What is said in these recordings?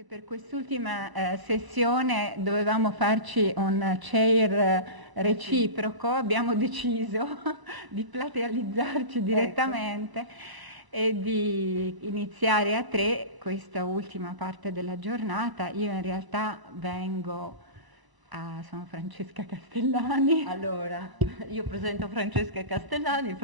che per quest'ultima sessione dovevamo farci un chair reciproco, abbiamo deciso di platealizzarci direttamente e di iniziare a tre questa ultima parte della giornata. Io in realtà sono Francesca Castellani. Allora, io presento Francesca Castellani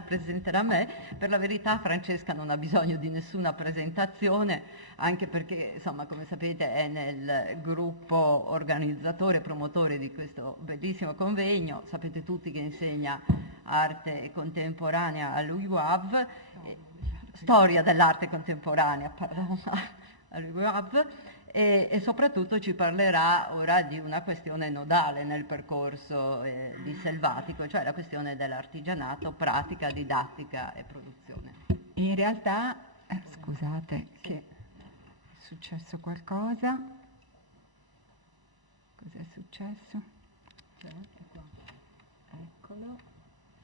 presenterà me. Per la verità Francesca non ha bisogno di nessuna presentazione, anche perché, insomma, come sapete è nel gruppo organizzatore e promotore di questo bellissimo convegno. Sapete tutti che insegna arte contemporanea all'UIUAV, storia dell'arte contemporanea, pardon, all'UIUAV. E soprattutto ci parlerà ora di una questione nodale nel percorso di Selvatico, cioè la questione dell'artigianato, pratica, didattica e produzione. In realtà, scusate che è successo qualcosa. Cos'è successo? È qua. Eccolo.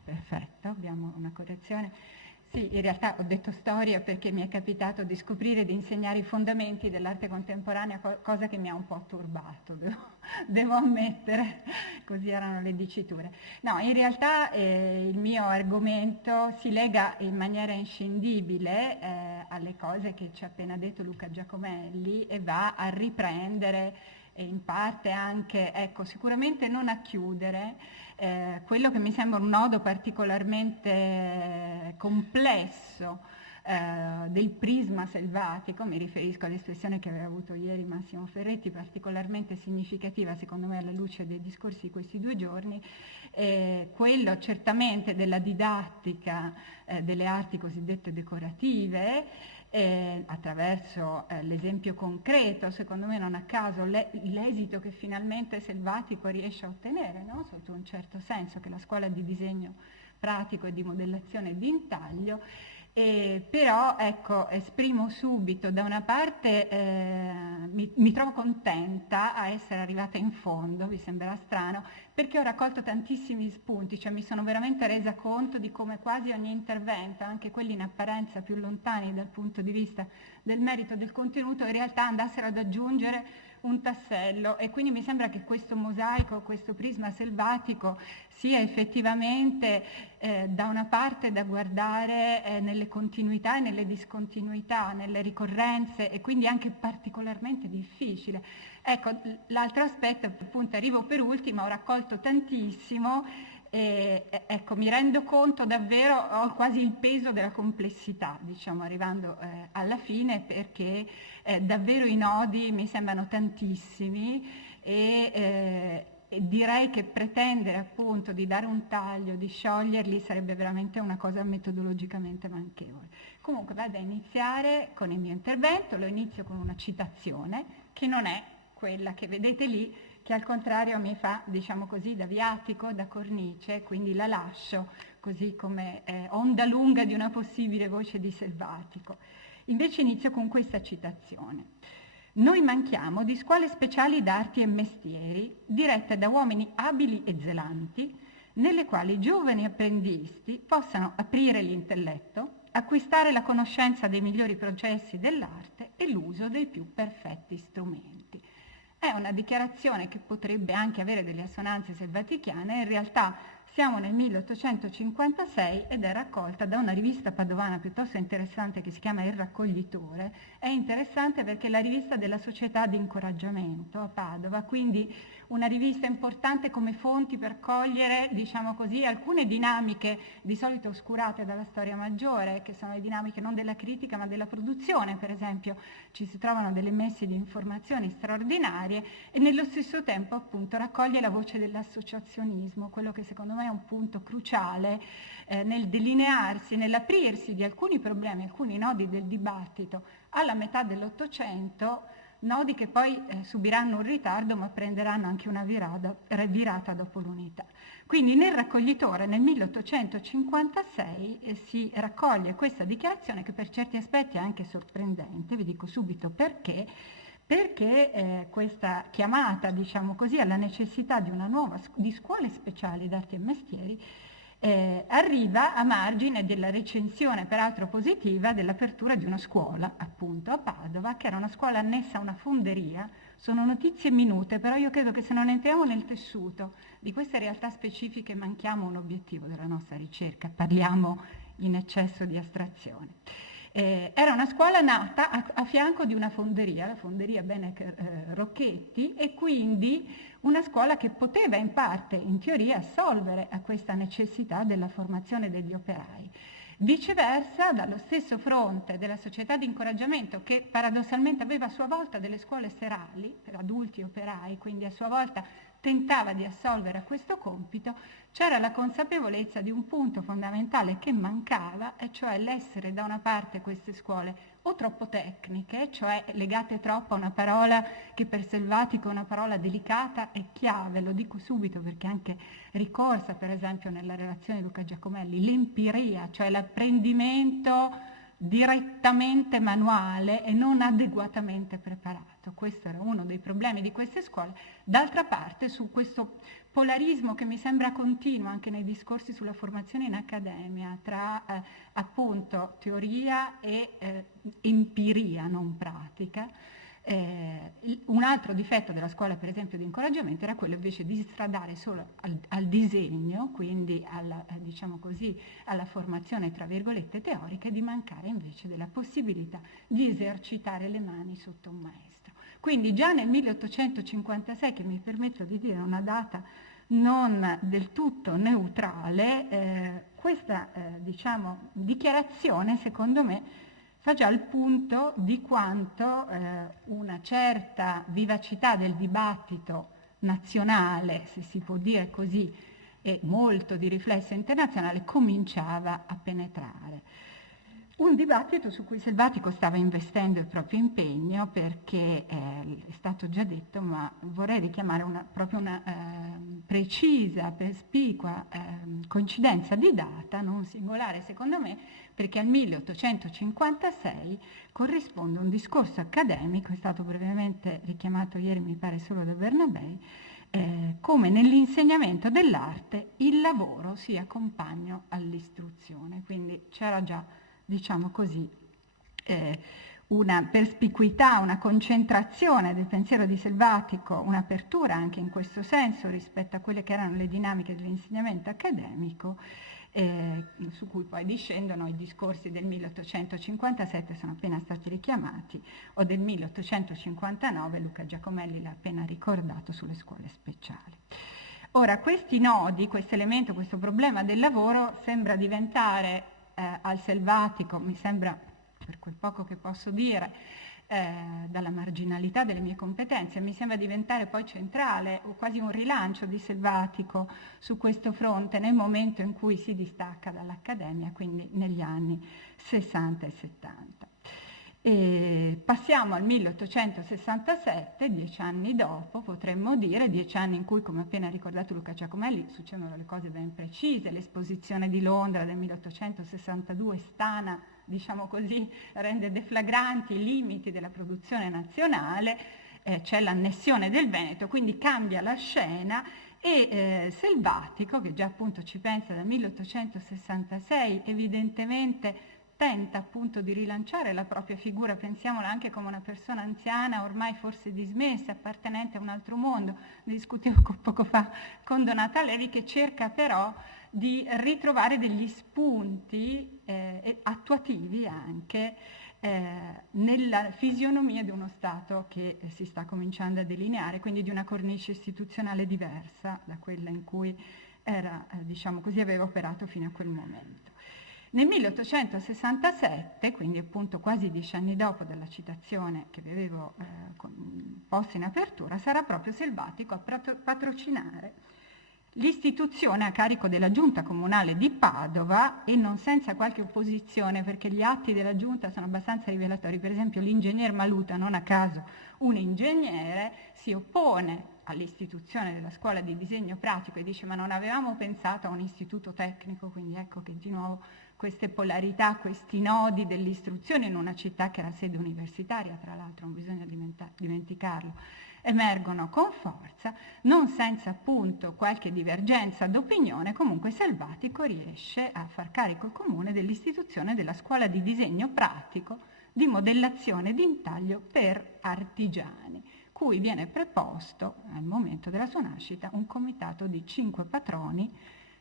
Perfetto, abbiamo una correzione. Sì, in realtà ho detto storia perché mi è capitato di scoprire e di insegnare i fondamenti dell'arte contemporanea, cosa che mi ha un po' turbato, devo ammettere, così erano le diciture. No, in realtà il mio argomento si lega in maniera inscindibile alle cose che ci ha appena detto Luca Giacomelli e va a riprendere e in parte anche, ecco, sicuramente non a chiudere, quello che mi sembra un nodo particolarmente complesso del prisma selvatico. Mi riferisco all'espressione che aveva avuto ieri Massimo Ferretti, particolarmente significativa secondo me alla luce dei discorsi di questi 2 giorni, quello certamente della didattica delle arti cosiddette decorative, attraverso l'esempio concreto, secondo me non a caso l'esito che finalmente Selvatico riesce a ottenere, no? Sotto un certo senso, che è la scuola di disegno pratico e di modellazione e di intaglio. Però ecco, esprimo subito, da una parte mi trovo contenta a essere arrivata in fondo, vi sembrerà strano, perché ho raccolto tantissimi spunti, cioè mi sono veramente resa conto di come quasi ogni intervento, anche quelli in apparenza più lontani dal punto di vista del merito del contenuto, in realtà andassero ad aggiungere un tassello, e quindi mi sembra che questo mosaico, questo prisma selvatico sia effettivamente da una parte da guardare nelle continuità e nelle discontinuità, nelle ricorrenze, e quindi anche particolarmente difficile. Ecco, l'altro aspetto, appunto arrivo per ultima, ho raccolto tantissimo e ecco, mi rendo conto davvero, ho quasi il peso della complessità, diciamo, arrivando alla fine, perché davvero i nodi mi sembrano tantissimi e direi che pretendere appunto di dare un taglio, di scioglierli, sarebbe veramente una cosa metodologicamente manchevole. Comunque vado a iniziare con il mio intervento, lo inizio con una citazione che non è quella che vedete lì, che al contrario mi fa, diciamo così, da viatico, da cornice, quindi la lascio così come onda lunga di una possibile voce di Selvatico. Invece inizio con questa citazione. Noi manchiamo di scuole speciali d'arti e mestieri, dirette da uomini abili e zelanti, nelle quali giovani apprendisti possano aprire l'intelletto, acquistare la conoscenza dei migliori processi dell'arte e l'uso dei più perfetti strumenti. È una dichiarazione che potrebbe anche avere delle assonanze selvatichiane, in realtà siamo nel 1856 ed è raccolta da una rivista padovana piuttosto interessante che si chiama Il Raccoglitore. È interessante perché è la rivista della Società di Incoraggiamento a Padova, quindi una rivista importante come fonti per cogliere, diciamo così, alcune dinamiche di solito oscurate dalla storia maggiore, che sono le dinamiche non della critica ma della produzione. Per esempio ci si trovano delle messe di informazioni straordinarie, e nello stesso tempo appunto raccoglie la voce dell'associazionismo, quello che secondo me è un punto cruciale nel delinearsi, nell'aprirsi di alcuni problemi, alcuni nodi del dibattito alla metà dell'Ottocento, nodi che poi subiranno un ritardo ma prenderanno anche una virata dopo l'unità. Quindi nel Raccoglitore nel 1856 si raccoglie questa dichiarazione, che per certi aspetti è anche sorprendente, vi dico subito perché questa chiamata, diciamo così, alla necessità di una nuova di scuole speciali d'arti e mestieri arriva a margine della recensione, peraltro positiva, dell'apertura di una scuola, appunto, a Padova, che era una scuola annessa a una fonderia. Sono notizie minute, però io credo che se non entriamo nel tessuto di queste realtà specifiche manchiamo un obiettivo della nostra ricerca, parliamo in eccesso di astrazione. Era una scuola nata a fianco di una fonderia, la fonderia Benec Rocchetti, e quindi una scuola che poteva in parte, in teoria, assolvere a questa necessità della formazione degli operai. Viceversa, dallo stesso fronte della società di incoraggiamento, che paradossalmente aveva a sua volta delle scuole serali per adulti e operai, quindi a sua volta tentava di assolvere a questo compito, c'era la consapevolezza di un punto fondamentale che mancava, e cioè l'essere da una parte queste scuole o troppo tecniche, cioè legate troppo a una parola che per Selvatico è una parola delicata e chiave, lo dico subito perché anche ricorsa per esempio nella relazione di Luca Giacomelli, l'empiria, cioè l'apprendimento direttamente manuale e non adeguatamente preparato. Questo era uno dei problemi di queste scuole. D'altra parte, su questo polarismo che mi sembra continuo anche nei discorsi sulla formazione in accademia, tra appunto teoria e empiria non pratica, un altro difetto della scuola per esempio di incoraggiamento era quello invece di stradare solo al disegno, quindi alla, diciamo così, alla formazione tra virgolette teorica, e di mancare invece della possibilità di esercitare le mani sotto un maestro. Quindi già nel 1856, che mi permetto di dire una data non del tutto neutrale, questa diciamo, dichiarazione secondo me fa già il punto di quanto una certa vivacità del dibattito nazionale, se si può dire così, e molto di riflesso internazionale cominciava a penetrare. Un dibattito su cui Selvatico stava investendo il proprio impegno perché, è stato già detto, ma vorrei richiamare proprio una precisa, perspicua coincidenza di data, non singolare secondo me, perché al 1856 corrisponde un discorso accademico, è stato brevemente richiamato ieri mi pare solo da Bernabei, come nell'insegnamento dell'arte il lavoro sia compagno all'istruzione, quindi c'era già, diciamo così, una perspicuità, una concentrazione del pensiero di Selvatico, un'apertura anche in questo senso rispetto a quelle che erano le dinamiche dell'insegnamento accademico, su cui poi discendono i discorsi del 1857, sono appena stati richiamati, o del 1859, Luca Giacomelli l'ha appena ricordato, sulle scuole speciali. Ora, questi nodi, questo elemento, questo problema del lavoro sembra diventare al Selvatico, mi sembra, per quel poco che posso dire, dalla marginalità delle mie competenze, mi sembra diventare poi centrale, o quasi un rilancio di Selvatico su questo fronte nel momento in cui si distacca dall'Accademia, quindi negli anni 60 e 70. E passiamo al 1867, 10 anni dopo, potremmo dire, 10 anni in cui, come appena ricordato Luca Giacomelli, succedono le cose ben precise, l'esposizione di Londra del 1862 stana, diciamo così, rende deflagranti i limiti della produzione nazionale, c'è l'annessione del Veneto, quindi cambia la scena e Selvatico, che già appunto ci pensa dal 1866, evidentemente tenta appunto di rilanciare la propria figura, pensiamola anche come una persona anziana, ormai forse dismessa, appartenente a un altro mondo, ne discutevo poco fa con Donata Levi, che cerca però di ritrovare degli spunti attuativi anche nella fisionomia di uno Stato che si sta cominciando a delineare, quindi di una cornice istituzionale diversa da quella in cui era, diciamo così, aveva operato fino a quel momento. Nel 1867, quindi appunto quasi 10 anni dopo dalla citazione che vi avevo posto in apertura, sarà proprio Selvatico a patrocinare l'istituzione a carico della Giunta Comunale di Padova, e non senza qualche opposizione, perché gli atti della Giunta sono abbastanza rivelatori. Per esempio l'ingegner Maluta, non a caso un ingegnere, si oppone all'istituzione della scuola di disegno pratico e dice: ma non avevamo pensato a un istituto tecnico? Quindi ecco che di nuovo queste polarità, questi nodi dell'istruzione in una città che era sede universitaria, tra l'altro non bisogna dimenticarlo, emergono con forza, non senza appunto qualche divergenza d'opinione. Comunque Selvatico riesce a far carico comune dell'istituzione della scuola di disegno pratico di modellazione e di intaglio per artigiani, cui viene preposto al momento della sua nascita un comitato di 5 patroni,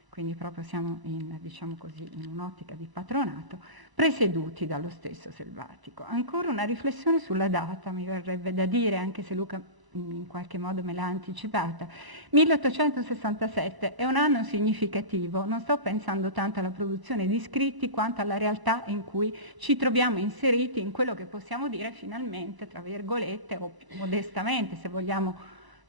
quindi proprio siamo in, diciamo così, in un'ottica di patronato, presieduti dallo stesso Selvatico. Ancora una riflessione sulla data, mi verrebbe da dire, anche se Luca in qualche modo me l'ha anticipata. 1867 è un anno significativo, non sto pensando tanto alla produzione di scritti quanto alla realtà in cui ci troviamo inseriti in quello che possiamo dire finalmente, tra virgolette, o modestamente, se vogliamo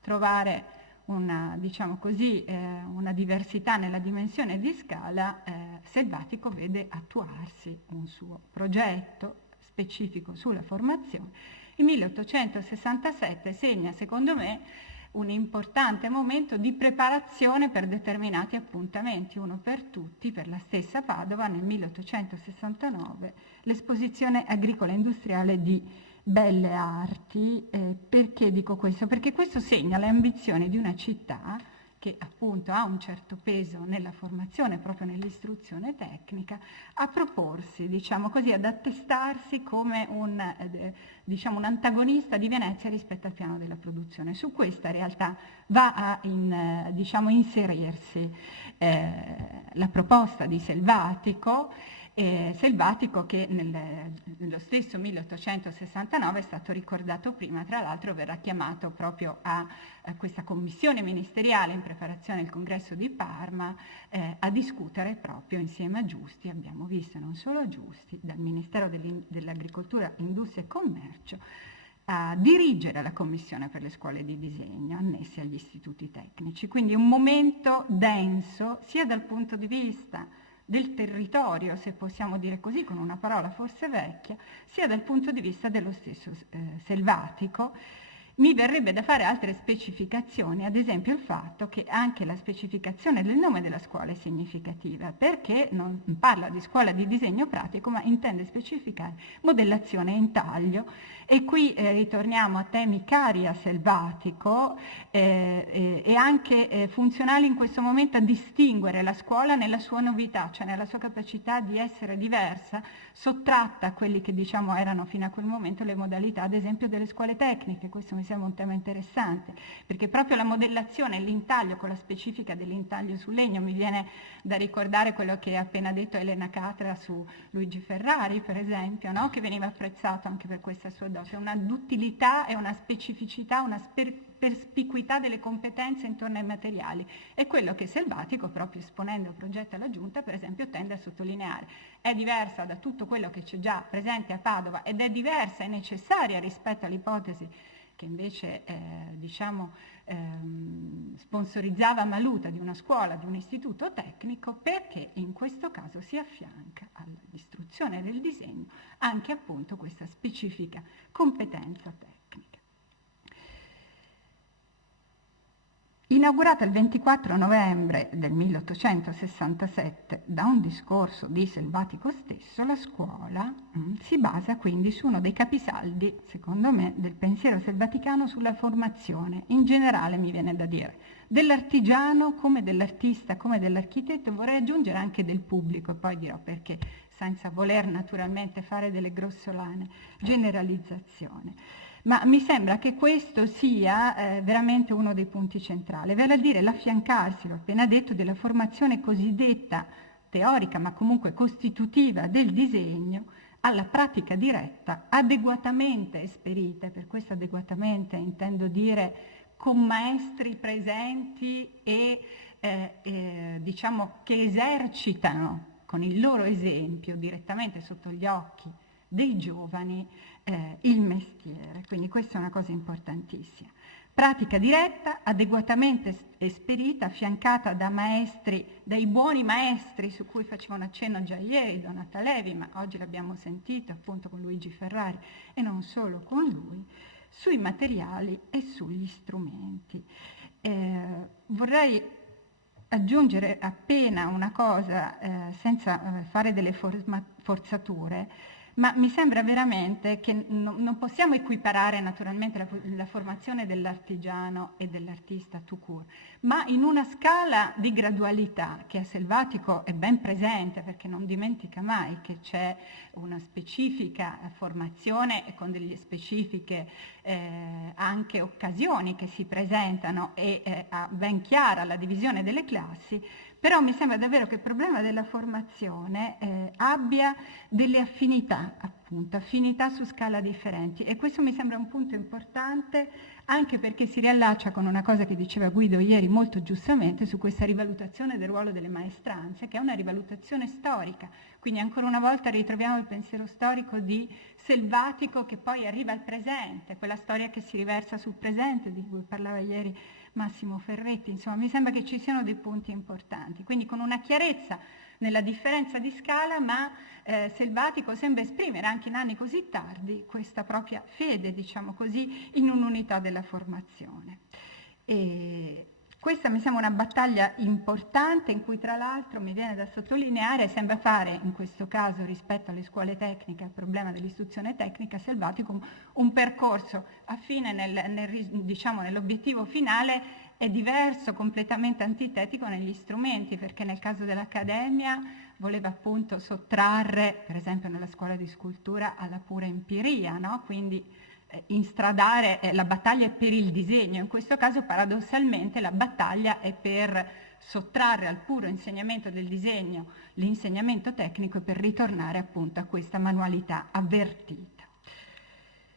trovare una, diciamo così, una diversità nella dimensione di scala. Selvatico vede attuarsi un suo progetto specifico sulla formazione. Il 1867 segna, secondo me, un importante momento di preparazione per determinati appuntamenti, uno per tutti, per la stessa Padova, nel 1869, l'esposizione agricola industriale di Belle Arti. Perché dico questo? Perché questo segna le ambizioni di una città che appunto ha un certo peso nella formazione, proprio nell'istruzione tecnica, a proporsi, diciamo così, ad attestarsi come diciamo, un antagonista di Venezia rispetto al piano della produzione. Su questa realtà va a diciamo, inserirsi la proposta di Selvatico, Selvatico che nello stesso 1869 è stato ricordato prima, tra l'altro verrà chiamato proprio a questa commissione ministeriale in preparazione del congresso di Parma a discutere proprio insieme a Giusti, abbiamo visto non solo a Giusti, dal Ministero dell'Agricoltura, Industria e Commercio, a dirigere la commissione per le scuole di disegno annesse agli istituti tecnici. Quindi un momento denso sia dal punto di vista del territorio, se possiamo dire così, con una parola forse vecchia, sia dal punto di vista dello stesso Selvatico. Mi verrebbe da fare altre specificazioni, ad esempio il fatto che anche la specificazione del nome della scuola è significativa, perché non parla di scuola di disegno pratico, ma intende specificare modellazione e intaglio. E qui ritorniamo a temi cari a Selvatico e anche funzionali in questo momento a distinguere la scuola nella sua novità, cioè nella sua capacità di essere diversa, sottratta a quelli che diciamo erano fino a quel momento le modalità, ad esempio delle scuole tecniche. Questo mi sembra un tema interessante, perché proprio la modellazione e l'intaglio, con la specifica dell'intaglio sul legno, mi viene da ricordare quello che ha appena detto Elena Catra su Luigi Ferrari, per esempio, no? Che veniva apprezzato anche per questa sua dote, una duttilità e una specificità, una perspicuità delle competenze intorno ai materiali. È quello che Selvatico, proprio esponendo il progetto alla Giunta, per esempio, tende a sottolineare. È diversa da tutto quello che c'è già presente a Padova ed è diversa e necessaria rispetto all'ipotesi che invece sponsorizzava Maluta, di una scuola, di un istituto tecnico, perché in questo caso si affianca all'istruzione del disegno anche appunto questa specifica competenza tecnica. Inaugurata il 24 novembre del 1867 da un discorso di Selvatico stesso, la scuola si basa quindi su uno dei capisaldi, secondo me, del pensiero selvaticano sulla formazione, in generale mi viene da dire, dell'artigiano come dell'artista, come dell'architetto, vorrei aggiungere anche del pubblico, e poi dirò perché, senza voler naturalmente fare delle grossolane generalizzazioni. Ma mi sembra che questo sia veramente uno dei punti centrali, vale a dire l'affiancarsi, l'ho appena detto, della formazione cosiddetta teorica, ma comunque costitutiva del disegno, alla pratica diretta, adeguatamente esperita, per questo adeguatamente intendo dire con maestri presenti e diciamo che esercitano con il loro esempio direttamente sotto gli occhi dei giovani il mestiere, quindi questa è una cosa importantissima. Pratica diretta, adeguatamente esperita, affiancata da maestri, dai buoni maestri su cui facevo un accenno già ieri, Donata Levi, ma oggi l'abbiamo sentito appunto con Luigi Ferrari e non solo con lui, sui materiali e sugli strumenti. Vorrei aggiungere appena una cosa senza fare delle forzature. ma mi sembra veramente che non possiamo equiparare naturalmente la formazione dell'artigiano e dell'artista tout court, ma in una scala di gradualità che a Selvatico è ben presente, perché non dimentica mai che c'è una specifica formazione e con delle specifiche anche occasioni che si presentano e ha ben chiara la divisione delle classi. Però mi sembra davvero che il problema della formazione abbia delle affinità, appunto, affinità su scala differenti, e questo mi sembra un punto importante anche perché si riallaccia con una cosa che diceva Guido ieri molto giustamente su questa rivalutazione del ruolo delle maestranze, che è una rivalutazione storica. Quindi ancora una volta ritroviamo il pensiero storico di Selvatico che poi arriva al presente, quella storia che si riversa sul presente di cui parlava ieri Massimo Ferretti. Insomma, mi sembra che ci siano dei punti importanti, quindi con una chiarezza nella differenza di scala, ma Selvatico sembra esprimere anche in anni così tardi questa propria fede, diciamo così, in un'unità della formazione. E questa mi sembra una battaglia importante in cui tra l'altro mi viene da sottolineare, sembra fare in questo caso rispetto alle scuole tecniche, al problema dell'istruzione tecnica, Selvatico un percorso affine nell'obiettivo finale è diverso, completamente antitetico negli strumenti, perché nel caso dell'Accademia voleva appunto sottrarre, per esempio nella scuola di scultura, alla pura empiria, no? Quindi instradare la battaglia è per il disegno, in questo caso paradossalmente la battaglia è per sottrarre al puro insegnamento del disegno l'insegnamento tecnico e per ritornare appunto a questa manualità avvertita.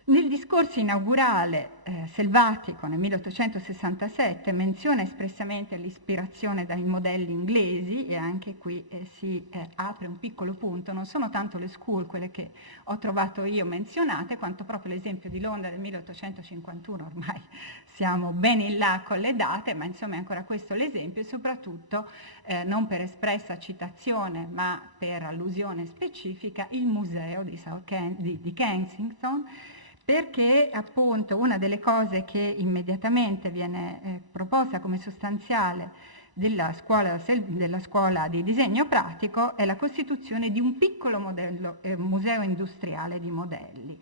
Nel discorso inaugurale Selvatico nel 1867 menziona espressamente l'ispirazione dai modelli inglesi, e anche qui si apre un piccolo punto, non sono tanto le school quelle che ho trovato io menzionate, quanto proprio l'esempio di Londra del 1851, ormai siamo ben in là con le date, ma insomma è ancora questo l'esempio, e soprattutto non per espressa citazione ma per allusione specifica il museo di Kensington, perché appunto una delle cose che immediatamente viene proposta come sostanziale della scuola di disegno pratico è la costituzione di un piccolo museo industriale di modelli,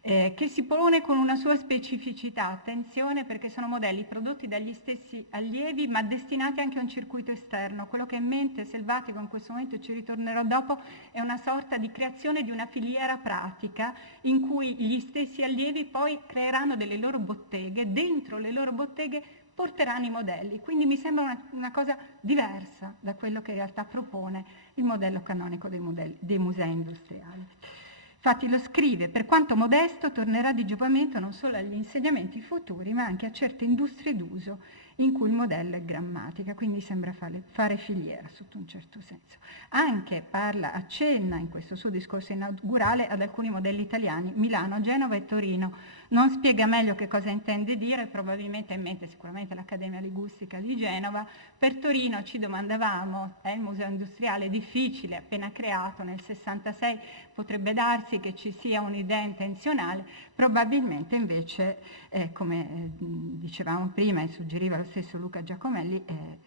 che si pone con una sua specificità, attenzione, perché sono modelli prodotti dagli stessi allievi ma destinati anche a un circuito esterno. Quello che ha in mente Selvatico, in questo momento ci ritornerò dopo, è una sorta di creazione di una filiera pratica in cui gli stessi allievi poi creeranno delle loro botteghe, dentro le loro botteghe porteranno i modelli, quindi mi sembra una cosa diversa da quello che in realtà propone il modello canonico dei musei industriali. Infatti lo scrive: per quanto modesto tornerà di giovamento non solo agli insegnamenti futuri ma anche a certe industrie d'uso in cui il modello è grammatica, quindi sembra fare filiera sotto un certo senso. Anche accenna in questo suo discorso inaugurale ad alcuni modelli italiani, Milano, Genova e Torino. Non spiega meglio che cosa intende dire, probabilmente ha in mente sicuramente l'Accademia Ligustica di Genova. Per Torino ci domandavamo, è il museo industriale difficile, appena creato nel 66, potrebbe darsi che ci sia un'idea intenzionale, probabilmente invece, come dicevamo prima e suggeriva lo stesso Luca Giacomelli,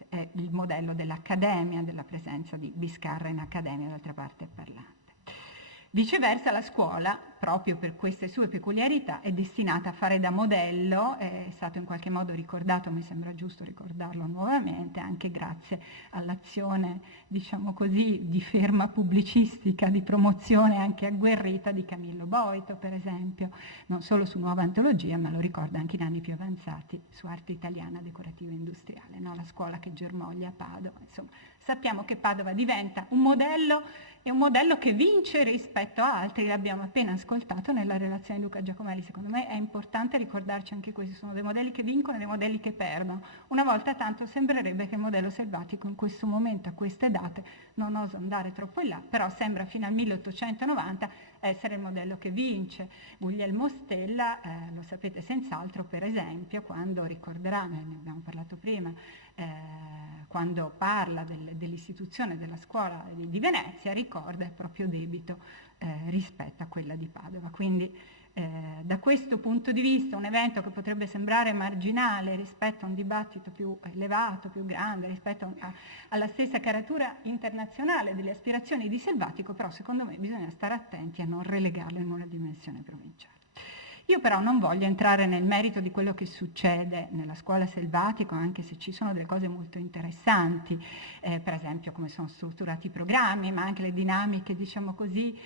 è il modello dell'Accademia, della presenza di Biscarra in Accademia, d'altra parte parlante. Viceversa la scuola, proprio per queste sue peculiarità, è destinata a fare da modello, è stato in qualche modo ricordato, mi sembra giusto ricordarlo nuovamente, anche grazie all'azione, diciamo così, di ferma pubblicistica, di promozione anche agguerrita di Camillo Boito, per esempio, non solo su Nuova Antologia, ma lo ricorda anche in anni più avanzati su Arte Italiana Decorativa Industriale, no? La scuola che germoglia a Padova, insomma. Sappiamo che Padova diventa un modello, e un modello che vince rispetto a altri, l'abbiamo appena ascoltato nella relazione di Luca Giacomelli. Secondo me è importante ricordarci anche questi, sono dei modelli che vincono e dei modelli che perdono. Una volta tanto sembrerebbe che il modello Selvatico in questo momento, a queste date, non oso andare troppo in là, però sembra fino al 1890 essere il modello che vince. Guglielmo Stella, lo sapete senz'altro, per esempio, quando ricorderà, ne abbiamo parlato prima, quando parla dell'istituzione della scuola di Venezia, ricorda il proprio debito rispetto a quella di Padova. Quindi Da questo punto di vista un evento che potrebbe sembrare marginale rispetto a un dibattito più elevato, più grande, rispetto alla stessa caratura internazionale delle aspirazioni di Selvatico, però secondo me bisogna stare attenti a non relegarlo in una dimensione provinciale. Io però non voglio entrare nel merito di quello che succede nella scuola Selvatico, anche se ci sono delle cose molto interessanti, per esempio come sono strutturati i programmi, ma anche le dinamiche, diciamo così,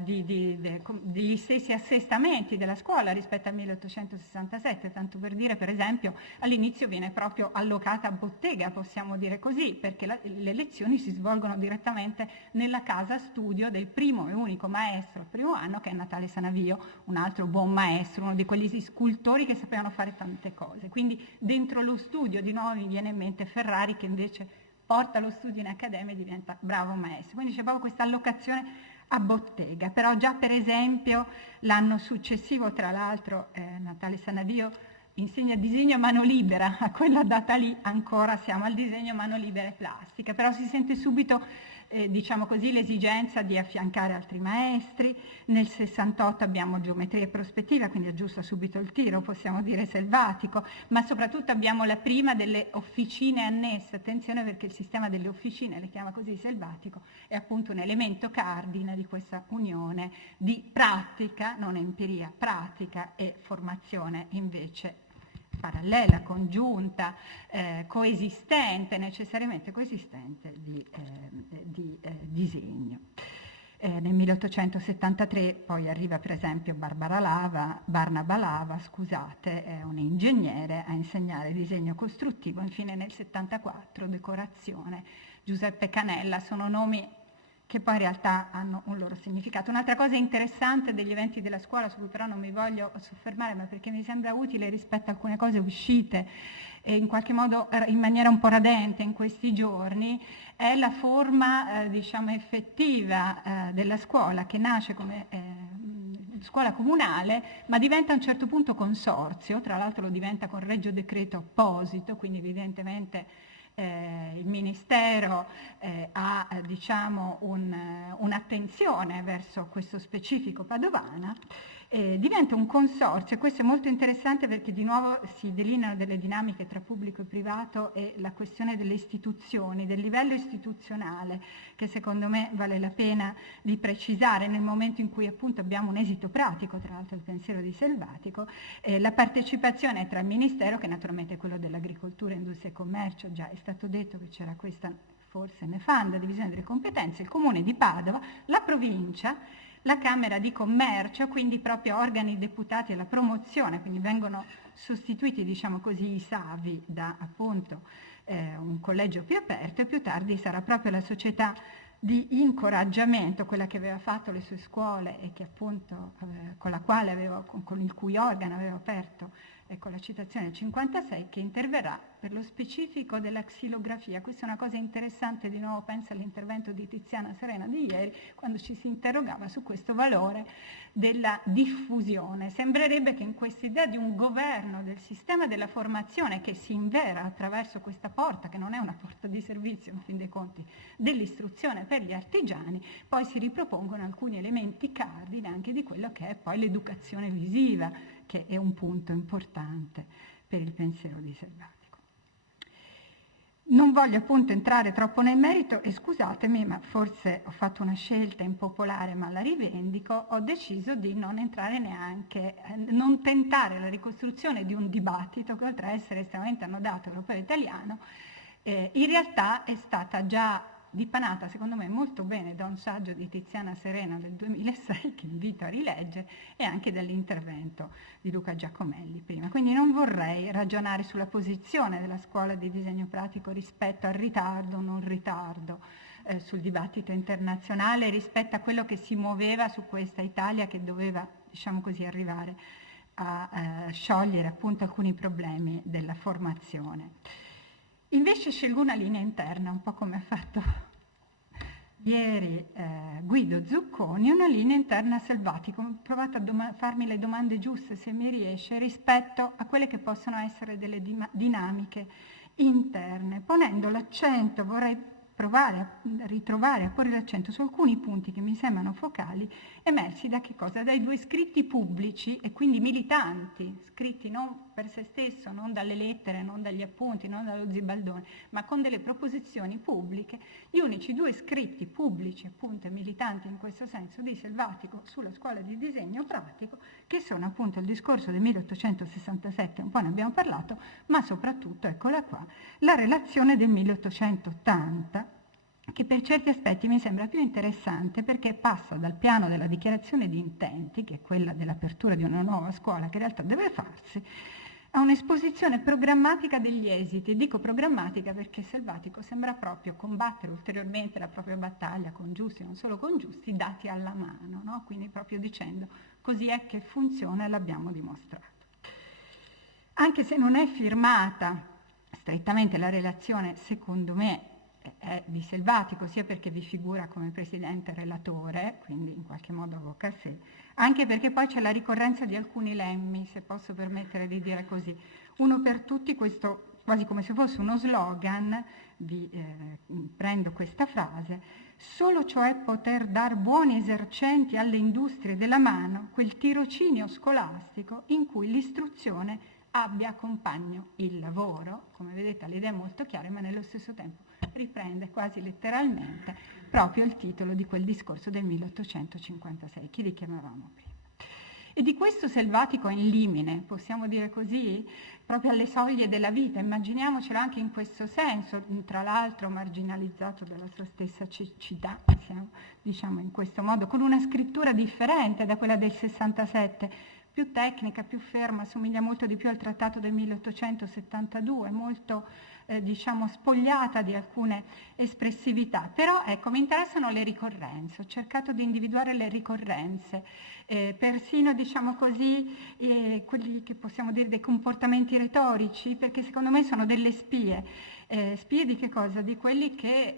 degli stessi assestamenti della scuola rispetto al 1867, tanto per dire, per esempio, all'inizio viene proprio allocata a bottega, possiamo dire così, perché le lezioni si svolgono direttamente nella casa studio del primo e unico maestro al primo anno, che è Natale Sanavio, un altro buon maestro, uno di quegli scultori che sapevano fare tante cose. Quindi dentro lo studio di nuovo mi viene in mente Ferrari, che invece porta lo studio in accademia e diventa bravo maestro. Quindi c'è proprio questa allocazione a bottega, però già per esempio l'anno successivo, tra l'altro, Natale Sanavio insegna disegno a mano libera, a quella data lì ancora siamo al disegno a mano libera e plastica, però si sente subito diciamo così, l'esigenza di affiancare altri maestri. Nel 68 abbiamo geometria e prospettiva, quindi aggiusta subito il tiro, possiamo dire Selvatico, ma soprattutto abbiamo la prima delle officine annesse. Attenzione, perché il sistema delle officine, le chiama così Selvatico, è appunto un elemento cardine di questa unione di pratica, non empiria, pratica e formazione invece parallela, congiunta, coesistente, necessariamente coesistente di disegno. Nel 1873 poi arriva per esempio Barnaba Lava, scusate, è un ingegnere a insegnare disegno costruttivo. Infine nel 74 decorazione, Giuseppe Canella. Sono nomi che poi in realtà hanno un loro significato. Un'altra cosa interessante degli eventi della scuola, su cui però non mi voglio soffermare, ma perché mi sembra utile rispetto a alcune cose uscite e in qualche modo in maniera un po' radente in questi giorni, è la forma diciamo effettiva della scuola, che nasce come scuola comunale, ma diventa a un certo punto consorzio. Tra l'altro lo diventa con regio decreto apposito, quindi evidentemente il Ministero ha diciamo, un'attenzione verso questo specifico Padovana, diventa un consorzio, e questo è molto interessante perché di nuovo si delineano delle dinamiche tra pubblico e privato e la questione delle istituzioni, del livello istituzionale, che secondo me vale la pena di precisare nel momento in cui appunto abbiamo un esito pratico, tra l'altro il pensiero di Selvatico, la partecipazione tra il Ministero, che naturalmente è quello dell'agricoltura, industria e commercio, già è stato detto che c'era questa forse nefanda divisione delle competenze, il Comune di Padova, la provincia, la Camera di Commercio, quindi proprio organi deputati alla promozione, quindi vengono sostituiti, diciamo così, i SAVI da appunto un collegio più aperto, e più tardi sarà proprio la società di incoraggiamento, quella che aveva fatto le sue scuole e che appunto con il cui organo aveva aperto ecco la citazione del 56, che interverrà per lo specifico della xilografia. Questa è una cosa interessante, di nuovo penso all'intervento di Tiziana Serena di ieri, quando ci si interrogava su questo valore della diffusione. Sembrerebbe che in questa idea di un governo del sistema della formazione, che si invera attraverso questa porta, che non è una porta di servizio, in fin dei conti, dell'istruzione per gli artigiani, poi si ripropongono alcuni elementi cardine anche di quello che è poi l'educazione visiva, che è un punto importante per il pensiero di Selvatico. Non voglio appunto entrare troppo nel merito, e scusatemi, ma forse ho fatto una scelta impopolare, ma la rivendico. Ho deciso di non entrare neanche, non tentare la ricostruzione di un dibattito che, oltre a essere estremamente annodato europeo e italiano, in realtà è stata già dipanata secondo me molto bene da un saggio di Tiziana Serena del 2006, che invito a rileggere, e anche dall'intervento di Luca Giacomelli prima. Quindi non vorrei ragionare sulla posizione della scuola di disegno pratico rispetto al ritardo o non ritardo sul dibattito internazionale, rispetto a quello che si muoveva su questa Italia che doveva, diciamo così, arrivare a sciogliere appunto alcuni problemi della formazione. Invece scelgo una linea interna, un po' come ha fatto ieri Guido Zucconi, una linea interna Selvatico. Ho provato a farmi le domande giuste, se mi riesce, rispetto a quelle che possono essere delle dinamiche interne, ponendo l'accento, vorrei ritrovare a porre l'accento su alcuni punti che mi sembrano focali, emersi da che cosa? Dai 2 scritti pubblici e quindi militanti, scritti non per se stesso, non dalle lettere, non dagli appunti, non dallo Zibaldone, ma con delle proposizioni pubbliche, gli unici 2 scritti pubblici, appunto, e militanti in questo senso di Selvatico sulla scuola di disegno pratico, che sono appunto il discorso del 1867, un po' ne abbiamo parlato, ma soprattutto, eccola qua, la relazione del 1880, che per certi aspetti mi sembra più interessante perché passa dal piano della dichiarazione di intenti, che è quella dell'apertura di una nuova scuola che in realtà deve farsi, a un'esposizione programmatica degli esiti. E dico programmatica perché Selvatico sembra proprio combattere ulteriormente la propria battaglia con Giusti, non solo con Giusti, dati alla mano, no? Quindi proprio dicendo così è che funziona e l'abbiamo dimostrato. Anche se non è firmata strettamente la relazione, secondo me, è di Selvatico, sia perché vi figura come presidente relatore, quindi in qualche modo avoca a sé, anche perché poi c'è la ricorrenza di alcuni lemmi, se posso permettere di dire così. Uno per tutti, questo quasi come se fosse uno slogan, prendo questa frase: solo cioè poter dar buoni esercenti alle industrie della mano, quel tirocinio scolastico in cui l'istruzione abbia a compagno il lavoro. Come vedete l'idea è molto chiara, ma nello stesso tempo riprende quasi letteralmente proprio il titolo di quel discorso del 1856, che richiamavamo prima. E di questo Selvatico in limine, possiamo dire così, proprio alle soglie della vita, immaginiamocelo anche in questo senso, tra l'altro marginalizzato dalla sua stessa cecità, diciamo in questo modo, con una scrittura differente da quella del 67, più tecnica, più ferma, assomiglia molto di più al trattato del 1872, molto diciamo spogliata di alcune espressività. Però ecco, mi interessano le ricorrenze, ho cercato di individuare le ricorrenze, persino diciamo così quelli che possiamo dire dei comportamenti retorici, perché secondo me sono delle spie. Spie di che cosa? Di quelli che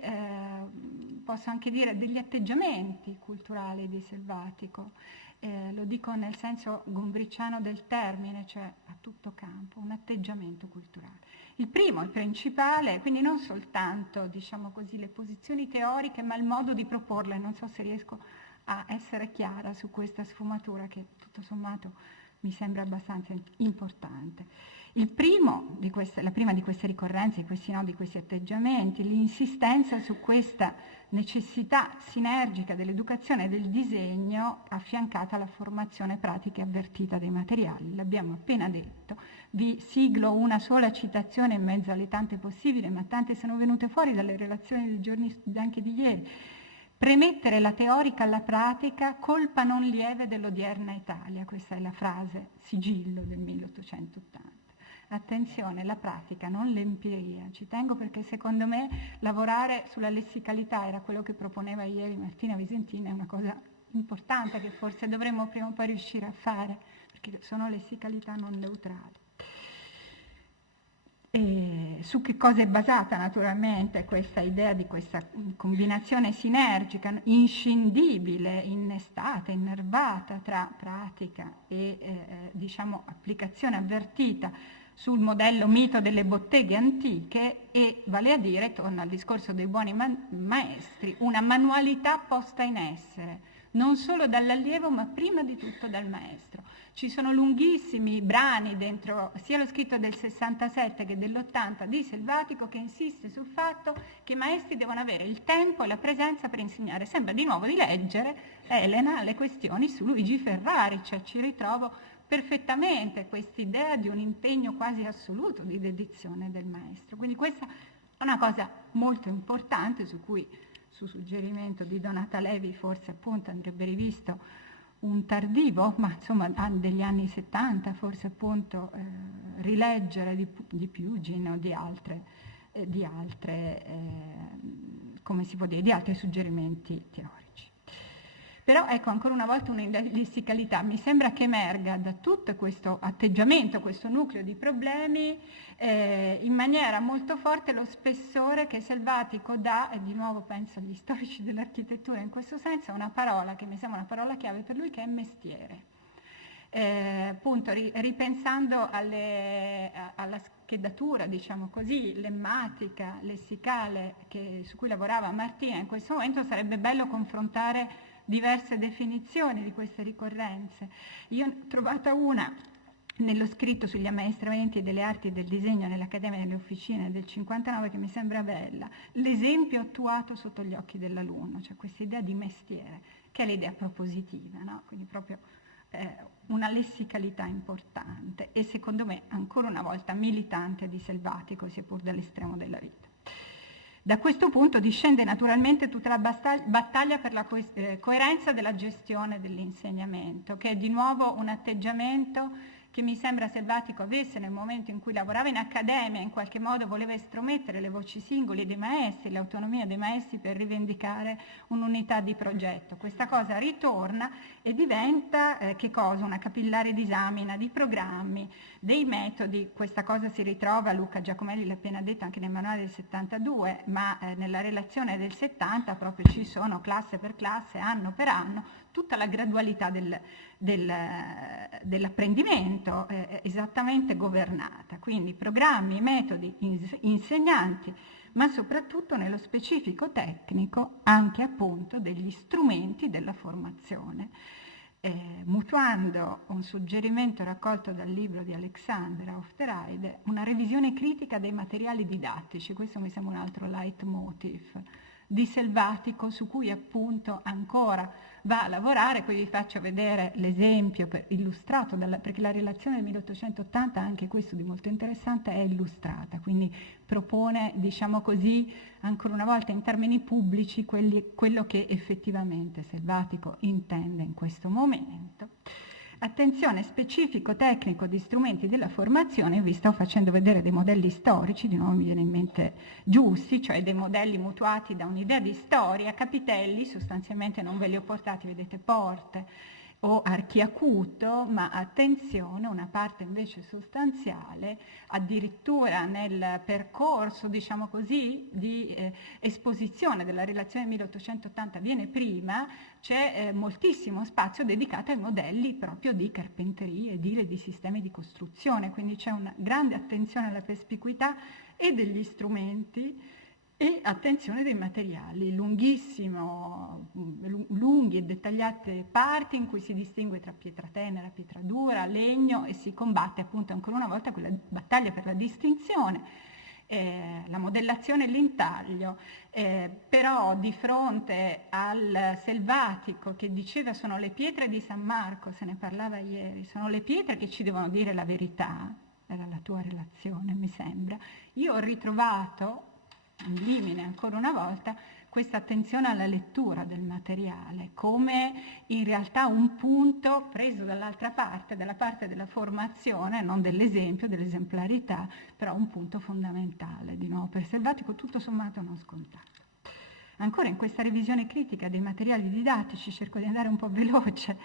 posso anche dire degli atteggiamenti culturali di Selvatico. Lo dico nel senso gombriciano del termine, cioè a tutto campo, un atteggiamento culturale. Il primo, il principale, quindi non soltanto, diciamo così, le posizioni teoriche, ma il modo di proporle. Non so se riesco a essere chiara su questa sfumatura che tutto sommato mi sembra abbastanza importante. Il primo di la prima di queste ricorrenze, questi no, di questi atteggiamenti, l'insistenza su questa necessità sinergica dell'educazione e del disegno affiancata alla formazione pratica e avvertita dei materiali. L'abbiamo appena detto, vi siglo una sola citazione in mezzo alle tante possibili, ma tante sono venute fuori dalle relazioni dei giorni anche di ieri. Premettere la teorica alla pratica, colpa non lieve dell'odierna Italia, questa è la frase sigillo del 1880. Attenzione, la pratica, non l'empiria. Ci tengo perché secondo me lavorare sulla lessicalità, era quello che proponeva ieri Martina Visentina, è una cosa importante che forse dovremmo prima o poi riuscire a fare, perché sono lessicalità non neutrali. E su che cosa è basata naturalmente questa idea di questa combinazione sinergica, inscindibile, innestata, innervata tra pratica e diciamo applicazione avvertita sul modello mito delle botteghe antiche e, vale a dire, torna al discorso dei buoni maestri, una manualità posta in essere, non solo dall'allievo ma prima di tutto dal maestro. Ci sono lunghissimi brani dentro sia lo scritto del 67 che dell'80 di Selvatico che insiste sul fatto che i maestri devono avere il tempo e la presenza per insegnare. Sembra di nuovo di leggere Elena le questioni su Luigi Ferrari, cioè ci ritrovo perfettamente quest'idea di un impegno quasi assoluto di dedizione del maestro. Quindi questa è una cosa molto importante su cui, su suggerimento di Donata Levi, forse appunto andrebbe rivisto un tardivo, ma insomma degli anni 70, forse appunto rileggere di Pugin o di altre come si può dire, di altri suggerimenti teorici. Però ecco, ancora una volta un'illisticalità, mi sembra che emerga da tutto questo atteggiamento, questo nucleo di problemi, in maniera molto forte lo spessore che Selvatico dà, e di nuovo penso agli storici dell'architettura in questo senso, a una parola che mi sembra una parola chiave per lui, che è mestiere. Appunto ripensando schedatura, diciamo così, lemmatica, lessicale su cui lavorava Martina in questo momento, sarebbe bello confrontare diverse definizioni di queste ricorrenze. Io ne ho trovata una nello scritto sugli ammaestramenti delle arti e del disegno nell'Accademia delle Officine del 59 che mi sembra bella, l'esempio attuato sotto gli occhi dell'alunno, cioè questa idea di mestiere, che è l'idea propositiva, no? Quindi proprio una lessicalità importante e secondo me ancora una volta militante di Selvatico, sia pur dall'estremo della vita. Da questo punto discende naturalmente tutta la battaglia per la coerenza della gestione dell'insegnamento, che è di nuovo un atteggiamento che mi sembra Selvatico avesse nel momento in cui lavorava in accademia, in qualche modo voleva estromettere le voci singole dei maestri, l'autonomia dei maestri per rivendicare un'unità di progetto. Questa cosa ritorna e diventa che cosa? Una capillare disamina di programmi, dei metodi. Questa cosa si ritrova, Luca Giacomelli l'ha appena detto anche nel manuale del 72, ma nella relazione del 70 proprio ci sono classe per classe, anno per anno, tutta la gradualità dell'apprendimento esattamente governata, quindi programmi, metodi, insegnanti, ma soprattutto nello specifico tecnico anche appunto degli strumenti della formazione. Mutuando un suggerimento raccolto dal libro di Alexandra Ofterheide, una revisione critica dei materiali didattici, questo mi sembra un altro leitmotiv di Selvatico su cui appunto ancora va a lavorare. Qui vi faccio vedere l'esempio illustrato, perché la relazione del 1880, anche questo di molto interessante, è illustrata, quindi propone, diciamo così, ancora una volta in termini pubblici quello che effettivamente Selvatico intende in questo momento. Attenzione specifico tecnico di strumenti della formazione, vi sto facendo vedere dei modelli storici, di nuovo mi viene in mente giusti, cioè dei modelli mutuati da un'idea di storia, capitelli, sostanzialmente non ve li ho portati, vedete porte o archi acuto, ma attenzione, una parte invece sostanziale, addirittura nel percorso, diciamo così, di esposizione della relazione 1880 viene prima, c'è moltissimo spazio dedicato ai modelli proprio di carpenterie, edile, di sistemi di costruzione, quindi c'è una grande attenzione alla perspicuità e degli strumenti e attenzione dei materiali, lunghi e dettagliate parti in cui si distingue tra pietra tenera, pietra dura, legno e si combatte appunto ancora una volta quella battaglia per la distinzione, la modellazione e l'intaglio, però di fronte al Selvatico che diceva sono le pietre di San Marco, se ne parlava ieri, sono le pietre che ci devono dire la verità, era la tua relazione mi sembra, io ho ritrovato in limine ancora una volta questa attenzione alla lettura del materiale come in realtà un punto preso dall'altra parte, dalla parte della formazione, non dell'esempio, dell'esemplarità, però un punto fondamentale, di nuovo per Selvatico tutto sommato non scontato. Ancora in questa revisione critica dei materiali didattici, cerco di andare un po' veloce,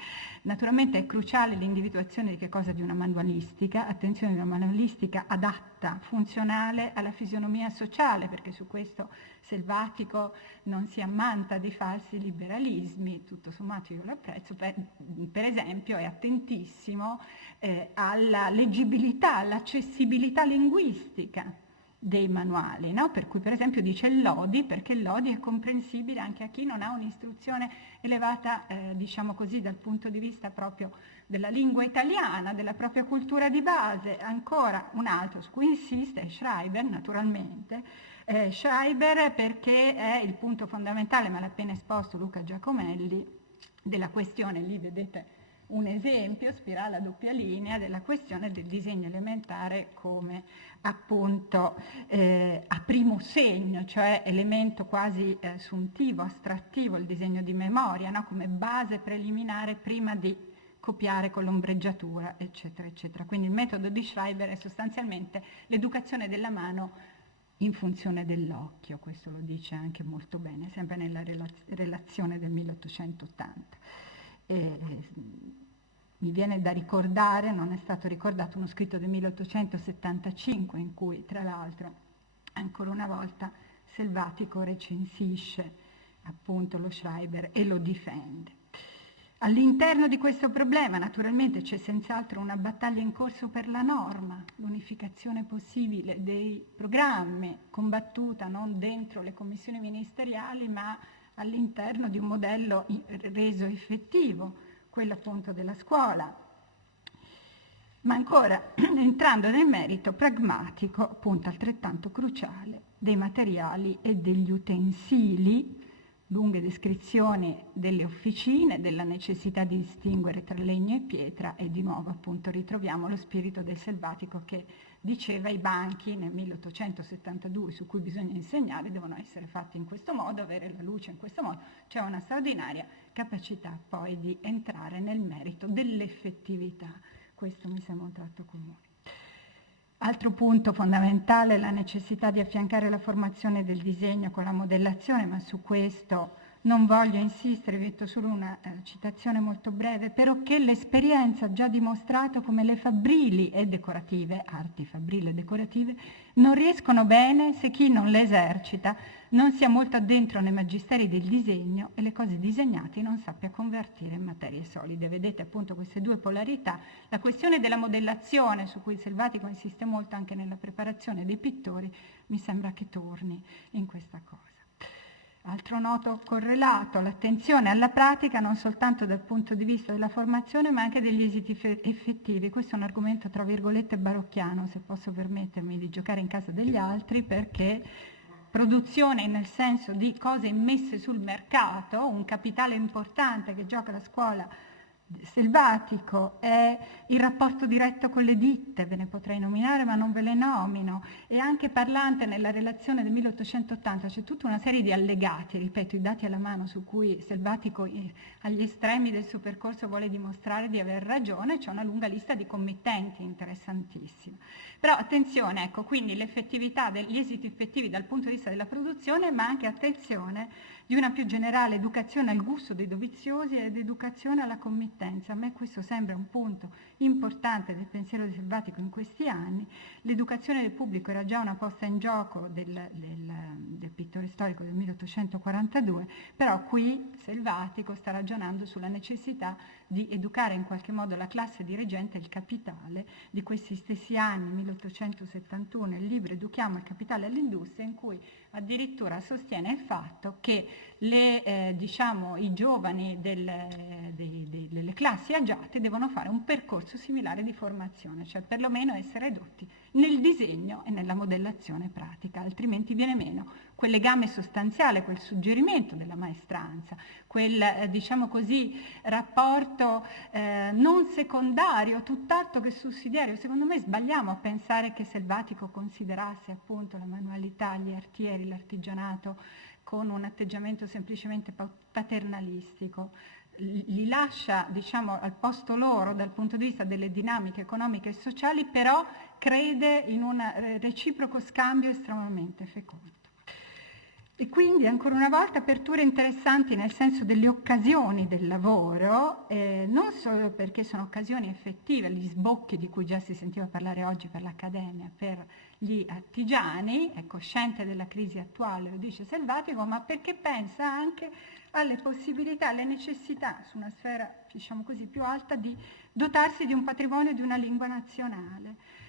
naturalmente è cruciale l'individuazione di che cosa? Di una manualistica, attenzione, di una manualistica adatta, funzionale alla fisionomia sociale, perché su questo Selvatico non si ammanta di falsi liberalismi, tutto sommato io lo apprezzo, per esempio è attentissimo alla leggibilità, all'accessibilità linguistica dei manuali, no? Per cui per esempio dice Lodi, perché Lodi è comprensibile anche a chi non ha un'istruzione elevata, diciamo così, dal punto di vista proprio della lingua italiana, della propria cultura di base. Ancora un altro su cui insiste è Schreiber, naturalmente, Schreiber perché è il punto fondamentale, ma l'ha appena esposto Luca Giacomelli, della questione, lì vedete un esempio, spirale a doppia linea, della questione del disegno elementare come appunto a primo segno, cioè elemento quasi assuntivo, astrattivo, il disegno di memoria, no? Come base preliminare prima di copiare con l'ombreggiatura, eccetera, eccetera. Quindi il metodo di Schreiber è sostanzialmente l'educazione della mano in funzione dell'occhio, questo lo dice anche molto bene, sempre nella relazione del 1880. Mi viene da ricordare, non è stato ricordato, uno scritto del 1875 in cui tra l'altro ancora una volta Selvatico recensisce appunto lo Schreiber e lo difende. All'interno di questo problema naturalmente c'è senz'altro una battaglia in corso per la norma, l'unificazione possibile dei programmi, combattuta non dentro le commissioni ministeriali ma all'interno di un modello reso effettivo, quello appunto della scuola. Ma ancora, entrando nel merito pragmatico, appunto altrettanto cruciale, dei materiali e degli utensili, lunghe descrizioni delle officine, della necessità di distinguere tra legno e pietra e di nuovo appunto ritroviamo lo spirito del Selvatico che diceva i banchi nel 1872 su cui bisogna insegnare devono essere fatti in questo modo, avere la luce in questo modo, c'è una straordinaria capacità poi di entrare nel merito dell'effettività, questo mi sembra un tratto comune. Altro punto fondamentale è la necessità di affiancare la formazione del disegno con la modellazione, ma su questo non voglio insistere, vi metto solo una citazione molto breve, però che l'esperienza ha già dimostrato come le fabbrili e decorative, arti fabbrili e decorative, non riescono bene se chi non le esercita non sia molto addentro nei magisteri del disegno e le cose disegnate non sappia convertire in materie solide. Vedete appunto queste due polarità. La questione della modellazione, su cui il Selvatico insiste molto anche nella preparazione dei pittori, mi sembra che torni in questa cosa. Altro noto correlato, l'attenzione alla pratica non soltanto dal punto di vista della formazione ma anche degli esiti effettivi. Questo è un argomento tra virgolette barocchiano, se posso permettermi di giocare in casa degli altri, perché produzione nel senso di cose immesse sul mercato, un capitale importante che gioca la scuola Selvatico è il rapporto diretto con le ditte, ve ne potrei nominare ma non ve le nomino, e anche parlante nella relazione del 1880 c'è tutta una serie di allegati, ripeto i dati alla mano, su cui Selvatico agli estremi del suo percorso vuole dimostrare di aver ragione, c'è una lunga lista di committenti interessantissima. Però attenzione, ecco, quindi l'effettività degli esiti effettivi dal punto di vista della produzione, ma anche attenzione di una più generale educazione al gusto dei doviziosi ed educazione alla committenza. A me questo sembra un punto importante del pensiero Selvatico in questi anni. L'educazione del pubblico era già una posta in gioco del pittore storico del 1842, però qui Selvatico sta ragionando sulla necessità di educare in qualche modo la classe dirigente e il capitale di questi stessi anni, 1871, il libro Educhiamo il capitale all'industria, in cui addirittura sostiene il fatto che i giovani delle classi agiate devono fare un percorso similare di formazione, cioè perlomeno essere edotti nel disegno e nella modellazione pratica, altrimenti viene meno quel legame sostanziale, quel suggerimento della maestranza, quel rapporto non secondario, tutt'altro che sussidiario. Secondo me sbagliamo a pensare che Selvatico considerasse appunto la manualità, gli artieri, l'artigianato con un atteggiamento semplicemente paternalistico. Li lascia al posto loro dal punto di vista delle dinamiche economiche e sociali, però crede in un reciproco scambio estremamente fecondo. E quindi ancora una volta aperture interessanti nel senso delle occasioni del lavoro, non solo perché sono occasioni effettive, gli sbocchi di cui già si sentiva parlare oggi per l'Accademia, per gli artigiani, è cosciente della crisi attuale, lo dice Selvatico, ma perché pensa anche alle possibilità, alle necessità, su una sfera più alta, di dotarsi di un patrimonio, di una lingua nazionale.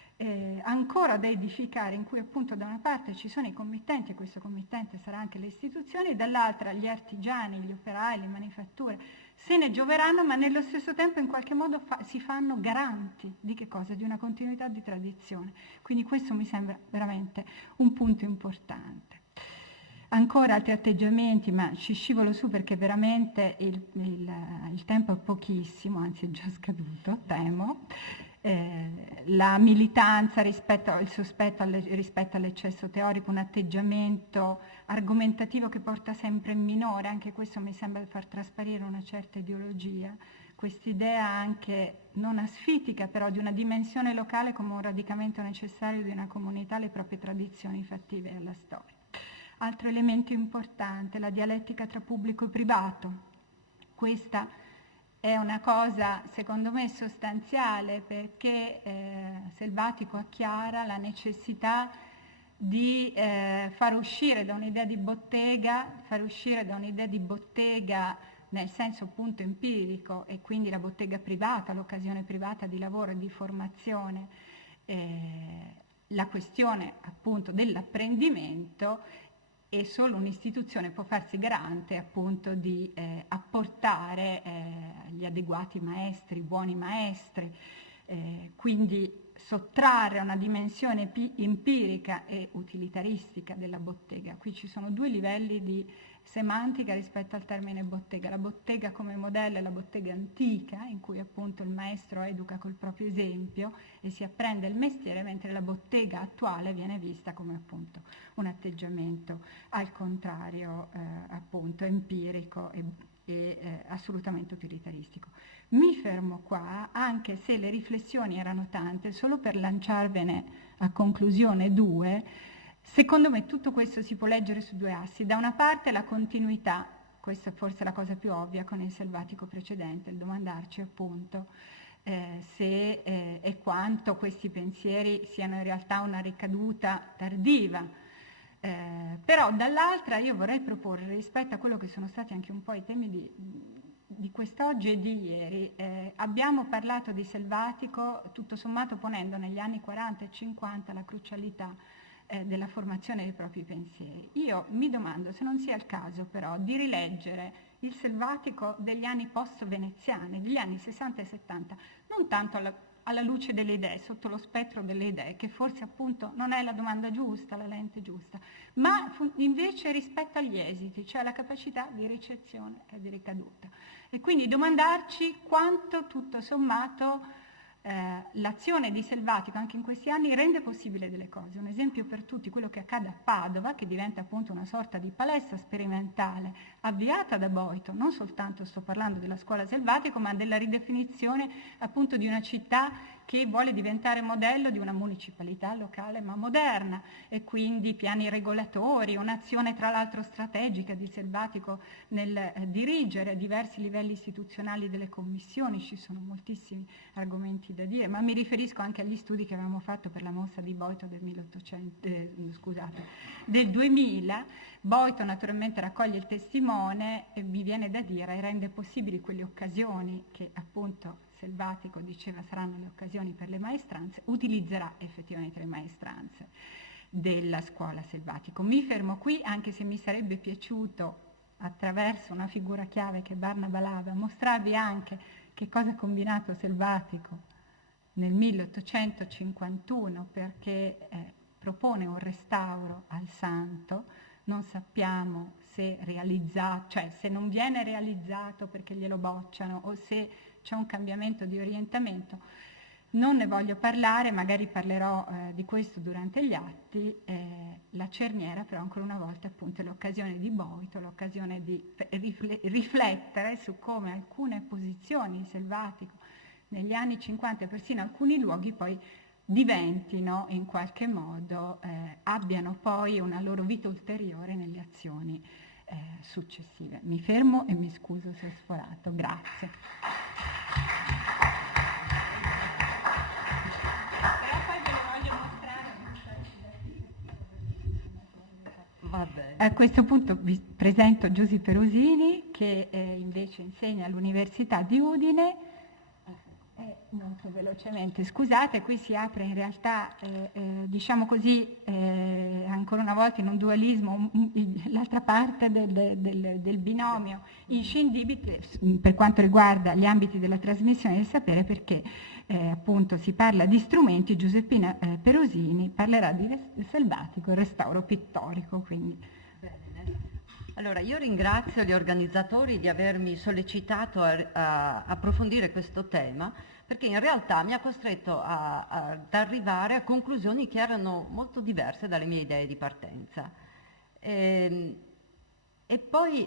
Ancora da edificare, in cui appunto da una parte ci sono i committenti, e questo committente sarà anche le istituzioni, dall'altra gli artigiani, gli operai, le manifatture se ne gioveranno, ma nello stesso tempo in qualche modo si fanno garanti di che cosa? Di una continuità di tradizione. Quindi questo mi sembra veramente un punto importante. Ancora altri atteggiamenti, ma ci scivolo su perché veramente il tempo è pochissimo, anzi è già scaduto, temo. La militanza rispetto al sospetto, rispetto all'eccesso teorico, un atteggiamento argomentativo che porta sempre in minore, anche questo mi sembra far trasparire una certa ideologia, quest'idea anche non asfitica però di una dimensione locale come un radicamento necessario di una comunità, le proprie tradizioni fattive alla storia. Altro elemento importante, la dialettica tra pubblico e privato. Questa è una cosa secondo me sostanziale perché Selvatico chiara la necessità di far uscire da un'idea di bottega nel senso appunto empirico, e quindi la bottega privata, l'occasione privata di lavoro e di formazione, la questione appunto dell'apprendimento, e solo un'istituzione può farsi garante appunto di apportare gli adeguati maestri, buoni maestri, quindi sottrarre una dimensione empirica e utilitaristica della bottega. Qui ci sono due livelli di semantica rispetto al termine bottega: la bottega come modello è la bottega antica, in cui appunto il maestro educa col proprio esempio e si apprende il mestiere, mentre la bottega attuale viene vista come appunto un atteggiamento al contrario appunto empirico e assolutamente utilitaristico. Mi fermo qua, anche se le riflessioni erano tante, solo per lanciarvene a conclusione due. Secondo me tutto questo si può leggere su due assi. Da una parte la continuità, questa è forse la cosa più ovvia con il selvatico precedente, il domandarci appunto se e quanto questi pensieri siano in realtà una ricaduta tardiva. Però dall'altra io vorrei proporre, rispetto a quello che sono stati anche un po' i temi di quest'oggi e di ieri, abbiamo parlato di selvatico tutto sommato ponendo negli anni 40 e 50 la crucialità della formazione dei propri pensieri. Io mi domando se non sia il caso però di rileggere il selvatico degli anni post-veneziani, degli anni 60 e 70, non tanto alla luce delle idee, sotto lo spettro delle idee, che forse appunto non è la domanda giusta, la lente giusta, ma invece rispetto agli esiti, cioè la capacità di ricezione e di ricaduta. E quindi domandarci quanto tutto sommato l'azione di selvatico anche in questi anni rende possibile delle cose. Un esempio per tutti, quello che accade a Padova, che diventa appunto una sorta di palestra sperimentale avviata da Boito. Non soltanto sto parlando della scuola selvatico, ma della ridefinizione appunto di una città che vuole diventare modello di una municipalità locale ma moderna, e quindi piani regolatori, un'azione tra l'altro strategica di selvatico nel dirigere diversi livelli istituzionali delle commissioni. Ci sono moltissimi argomenti da dire, ma mi riferisco anche agli studi che avevamo fatto per la mostra di Boito del 2000. Boito naturalmente raccoglie il testimone e mi viene da dire rende possibili quelle occasioni che appunto Selvatico diceva saranno le occasioni per le maestranze, utilizzerà effettivamente le maestranze della scuola Selvatico. Mi fermo qui, anche se mi sarebbe piaciuto, attraverso una figura chiave che è Barnaba Lava, mostrarvi anche che cosa ha combinato Selvatico nel 1851, perché propone un restauro al Santo. Non sappiamo se realizzato, cioè se non viene realizzato perché glielo bocciano o se c'è un cambiamento di orientamento. Non ne voglio parlare, magari parlerò di questo durante gli atti. La cerniera però ancora una volta appunto è l'occasione di Boito, l'occasione di riflettere su come alcune posizioni di Selvatico negli anni 50 e persino alcuni luoghi poi diventino in qualche modo, abbiano poi una loro vita ulteriore nelle azioni successive. Mi fermo e mi scuso se ho sforato. Grazie. Però poi ve lo voglio mostrare. Va bene. A questo punto vi presento Giuseppe Perosini, che invece insegna all'Università di Udine. Molto velocemente, scusate, qui si apre in realtà, diciamo così, ancora una volta in un dualismo, l'altra parte del binomio inscindibile per quanto riguarda gli ambiti della trasmissione del sapere, perché appunto si parla di strumenti. Giuseppina Perosini parlerà di Selvatico, il restauro pittorico. Quindi. Bene. Allora, io ringrazio gli organizzatori di avermi sollecitato a approfondire questo tema, perché in realtà mi ha costretto ad arrivare a conclusioni che erano molto diverse dalle mie idee di partenza. E poi,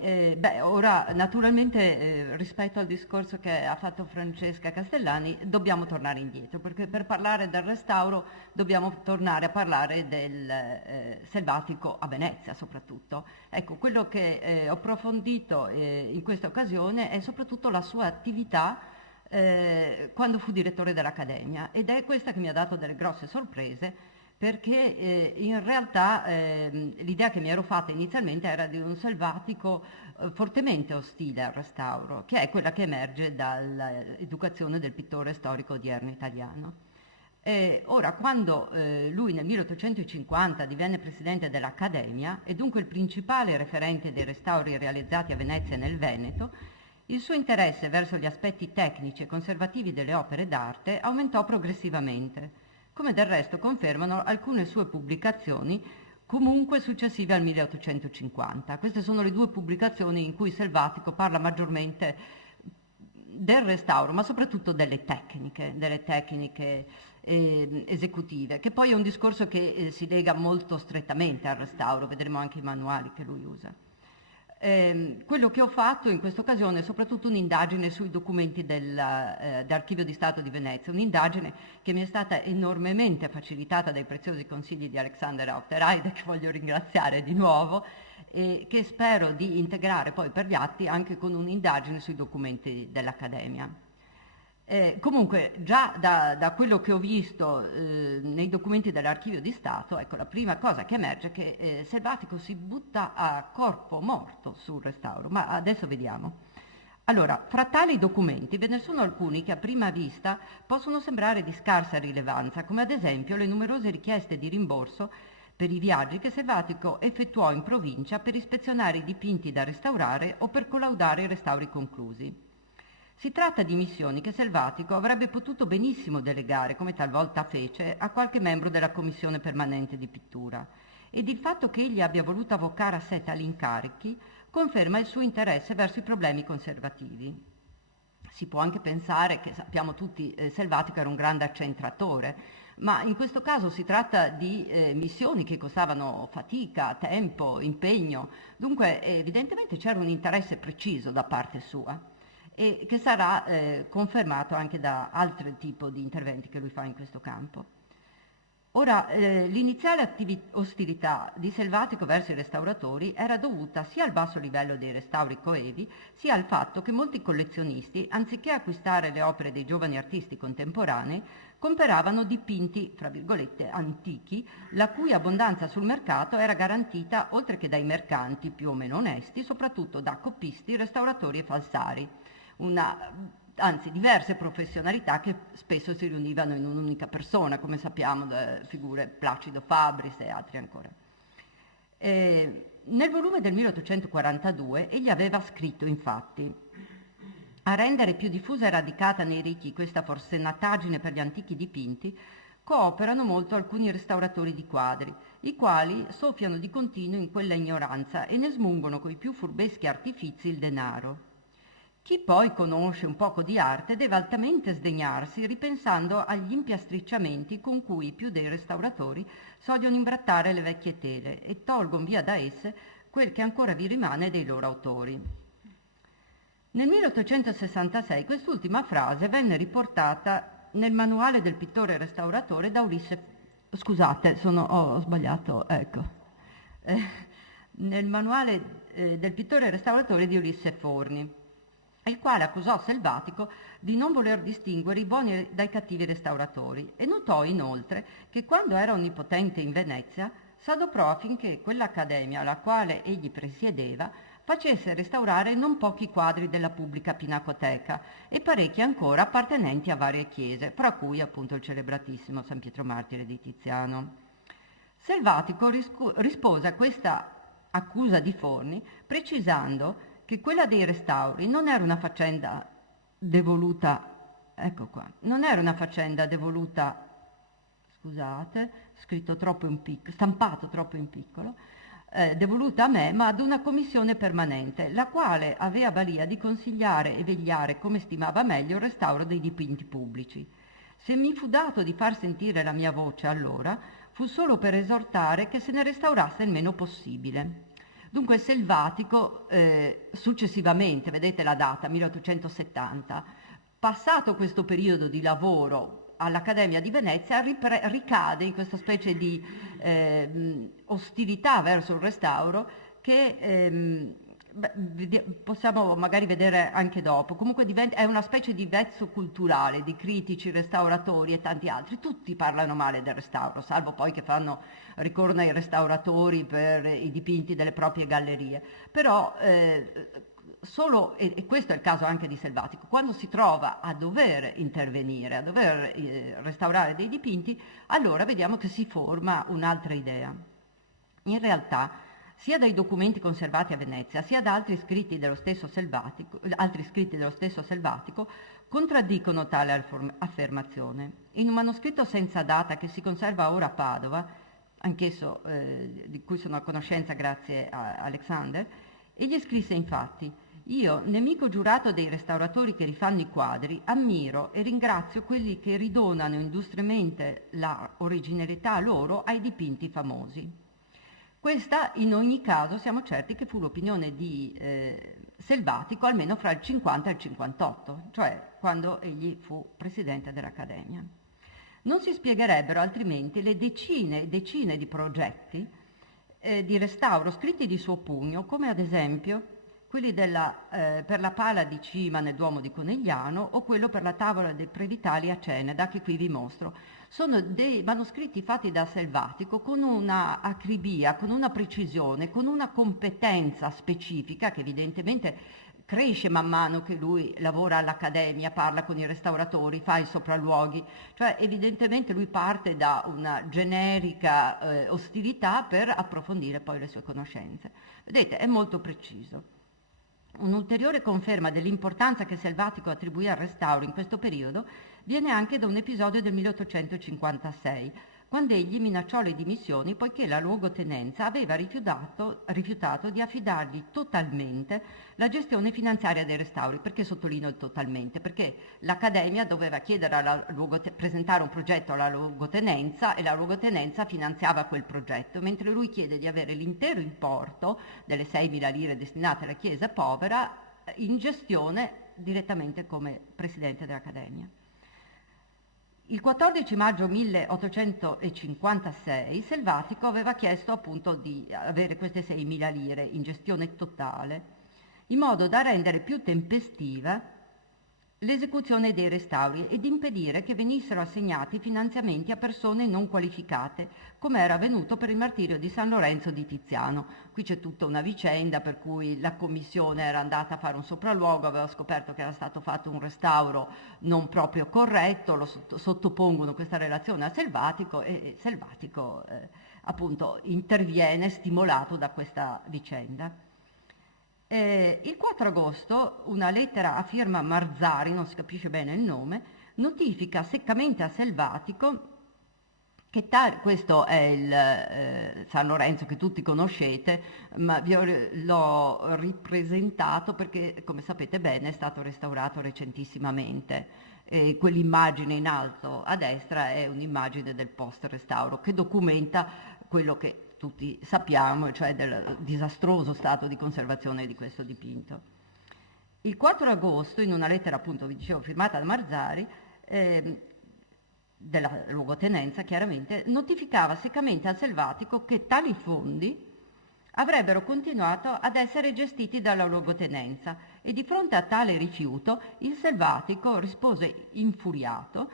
ora naturalmente rispetto al discorso che ha fatto Francesca Castellani dobbiamo tornare indietro, perché per parlare del restauro dobbiamo tornare a parlare del selvatico a Venezia soprattutto. Ecco, quello che ho approfondito in questa occasione è soprattutto la sua attività quando fu direttore dell'Accademia, ed è questa che mi ha dato delle grosse sorprese, perché in realtà l'idea che mi ero fatta inizialmente era di un Selvatico fortemente ostile al restauro, che è quella che emerge dall'educazione del pittore storico odierno italiano. Ora, quando lui nel 1850 divenne presidente dell'Accademia e dunque il principale referente dei restauri realizzati a Venezia e nel Veneto, il suo interesse verso gli aspetti tecnici e conservativi delle opere d'arte aumentò progressivamente, come del resto confermano alcune sue pubblicazioni comunque successive al 1850. Queste sono le due pubblicazioni in cui Selvatico parla maggiormente del restauro, ma soprattutto delle tecniche esecutive, che poi è un discorso che si lega molto strettamente al restauro, vedremo anche i manuali che lui usa. Quello che ho fatto in questa occasione è soprattutto un'indagine sui documenti dell'Archivio di Stato di Venezia, un'indagine che mi è stata enormemente facilitata dai preziosi consigli di Alexander Auterheide, che voglio ringraziare di nuovo, e che spero di integrare poi per gli atti anche con un'indagine sui documenti dell'Accademia. Comunque già da quello che ho visto nei documenti dell'Archivio di Stato, ecco, la prima cosa che emerge è che Selvatico si butta a corpo morto sul restauro, ma adesso vediamo. Allora, fra tali documenti ve ne sono alcuni che a prima vista possono sembrare di scarsa rilevanza, come ad esempio le numerose richieste di rimborso per i viaggi che Selvatico effettuò in provincia per ispezionare i dipinti da restaurare o per collaudare i restauri conclusi. Si tratta di missioni che Selvatico avrebbe potuto benissimo delegare, come talvolta fece, a qualche membro della commissione permanente di pittura, ed il fatto che egli abbia voluto avvocare a sé tali incarichi conferma il suo interesse verso i problemi conservativi. Si può anche pensare che, sappiamo tutti, Selvatico era un grande accentratore, ma in questo caso si tratta di missioni che costavano fatica, tempo, impegno, dunque evidentemente c'era un interesse preciso da parte sua, e che sarà confermato anche da altri tipi di interventi che lui fa in questo campo. Ora, l'iniziale ostilità di Selvatico verso i restauratori era dovuta sia al basso livello dei restauri coevi, sia al fatto che molti collezionisti, anziché acquistare le opere dei giovani artisti contemporanei, comperavano dipinti, fra virgolette, antichi, la cui abbondanza sul mercato era garantita, oltre che dai mercanti più o meno onesti, soprattutto da coppisti, restauratori e falsari. Anzi diverse professionalità che spesso si riunivano in un'unica persona, come sappiamo da figure Placido Fabris e altri ancora. Nel volume del 1842 egli aveva scritto infatti: a rendere più diffusa e radicata nei ricchi questa forsennataggine per gli antichi dipinti cooperano molto alcuni restauratori di quadri, i quali soffiano di continuo in quella ignoranza e ne smungono coi più furbeschi artifizi il denaro. Chi poi conosce un poco di arte deve altamente sdegnarsi ripensando agli impiastricciamenti con cui i più dei restauratori sogliono imbrattare le vecchie tele e tolgono via da esse quel che ancora vi rimane dei loro autori. Nel 1866 quest'ultima frase venne riportata nel manuale del pittore restauratore da Ulisse... Scusate, ho sbagliato, ecco. Nel manuale del pittore restauratore di Ulisse Forni, il quale accusò Selvatico di non voler distinguere i buoni dai cattivi restauratori e notò inoltre che quando era onnipotente in Venezia s'adoprò affinché quell'accademia alla quale egli presiedeva facesse restaurare non pochi quadri della pubblica pinacoteca e parecchi ancora appartenenti a varie chiese, fra cui appunto il celebratissimo San Pietro Martire di Tiziano. Selvatico rispose a questa accusa di Forni precisando che quella dei restauri non era una faccenda devoluta, ecco qua, non era una faccenda devoluta, scusate, stampato troppo in piccolo, devoluta a me, ma ad una commissione permanente, la quale aveva balia di consigliare e vegliare come stimava meglio il restauro dei dipinti pubblici. Se mi fu dato di far sentire la mia voce allora, fu solo per esortare che se ne restaurasse il meno possibile. Dunque Selvatico successivamente, vedete la data, 1870, passato questo periodo di lavoro all'Accademia di Venezia, ricade in questa specie di ostilità verso il restauro che possiamo magari vedere anche dopo. Comunque è una specie di vezzo culturale di critici, restauratori e tanti altri. Tutti parlano male del restauro, salvo poi che ricorrono ai restauratori per i dipinti delle proprie gallerie. Però solo, e questo è il caso anche di Selvatico, quando si trova a dover intervenire, a dover restaurare dei dipinti, allora vediamo che si forma un'altra idea. In realtà, sia dai documenti conservati a Venezia, sia da altri scritti dello stesso Selvatico, contraddicono tale affermazione. In un manoscritto senza data che si conserva ora a Padova, anch'esso di cui sono a conoscenza grazie a Alexander, egli scrisse infatti: «Io, nemico giurato dei restauratori che rifanno i quadri, ammiro e ringrazio quelli che ridonano industrialmente la originalità loro ai dipinti famosi». Questa, in ogni caso, siamo certi che fu l'opinione di Selvatico almeno fra il 50 e il 58, cioè quando egli fu presidente dell'Accademia. Non si spiegherebbero altrimenti le decine e decine di progetti di restauro scritti di suo pugno, come ad esempio quelli per la pala di cima nel Duomo di Conegliano o quello per la tavola dei Previtali a Ceneda, che qui vi mostro. Sono dei manoscritti fatti da Selvatico con una acribia, con una precisione, con una competenza specifica che evidentemente cresce man mano che lui lavora all'Accademia, parla con i restauratori, fa i sopralluoghi, cioè evidentemente lui parte da una generica ostilità per approfondire poi le sue conoscenze. Vedete, è molto preciso. Un'ulteriore conferma dell'importanza che Selvatico attribuì al restauro in questo periodo viene anche da un episodio del 1856, quando egli minacciò le dimissioni poiché la luogotenenza aveva rifiutato di affidargli totalmente la gestione finanziaria dei restauri. Perché sottolineo il totalmente? Perché l'Accademia doveva chiedere presentare un progetto alla luogotenenza e la luogotenenza finanziava quel progetto, mentre lui chiede di avere l'intero importo delle 6.000 lire destinate alla Chiesa povera in gestione direttamente come presidente dell'Accademia. Il 14 maggio 1856 Selvatico aveva chiesto appunto di avere queste 6.000 lire in gestione totale, in modo da rendere più tempestiva l'esecuzione dei restauri ed impedire che venissero assegnati finanziamenti a persone non qualificate, come era avvenuto per il martirio di San Lorenzo di Tiziano. Qui c'è tutta una vicenda per cui la commissione era andata a fare un sopralluogo, aveva scoperto che era stato fatto un restauro non proprio corretto, lo sottopongono questa relazione a Selvatico e Selvatico appunto interviene stimolato da questa vicenda. Il 4 agosto una lettera a firma Marzari, non si capisce bene il nome, notifica seccamente a Selvatico che questo è il San Lorenzo che tutti conoscete, ma l'ho ripresentato perché, come sapete bene, è stato restaurato recentissimamente. Quell'immagine in alto a destra è un'immagine del post-restauro che documenta quello che tutti sappiamo, cioè del disastroso stato di conservazione di questo dipinto. Il 4 agosto, in una lettera, appunto, vi dicevo, firmata da Marzari, della luogotenenza chiaramente, notificava seccamente al Selvatico che tali fondi avrebbero continuato ad essere gestiti dalla luogotenenza e di fronte a tale rifiuto il Selvatico rispose infuriato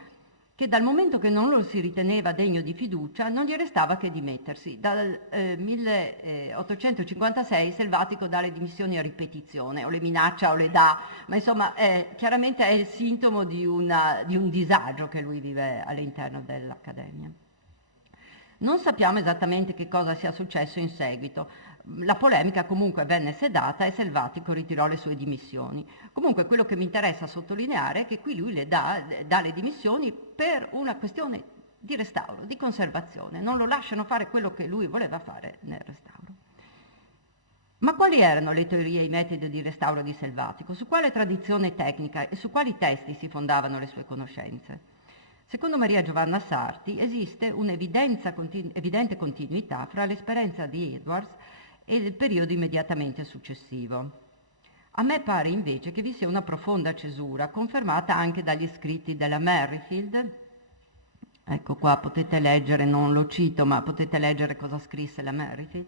che dal momento che non lo si riteneva degno di fiducia non gli restava che dimettersi. Dal 1856 Selvatico dà le dimissioni a ripetizione, o le minaccia o le dà, ma insomma chiaramente è il sintomo di un disagio che lui vive all'interno dell'Accademia. Non sappiamo esattamente che cosa sia successo in seguito. La polemica comunque venne sedata e Selvatico ritirò le sue dimissioni. Comunque quello che mi interessa sottolineare è che qui lui le dà le dimissioni per una questione di restauro, di conservazione. Non lo lasciano fare quello che lui voleva fare nel restauro. Ma quali erano le teorie e i metodi di restauro di Selvatico? Su quale tradizione tecnica e su quali testi si fondavano le sue conoscenze? Secondo Maria Giovanna Sarti esiste un'evidente continuità fra l'esperienza di Edwards e il periodo immediatamente successivo. A me pare invece che vi sia una profonda cesura, confermata anche dagli scritti della Merrifield. Ecco qua potete leggere, non lo cito, ma potete leggere cosa scrisse la Merrifield.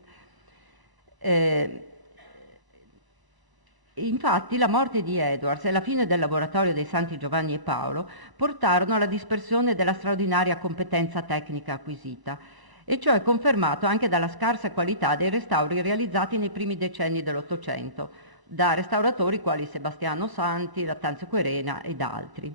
Infatti la morte di Edwards e la fine del laboratorio dei Santi Giovanni e Paolo portarono alla dispersione della straordinaria competenza tecnica acquisita, e ciò è confermato anche dalla scarsa qualità dei restauri realizzati nei primi decenni dell'Ottocento, da restauratori quali Sebastiano Santi, Lattanzio Querena ed altri.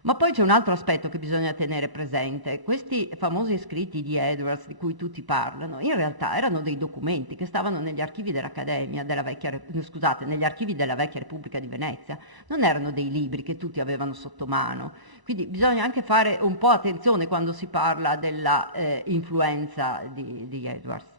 Ma poi c'è un altro aspetto che bisogna tenere presente. Questi famosi scritti di Edwards, di cui tutti parlano, in realtà erano dei documenti che stavano negli archivi dell'Accademia, negli archivi della vecchia Repubblica di Venezia. Non erano dei libri che tutti avevano sotto mano. Quindi bisogna anche fare un po' attenzione quando si parla della influenza di Edwards.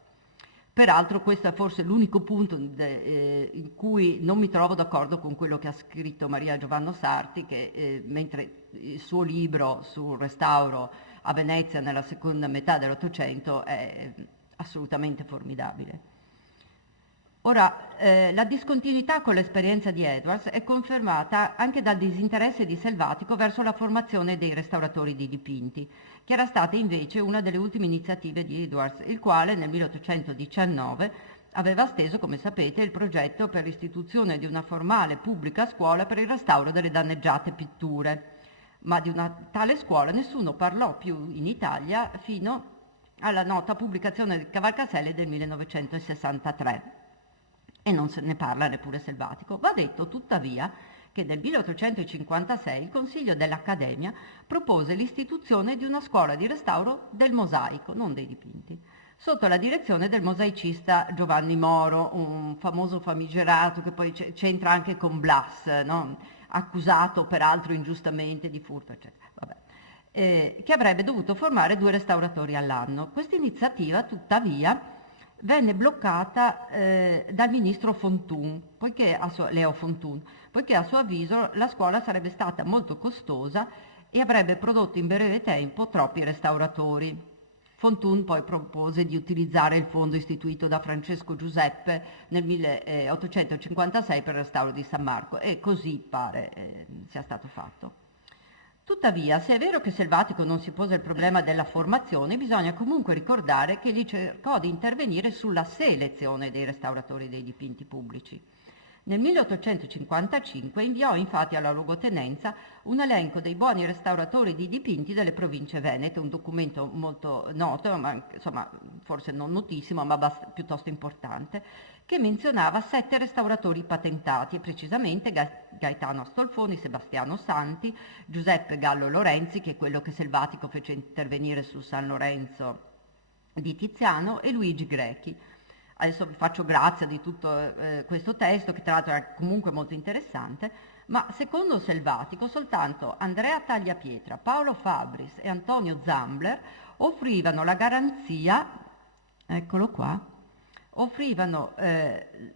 Peraltro questo è forse l'unico punto in cui non mi trovo d'accordo con quello che ha scritto Maria Giovanna Sarti, che mentre il suo libro sul restauro a Venezia nella seconda metà dell'Ottocento è assolutamente formidabile. Ora, la discontinuità con l'esperienza di Edwards è confermata anche dal disinteresse di Selvatico verso la formazione dei restauratori di dipinti, che era stata invece una delle ultime iniziative di Edwards, il quale nel 1819 aveva steso, come sapete, il progetto per l'istituzione di una formale pubblica scuola per il restauro delle danneggiate pitture. Ma di una tale scuola nessuno parlò più in Italia fino alla nota pubblicazione del Cavalcaselle del 1963. E non se ne parla neppure Selvatico. Va detto tuttavia che nel 1856 il Consiglio dell'Accademia propose l'istituzione di una scuola di restauro del mosaico, non dei dipinti, sotto la direzione del mosaicista Giovanni Moro, un famoso famigerato che poi c'entra anche con Blas, no? Accusato peraltro ingiustamente di furto, eccetera. Vabbè. Che avrebbe dovuto formare 2 restauratori all'anno. Questa iniziativa, tuttavia, venne bloccata dal ministro Fontun, Leo Fontun, poiché a suo avviso la scuola sarebbe stata molto costosa e avrebbe prodotto in breve tempo troppi restauratori. Fontun poi propose di utilizzare il fondo istituito da Francesco Giuseppe nel 1856 per il restauro di San Marco, e così pare sia stato fatto. Tuttavia, se è vero che Selvatico non si pose il problema della formazione, bisogna comunque ricordare che egli cercò di intervenire sulla selezione dei restauratori dei dipinti pubblici. Nel 1855 inviò infatti alla luogotenenza un elenco dei buoni restauratori di dipinti delle province venete, un documento molto noto, ma insomma forse non notissimo, ma piuttosto importante, che menzionava 7 restauratori patentati, e precisamente Gaetano Astolfoni, Sebastiano Santi, Giuseppe Gallo Lorenzi, che è quello che Selvatico fece intervenire su San Lorenzo di Tiziano, e Luigi Grechi. Adesso vi faccio grazia di tutto questo testo, che tra l'altro è comunque molto interessante, ma secondo Selvatico soltanto Andrea Tagliapietra, Paolo Fabris e Antonio Zambler offrivano la garanzia, eccolo qua,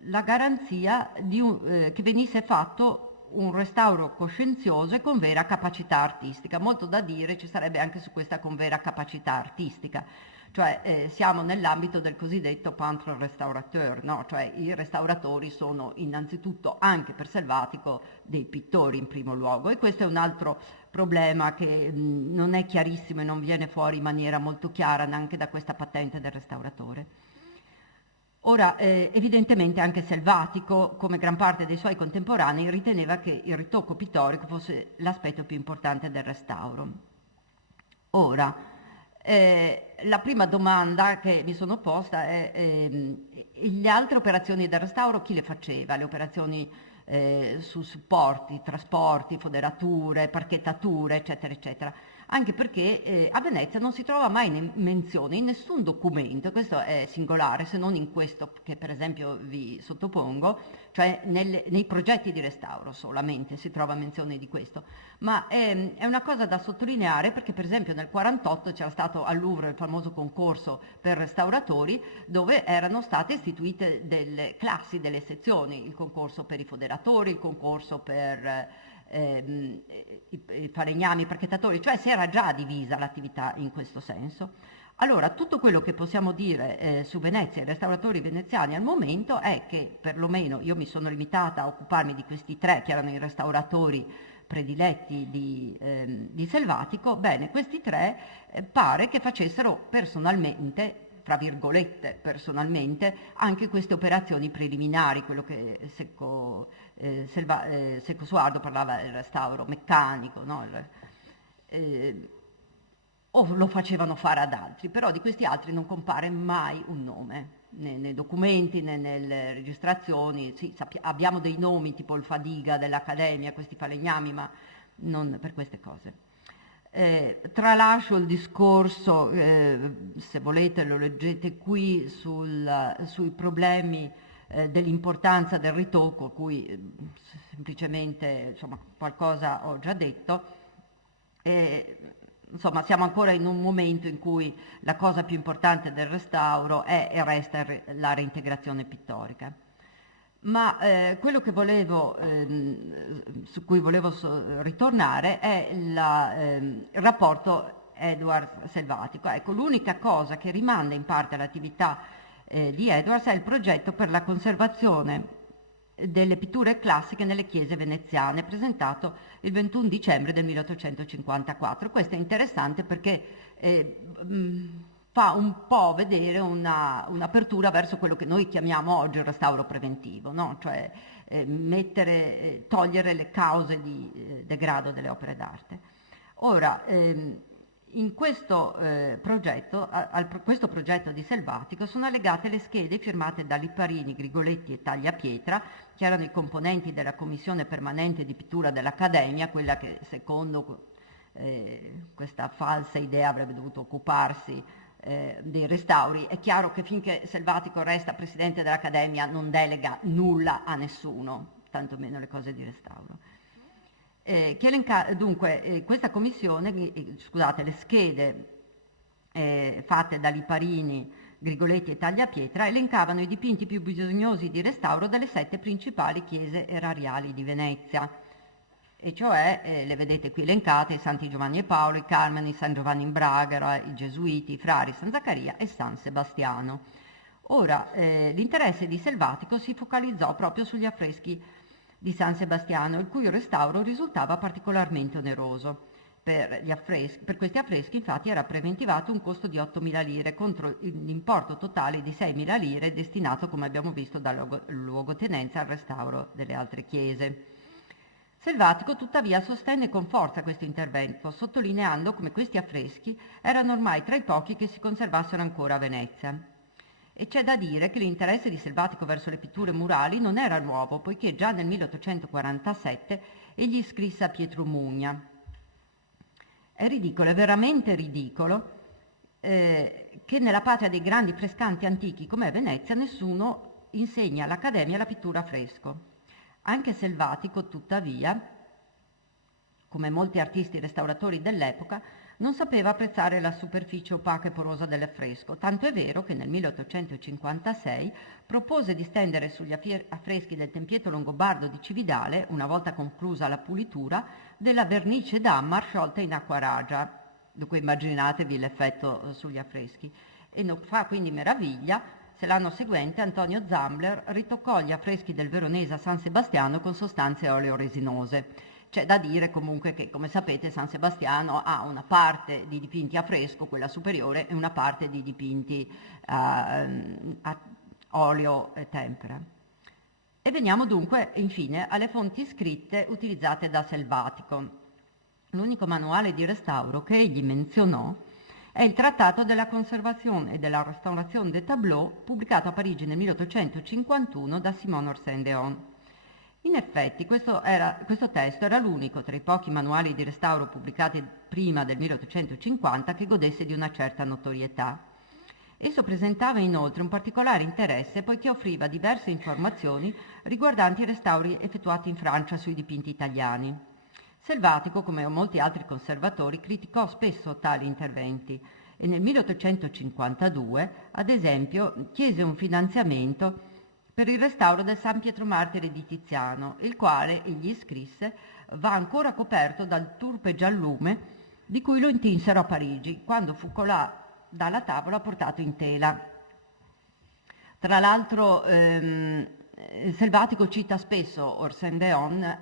la garanzia che venisse fatto un restauro coscienzioso e con vera capacità artistica. Molto da dire ci sarebbe anche su questa con vera capacità artistica, cioè siamo nell'ambito del cosiddetto peintre restaurateur, no? Cioè i restauratori sono innanzitutto, anche per Selvatico, dei pittori in primo luogo, e questo è un altro problema che non è chiarissimo e non viene fuori in maniera molto chiara neanche da questa patente del restauratore. Ora, evidentemente anche Selvatico, come gran parte dei suoi contemporanei, riteneva che il ritocco pittorico fosse l'aspetto più importante del restauro. Ora, la prima domanda che mi sono posta è le altre operazioni del restauro chi le faceva? Le operazioni su supporti, trasporti, foderature, parchettature, eccetera, eccetera. Anche perché a Venezia non si trova mai menzione in nessun documento, questo è singolare, se non in questo che per esempio vi sottopongo, cioè nei progetti di restauro solamente si trova menzione di questo, ma è una cosa da sottolineare perché per esempio nel 1948 c'era stato al Louvre il famoso concorso per restauratori dove erano state istituite delle classi, delle sezioni, il concorso per i foderatori, il concorso per i falegnami, i parchettatori, cioè si era già divisa l'attività in questo senso. Allora, tutto quello che possiamo dire su Venezia e i restauratori veneziani al momento è che, perlomeno io mi sono limitata a occuparmi di questi 3 che erano i restauratori prediletti di Selvatico. Bene, questi 3 pare che facessero personalmente fra virgolette, personalmente, anche queste operazioni preliminari, quello che Secco Suardo parlava del restauro meccanico, no? O lo facevano fare ad altri, però di questi altri non compare mai un nome, né nei documenti né nelle registrazioni. Sì, abbiamo dei nomi tipo il Fadiga dell'Accademia, questi falegnami, ma non per queste cose. Tralascio il discorso, se volete lo leggete qui, sui problemi dell'importanza del ritocco, a cui semplicemente insomma, qualcosa ho già detto. Insomma, siamo ancora in un momento in cui la cosa più importante del restauro è e resta la reintegrazione pittorica. Ma quello che su cui volevo ritornare è il rapporto Edwards-Selvatico. Ecco, l'unica cosa che rimanda in parte all'attività di Edwards è il progetto per la conservazione delle pitture classiche nelle chiese veneziane, presentato il 21 dicembre del 1854. Questo è interessante perché fa un po' vedere un'apertura verso quello che noi chiamiamo oggi il restauro preventivo, no? Cioè togliere le cause di degrado delle opere d'arte. Ora, in questo questo progetto di Selvatico sono allegate le schede firmate da Lipparini, Grigoletti e Tagliapietra, che erano i componenti della commissione permanente di pittura dell'Accademia, quella che secondo questa falsa idea avrebbe dovuto occuparsi dei restauri. È chiaro che finché Selvatico resta presidente dell'Accademia non delega nulla a nessuno, tantomeno le cose di restauro. Dunque, questa commissione, scusate, le schede fatte da Lipparini, Grigoletti e Tagliapietra elencavano i dipinti più bisognosi di restauro delle 7 principali chiese erariali di Venezia, e cioè, le vedete qui elencate, i Santi Giovanni e Paolo, i Carmeni, San Giovanni in Bragara, i Gesuiti, i Frari, San Zaccaria e San Sebastiano. Ora, l'interesse di Selvatico si focalizzò proprio sugli affreschi di San Sebastiano, il cui restauro risultava particolarmente oneroso. Per questi affreschi infatti era preventivato un costo di 8.000 lire contro l'importo totale di 6.000 lire destinato, come abbiamo visto, dalla luogotenenza al restauro delle altre chiese. Selvatico tuttavia sostenne con forza questo intervento, sottolineando come questi affreschi erano ormai tra i pochi che si conservassero ancora a Venezia. E c'è da dire che l'interesse di Selvatico verso le pitture murali non era nuovo, poiché già nel 1847 egli scrisse a Pietro Mugna: è ridicolo, è veramente ridicolo che nella patria dei grandi frescanti antichi come Venezia nessuno insegna all'Accademia la pittura a fresco. Anche Selvatico, tuttavia, come molti artisti restauratori dell'epoca, non sapeva apprezzare la superficie opaca e porosa dell'affresco, tanto è vero che nel 1856 propose di stendere sugli affreschi del tempietto longobardo di Cividale, una volta conclusa la pulitura, della vernice d'ammar sciolta in acqua ragia. Dunque immaginatevi l'effetto sugli affreschi. E non fa quindi meraviglia se l'anno seguente Antonio Zambler ritoccò gli affreschi del veronese a San Sebastiano con sostanze oleoresinose. C'è da dire comunque che, come sapete, San Sebastiano ha una parte di dipinti a fresco, quella superiore, e una parte di dipinti a olio e tempera. E veniamo dunque, infine, alle fonti scritte utilizzate da Selvatico. L'unico manuale di restauro che egli menzionò è il Trattato della conservazione e della restaurazione des tableaux, pubblicato a Parigi nel 1851 da Simon Orsin-Deon. In effetti questo testo era l'unico tra i pochi manuali di restauro pubblicati prima del 1850 che godesse di una certa notorietà. Esso presentava inoltre un particolare interesse poiché offriva diverse informazioni riguardanti i restauri effettuati in Francia sui dipinti italiani. Selvatico, come molti altri conservatori, criticò spesso tali interventi e nel 1852, ad esempio, chiese un finanziamento per il restauro del San Pietro Martire di Tiziano, il quale, egli scrisse, va ancora coperto dal turpe giallume di cui lo intinsero a Parigi, quando fu colà dalla tavola portato in tela. Tra l'altro Selvatico cita spesso Orsène-Déon,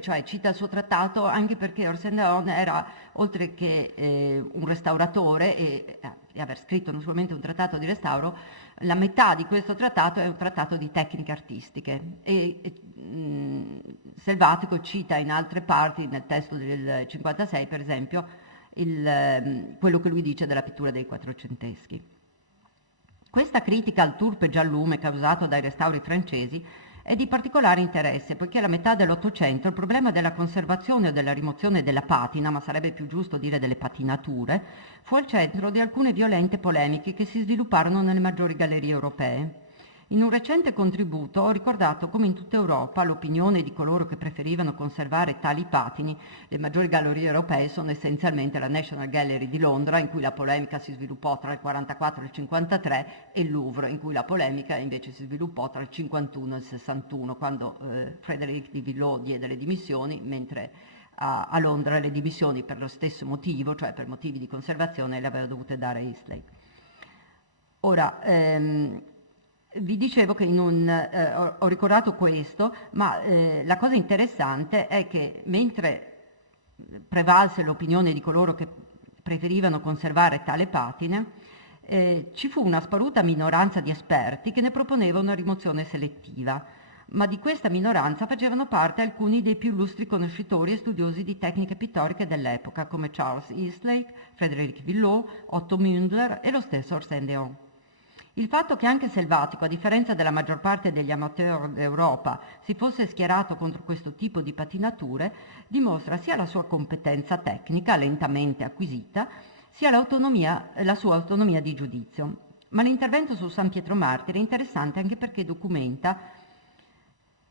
cioè cita il suo trattato anche perché Orsène-Déon era, oltre che un restauratore e aver scritto naturalmente un trattato di restauro, la metà di questo trattato è un trattato di tecniche artistiche Selvatico cita in altre parti, nel testo del 56 per esempio, quello che lui dice della pittura dei quattrocenteschi. Questa critica al turpe giallume causato dai restauri francesi è di particolare interesse, poiché alla metà dell'Ottocento il problema della conservazione o della rimozione della patina, ma sarebbe più giusto dire delle patinature, fu al centro di alcune violente polemiche che si svilupparono nelle maggiori gallerie europee. In un recente contributo ho ricordato come in tutta Europa l'opinione di coloro che preferivano conservare tali patini, le maggiori gallerie europee sono essenzialmente la National Gallery di Londra, in cui la polemica si sviluppò tra il 44 e il 53, e il Louvre, in cui la polemica invece si sviluppò tra il 51 e il 61, quando Frédéric de Villot diede le dimissioni, mentre a Londra le dimissioni per lo stesso motivo, cioè per motivi di conservazione, le aveva dovute dare Eastlake. Ora, vi dicevo che ho ricordato questo, ma la cosa interessante è che mentre prevalse l'opinione di coloro che preferivano conservare tale patine, ci fu una sparuta minoranza di esperti che ne proponeva una rimozione selettiva, ma di questa minoranza facevano parte alcuni dei più illustri conoscitori e studiosi di tecniche pittoriche dell'epoca, come Charles Eastlake, Frédéric Villot, Otto Mündler e lo stesso Orsène-Déon. Il fatto che anche Selvatico, a differenza della maggior parte degli amateur d'Europa, si fosse schierato contro questo tipo di patinature, dimostra sia la sua competenza tecnica, lentamente acquisita, sia la sua autonomia di giudizio. Ma l'intervento su San Pietro Martire è interessante anche perché documenta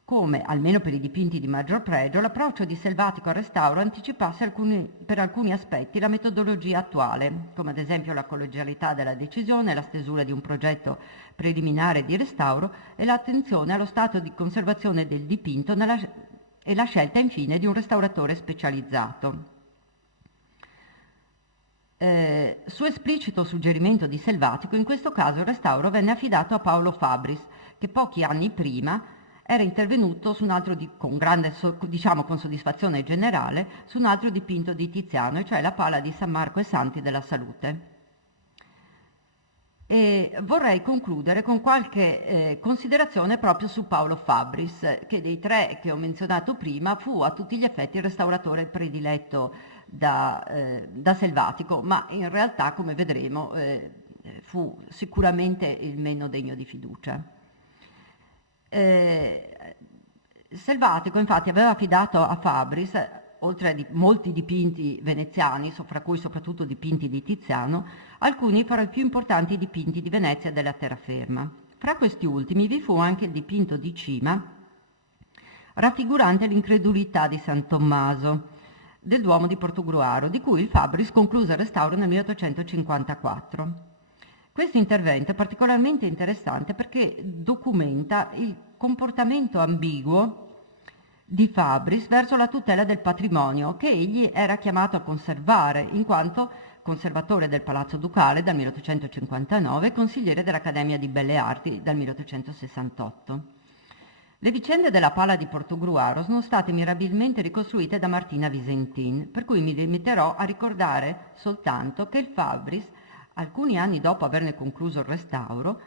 come, almeno per i dipinti di maggior pregio, l'approccio di Selvatico al restauro anticipasse per alcuni aspetti la metodologia attuale, come ad esempio la collegialità della decisione, la stesura di un progetto preliminare di restauro e l'attenzione allo stato di conservazione del dipinto e la scelta infine di un restauratore specializzato. Su esplicito suggerimento di Selvatico, in questo caso il restauro venne affidato a Paolo Fabris, che pochi anni prima era intervenuto su un altro con soddisfazione generale, su un altro dipinto di Tiziano, e cioè la Pala di San Marco e Santi della Salute. E vorrei concludere con qualche considerazione proprio su Paolo Fabris, che dei tre che ho menzionato prima fu a tutti gli effetti il restauratore prediletto da Selvatico, ma in realtà, come vedremo, fu sicuramente il meno degno di fiducia. Selvatico infatti aveva affidato a Fabris, oltre a molti dipinti veneziani, fra cui soprattutto dipinti di Tiziano, alcuni fra i più importanti dipinti di Venezia della terraferma. Fra questi ultimi vi fu anche il dipinto di Cima, raffigurante l'incredulità di San Tommaso del Duomo di Portogruaro, di cui il Fabris concluse il restauro nel 1854. Questo intervento è particolarmente interessante perché documenta il comportamento ambiguo di Fabris verso la tutela del patrimonio che egli era chiamato a conservare, in quanto conservatore del Palazzo Ducale dal 1859 e consigliere dell'Accademia di Belle Arti dal 1868. Le vicende della Pala di Portogruaro sono state mirabilmente ricostruite da Martina Visentin, per cui mi limiterò a ricordare soltanto che il Fabris, alcuni anni dopo averne concluso il restauro,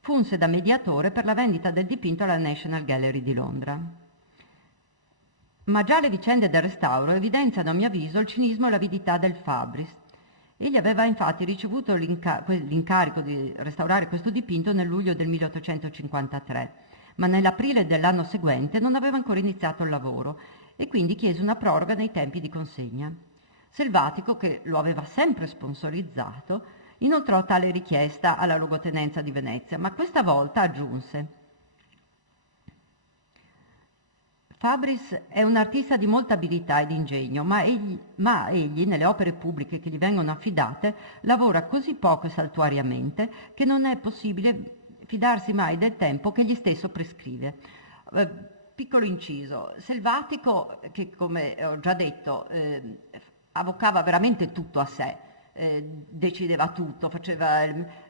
funse da mediatore per la vendita del dipinto alla National Gallery di Londra. Ma già le vicende del restauro evidenziano, a mio avviso, il cinismo e l'avidità del Fabris. Egli aveva infatti ricevuto l'incarico di restaurare questo dipinto nel luglio del 1853, ma nell'aprile dell'anno seguente non aveva ancora iniziato il lavoro e quindi chiese una proroga nei tempi di consegna. Selvatico, che lo aveva sempre sponsorizzato, inoltrò tale richiesta alla luogotenenza di Venezia, ma questa volta aggiunse: Fabris è un artista di molta abilità ed ingegno, ma egli, nelle opere pubbliche che gli vengono affidate, lavora così poco e saltuariamente che non è possibile fidarsi mai del tempo che gli stesso prescrive. Piccolo inciso, Selvatico, che come ho già detto, avvocava veramente tutto a sé, decideva tutto,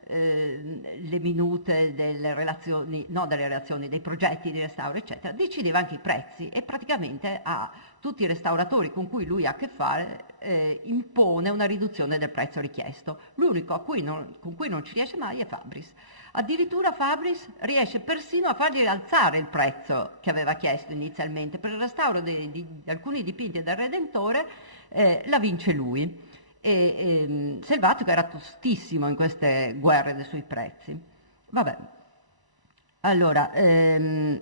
le minute delle relazioni, no delle relazioni, dei progetti di restauro, eccetera, decideva anche i prezzi e praticamente a tutti i restauratori con cui lui ha a che fare impone una riduzione del prezzo richiesto. L'unico con cui non ci riesce mai è Fabris. Addirittura Fabris riesce persino a fargli alzare il prezzo che aveva chiesto inizialmente. Per il restauro di alcuni dipinti del Redentore la vince lui. Selvatico era tostissimo in queste guerre sui prezzi. Vabbè, allora, in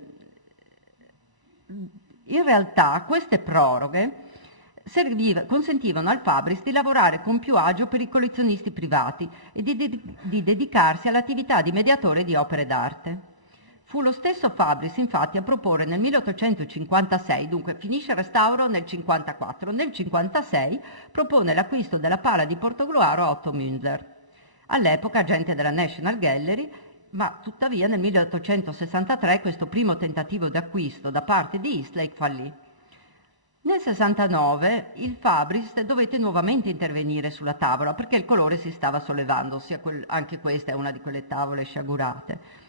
realtà queste proroghe consentivano al Fabris di lavorare con più agio per i collezionisti privati e di dedicarsi all'attività di mediatore di opere d'arte. Fu lo stesso Fabris infatti a proporre nel 1856, dunque finisce il restauro nel 54, nel 56 propone l'acquisto della pala di Portogruaro a Otto Münzer, all'epoca agente della National Gallery, ma tuttavia nel 1863 questo primo tentativo di acquisto da parte di Eastlake fallì. Nel 69 il Fabris dovette nuovamente intervenire sulla tavola perché il colore si stava sollevando, anche questa è una di quelle tavole sciagurate.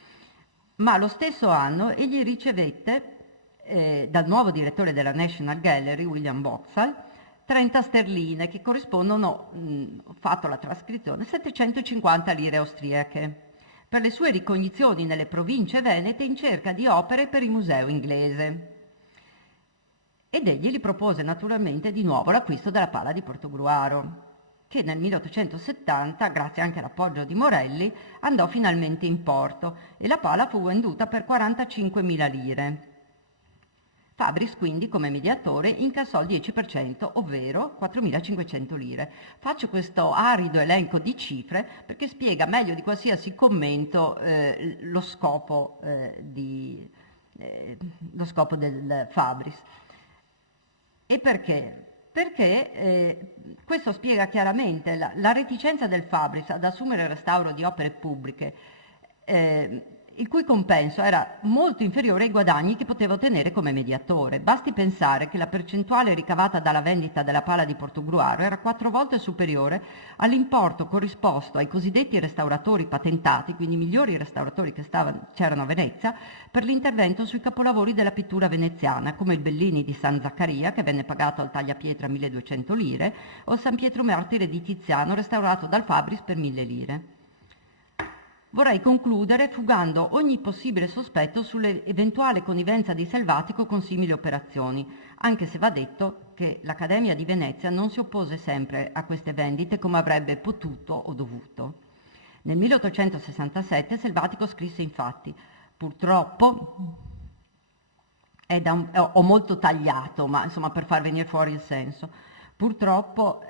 Ma lo stesso anno egli ricevette dal nuovo direttore della National Gallery, William Boxall, 30 sterline che corrispondono, ho fatto la trascrizione, 750 lire austriache, per le sue ricognizioni nelle province venete in cerca di opere per il museo inglese. Ed egli gli propose naturalmente di nuovo l'acquisto della pala di Portogruaro, che nel 1870, grazie anche all'appoggio di Morelli, andò finalmente in porto e la pala fu venduta per 45.000 lire. Fabris quindi, come mediatore, incassò il 10%, ovvero 4.500 lire. Faccio questo arido elenco di cifre perché spiega meglio di qualsiasi commento lo scopo del Fabris. E perché? Perché questo spiega chiaramente la reticenza del Fabris ad assumere il restauro di opere pubbliche, il cui compenso era molto inferiore ai guadagni che poteva ottenere come mediatore. Basti pensare che la percentuale ricavata dalla vendita della pala di Portogruaro era 4 volte superiore all'importo corrisposto ai cosiddetti restauratori patentati, quindi i migliori restauratori che c'erano a Venezia, per l'intervento sui capolavori della pittura veneziana, come il Bellini di San Zaccaria, che venne pagato al tagliapietra 1.200 lire, o San Pietro Martire di Tiziano, restaurato dal Fabris per 1.000 lire. Vorrei concludere fugando ogni possibile sospetto sull'eventuale connivenza di Selvatico con simili operazioni, anche se va detto che l'Accademia di Venezia non si oppose sempre a queste vendite come avrebbe potuto o dovuto. Nel 1867 Selvatico scrisse infatti: purtroppo, ho molto tagliato, ma insomma per far venire fuori il senso, purtroppo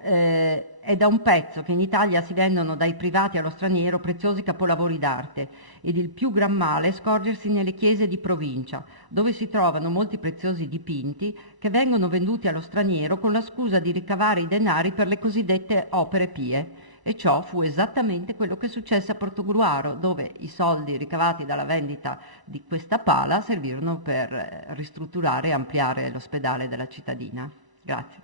è da un pezzo che in Italia si vendono dai privati allo straniero preziosi capolavori d'arte ed il più gran male è scorgersi nelle chiese di provincia, dove si trovano molti preziosi dipinti che vengono venduti allo straniero con la scusa di ricavare i denari per le cosiddette opere pie. E ciò fu esattamente quello che successe a Portogruaro, dove i soldi ricavati dalla vendita di questa pala servirono per ristrutturare e ampliare l'ospedale della cittadina. Grazie.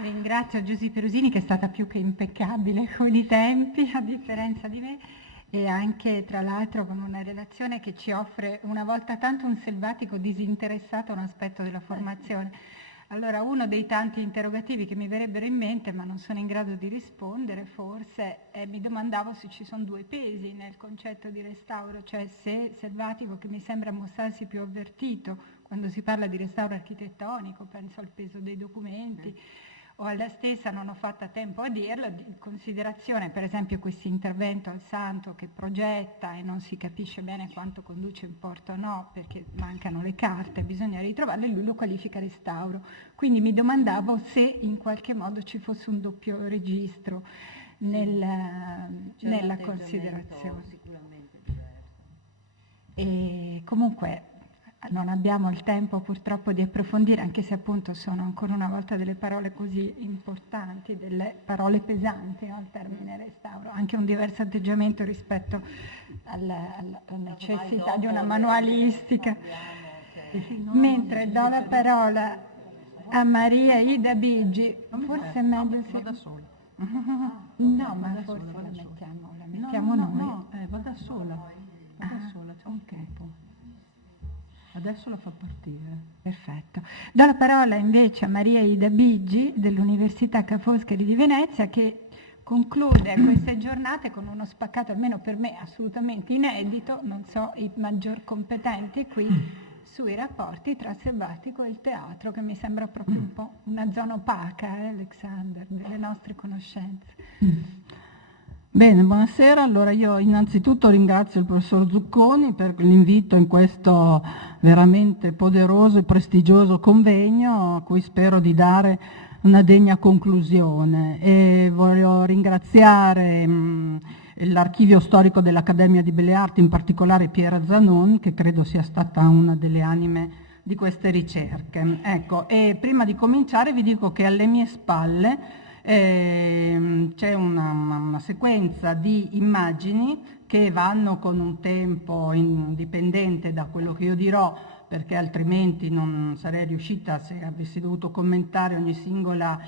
Ringrazio Giusy Perusini che è stata più che impeccabile con i tempi, a differenza di me, e anche tra l'altro con una relazione che ci offre una volta tanto un Selvatico disinteressato a un aspetto della formazione. Allora, uno dei tanti interrogativi che mi verrebbero in mente, ma non sono in grado di rispondere forse, mi domandavo se ci sono due pesi nel concetto di restauro, cioè se Selvatico, che mi sembra mostrarsi più avvertito quando si parla di restauro architettonico, penso al peso dei documenti, o alla stessa, non ho fatto a tempo a dirlo, in considerazione per esempio questo intervento al Santo che progetta e non si capisce bene quanto conduce in porto o no, perché mancano le carte, bisogna ritrovarle, lui lo qualifica restauro. Quindi mi domandavo se in qualche modo ci fosse un doppio registro nella considerazione. Sicuramente diverso. E comunque non abbiamo il tempo purtroppo di approfondire, anche se appunto sono ancora una volta delle parole così importanti, delle parole pesanti, no? Il termine restauro, anche un diverso atteggiamento rispetto alla necessità di una manualistica. Mentre do la parola a Maria Ida Bigi, forse è meglio se... Vada sola. No, ma vada forse sola, la vada sola. mettiamo noi. No, vada sola. Vada sola, c'è un tempo. Adesso la fa partire. Perfetto. Do la parola invece a Maria Ida Bigi dell'Università Ca' Foscari di Venezia, che conclude queste giornate con uno spaccato, almeno per me, assolutamente inedito, non so i maggior competenti qui, sui rapporti tra Selvatico e il teatro, che mi sembra proprio un po' una zona opaca, Alexander, delle nostre conoscenze. Bene, buonasera. Allora io innanzitutto ringrazio il professor Zucconi per l'invito in questo veramente poderoso e prestigioso convegno, a cui spero di dare una degna conclusione, e voglio ringraziare l'Archivio Storico dell'Accademia di Belle Arti, in particolare Piera Zanon, che credo sia stata una delle anime di queste ricerche. Ecco, e prima di cominciare vi dico che alle mie spalle c'è una sequenza di immagini che vanno con un tempo indipendente da quello che io dirò, perché altrimenti non sarei riuscita, se avessi dovuto commentare ogni singola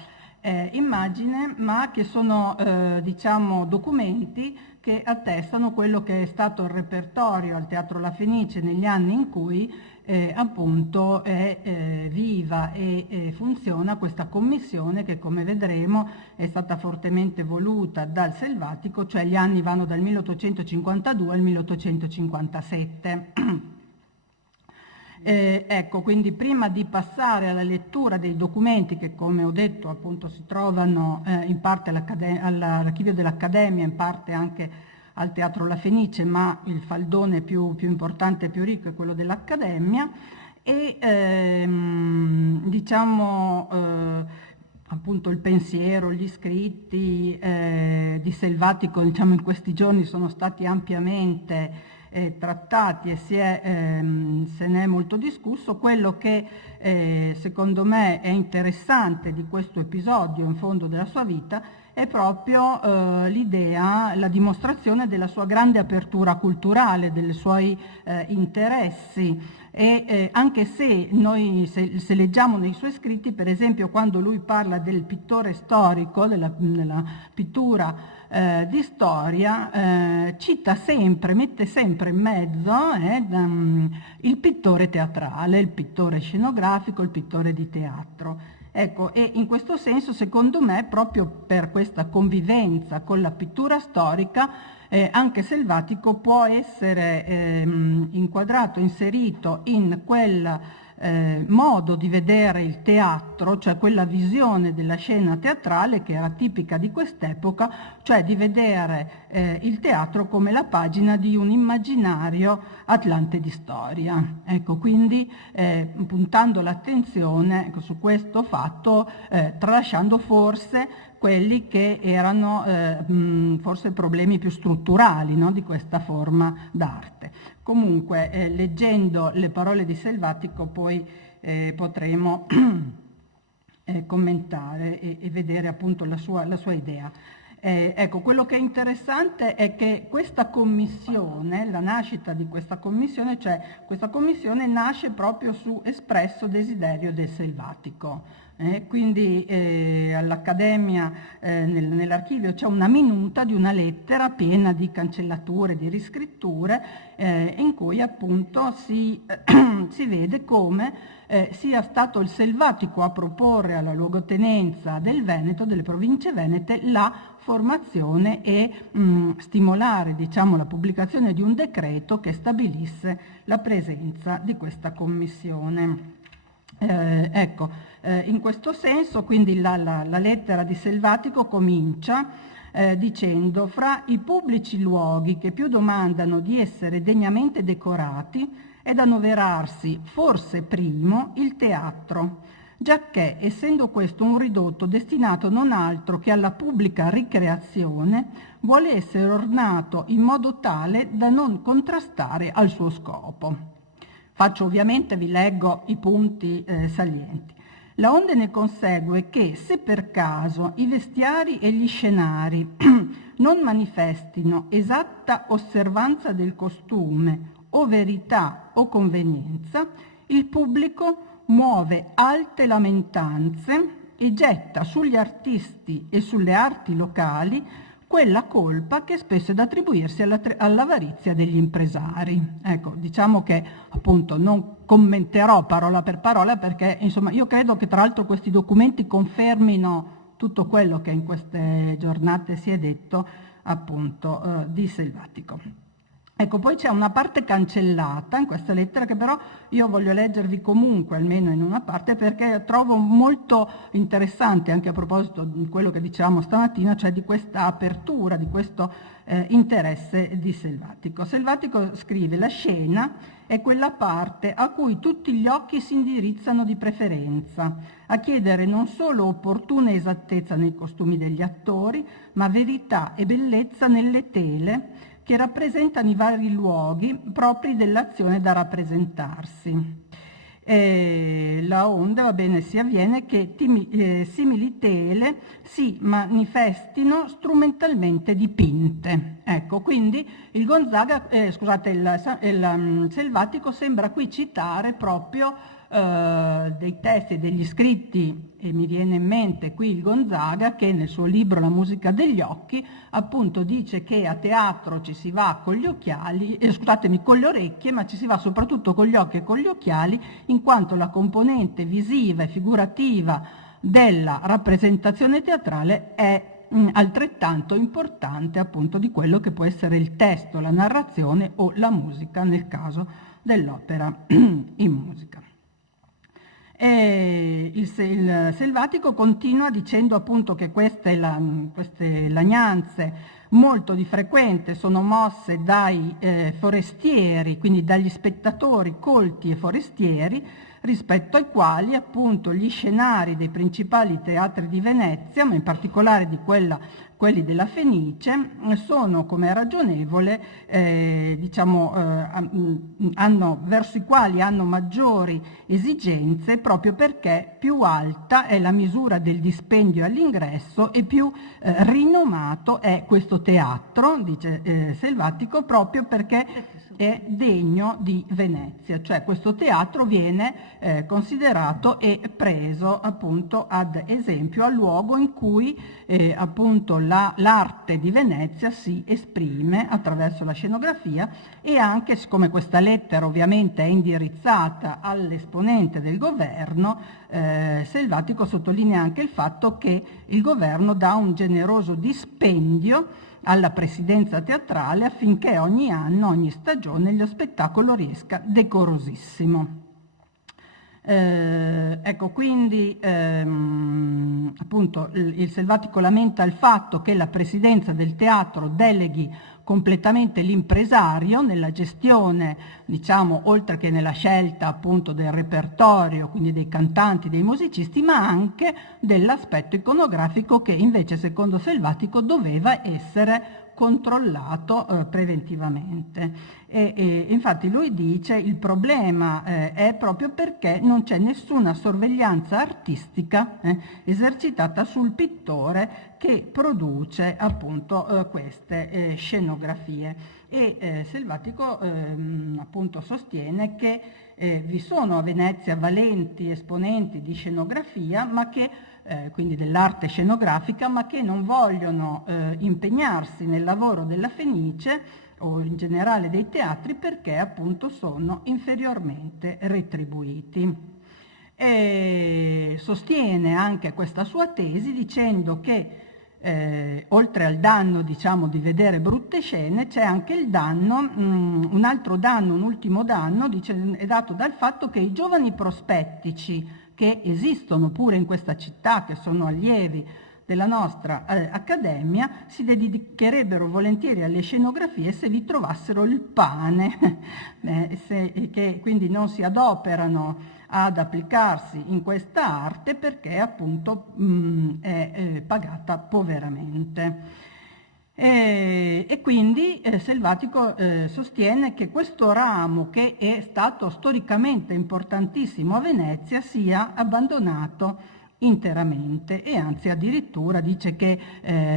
immagine, ma che sono diciamo documenti che attestano quello che è stato il repertorio al Teatro La Fenice negli anni in cui appunto è viva e funziona questa commissione, che come vedremo è stata fortemente voluta dal Selvatico, cioè gli anni vanno dal 1852 al 1857. Ecco, quindi prima di passare alla lettura dei documenti, che come ho detto appunto si trovano in parte all'archivio dell'Accademia, in parte anche al Teatro La Fenice, ma il faldone più importante e più ricco è quello dell'Accademia, e diciamo appunto il pensiero, gli scritti di Selvatico, diciamo, in questi giorni sono stati ampiamente trattati e se ne è molto discusso. Quello che secondo me è interessante di questo episodio in fondo della sua vita è proprio l'idea, la dimostrazione della sua grande apertura culturale, dei suoi interessi, e anche se noi se leggiamo nei suoi scritti, per esempio quando lui parla del pittore storico, della pittura di storia, cita sempre, mette sempre in mezzo il pittore teatrale, il pittore scenografico, il pittore di teatro. Ecco, e in questo senso, secondo me, proprio per questa convivenza con la pittura storica, anche Selvatico può essere inquadrato, inserito in quel modo di vedere il teatro, cioè quella visione della scena teatrale che era tipica di quest'epoca, cioè di vedere il teatro come la pagina di un immaginario Atlante di storia. Ecco, quindi puntando l'attenzione su questo fatto, tralasciando forse quelli che erano forse problemi più strutturali, no, di questa forma d'arte. Comunque, leggendo le parole di Selvatico poi potremo commentare e vedere appunto la sua idea. Ecco, quello che è interessante è che questa commissione, la nascita di questa commissione, cioè questa commissione nasce proprio su espresso desiderio del Selvatico. Quindi all'Accademia, nell'archivio, c'è una minuta di una lettera piena di cancellature, di riscritture, in cui appunto si vede come sia stato il Selvatico a proporre alla luogotenenza del Veneto, delle province venete, la formazione e stimolare, diciamo, la pubblicazione di un decreto che stabilisse la presenza di questa commissione. Ecco, in questo senso quindi la lettera di Selvatico comincia dicendo: fra i pubblici luoghi che più domandano di essere degnamente decorati è da annoverarsi forse primo il teatro, giacché essendo questo un ridotto destinato non altro che alla pubblica ricreazione, vuole essere ornato in modo tale da non contrastare al suo scopo. Ovviamente vi leggo i punti salienti. Laonde ne consegue che se per caso i vestiari e gli scenari non manifestino esatta osservanza del costume o verità o convenienza, il pubblico muove alte lamentanze e getta sugli artisti e sulle arti locali quella colpa che spesso è da attribuirsi all'avarizia degli impresari. Ecco, diciamo che appunto non commenterò parola per parola perché insomma io credo che tra l'altro questi documenti confermino tutto quello che in queste giornate si è detto appunto di Selvatico. Ecco, poi c'è una parte cancellata in questa lettera che però io voglio leggervi comunque, almeno in una parte, perché trovo molto interessante anche a proposito di quello che dicevamo stamattina, cioè di questa apertura, di questo interesse di Selvatico. Selvatico scrive: la scena è quella parte a cui tutti gli occhi si indirizzano di preferenza, a chiedere non solo opportuna esattezza nei costumi degli attori, ma verità e bellezza nelle tele, che rappresentano i vari luoghi propri dell'azione da rappresentarsi. La onde, va bene, si avviene che simili tele si manifestino strumentalmente dipinte. Ecco, quindi il Gonzaga, il Selvatico sembra qui citare proprio dei testi e degli scritti, e mi viene in mente qui il Gonzaga che nel suo libro La musica degli occhi appunto dice che a teatro ci si va con gli occhiali, con le orecchie, ma ci si va soprattutto con gli occhi e con gli occhiali, in quanto la componente visiva e figurativa della rappresentazione teatrale è altrettanto importante appunto di quello che può essere il testo, la narrazione o la musica nel caso dell'opera in musica. E il Selvatico continua dicendo appunto che queste lagnanze molto di frequente sono mosse dai forestieri, quindi dagli spettatori colti e forestieri, rispetto ai quali appunto gli scenari dei principali teatri di Venezia, ma in particolare di quelli della Fenice, sono, come è ragionevole, verso i quali hanno maggiori esigenze, proprio perché più alta è la misura del dispendio all'ingresso e più rinomato è questo teatro, dice Selvatico, proprio perché è degno di Venezia, cioè questo teatro viene considerato e preso appunto ad esempio al luogo in cui appunto l'arte di Venezia si esprime attraverso la scenografia, e anche, siccome questa lettera ovviamente è indirizzata all'esponente del governo, Selvatico sottolinea anche il fatto che il governo dà un generoso dispendio alla presidenza teatrale affinché ogni anno, ogni stagione, lo spettacolo riesca decorosissimo. Ecco, quindi appunto il Selvatico lamenta il fatto che la presidenza del teatro deleghi completamente l'impresario nella gestione, diciamo, oltre che nella scelta appunto del repertorio, quindi dei cantanti, dei musicisti, ma anche dell'aspetto iconografico che invece secondo Selvatico doveva essere controllato preventivamente. E infatti lui dice il problema è proprio perché non c'è nessuna sorveglianza artistica esercitata sul pittore che produce appunto queste scenografie. E Selvatico appunto sostiene che vi sono a Venezia valenti esponenti di scenografia, ma che quindi dell'arte scenografica, ma che non vogliono impegnarsi nel lavoro della Fenice o in generale dei teatri perché appunto sono inferiormente retribuiti. E sostiene anche questa sua tesi dicendo che oltre al danno, diciamo, di vedere brutte scene, c'è anche il danno, un altro danno, un ultimo danno, dice, è dato dal fatto che i giovani prospettici che esistono pure in questa città, che sono allievi della nostra accademia, si dedicherebbero volentieri alle scenografie se vi trovassero il pane, che quindi non si adoperano ad applicarsi in questa arte perché appunto è pagata poveramente. E quindi Selvatico sostiene che questo ramo, che è stato storicamente importantissimo a Venezia, sia abbandonato interamente, e anzi addirittura dice che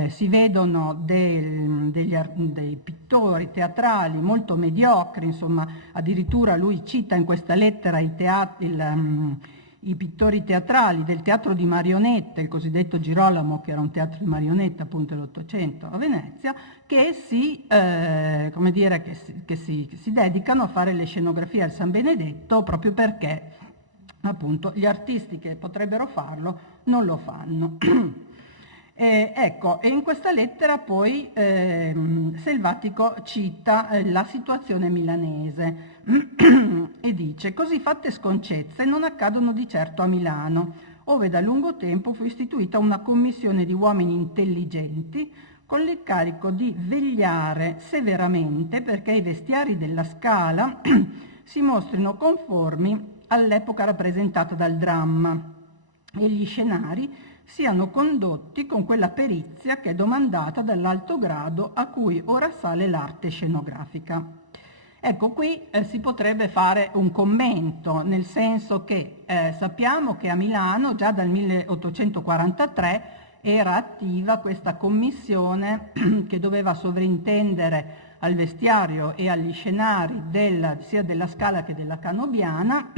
si vedono dei pittori teatrali molto mediocri, insomma addirittura lui cita in questa lettera i pittori teatrali del teatro di marionette, il cosiddetto Girolamo, che era un teatro di marionette appunto dell'Ottocento a Venezia, che si dedicano a fare le scenografie al San Benedetto, proprio perché appunto gli artisti che potrebbero farlo non lo fanno. Ecco, e in questa lettera poi Selvatico cita la situazione milanese e dice: così fatte sconcezze non accadono di certo a Milano, ove da lungo tempo fu istituita una commissione di uomini intelligenti con l'incarico di vegliare severamente perché i vestiari della Scala si mostrino conformi all'epoca rappresentata dal dramma e gli scenari siano condotti con quella perizia che è domandata dall'alto grado a cui ora sale l'arte scenografica. Ecco, qui si potrebbe fare un commento, nel senso che sappiamo che a Milano già dal 1843 era attiva questa commissione che doveva sovrintendere al vestiario e agli scenari sia della Scala che della Canobiana.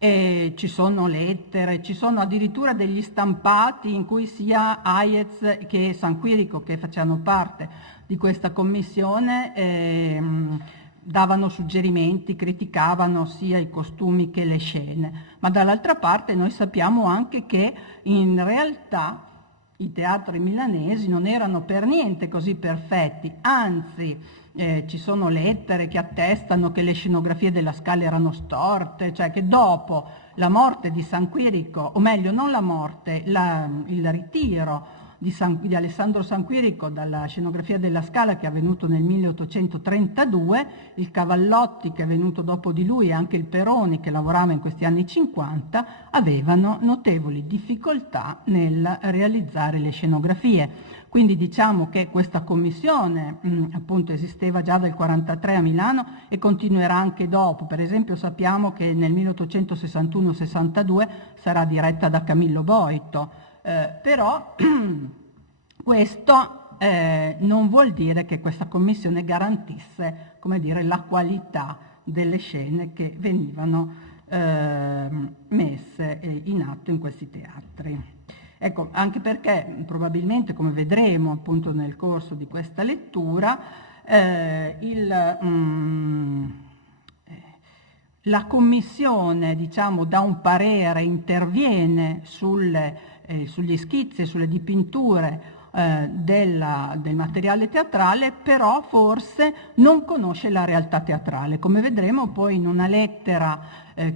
E ci sono lettere, ci sono addirittura degli stampati in cui sia Hayez che San Quirico, che facevano parte di questa commissione, davano suggerimenti, criticavano sia i costumi che le scene. Ma dall'altra parte noi sappiamo anche che in realtà i teatri milanesi non erano per niente così perfetti, anzi ci sono lettere che attestano che le scenografie della Scala erano storte, cioè che dopo la morte di San Quirico, o meglio non la morte, il ritiro di Alessandro San Quirico dalla scenografia della Scala, che è avvenuto nel 1832, il Cavallotti che è venuto dopo di lui e anche il Peroni che lavorava in questi anni 50 avevano notevoli difficoltà nel realizzare le scenografie. Quindi diciamo che questa commissione appunto esisteva già dal 1943 a Milano e continuerà anche dopo. Per esempio sappiamo che nel 1861-62 sarà diretta da Camillo Boito, però questo non vuol dire che questa commissione garantisse, come dire, la qualità delle scene che venivano messe in atto in questi teatri. Ecco, anche perché probabilmente, come vedremo appunto nel corso di questa lettura, la commissione, diciamo, dà un parere, interviene sugli schizzi e sulle dipinture del materiale teatrale, però forse non conosce la realtà teatrale. Come vedremo poi in una lettera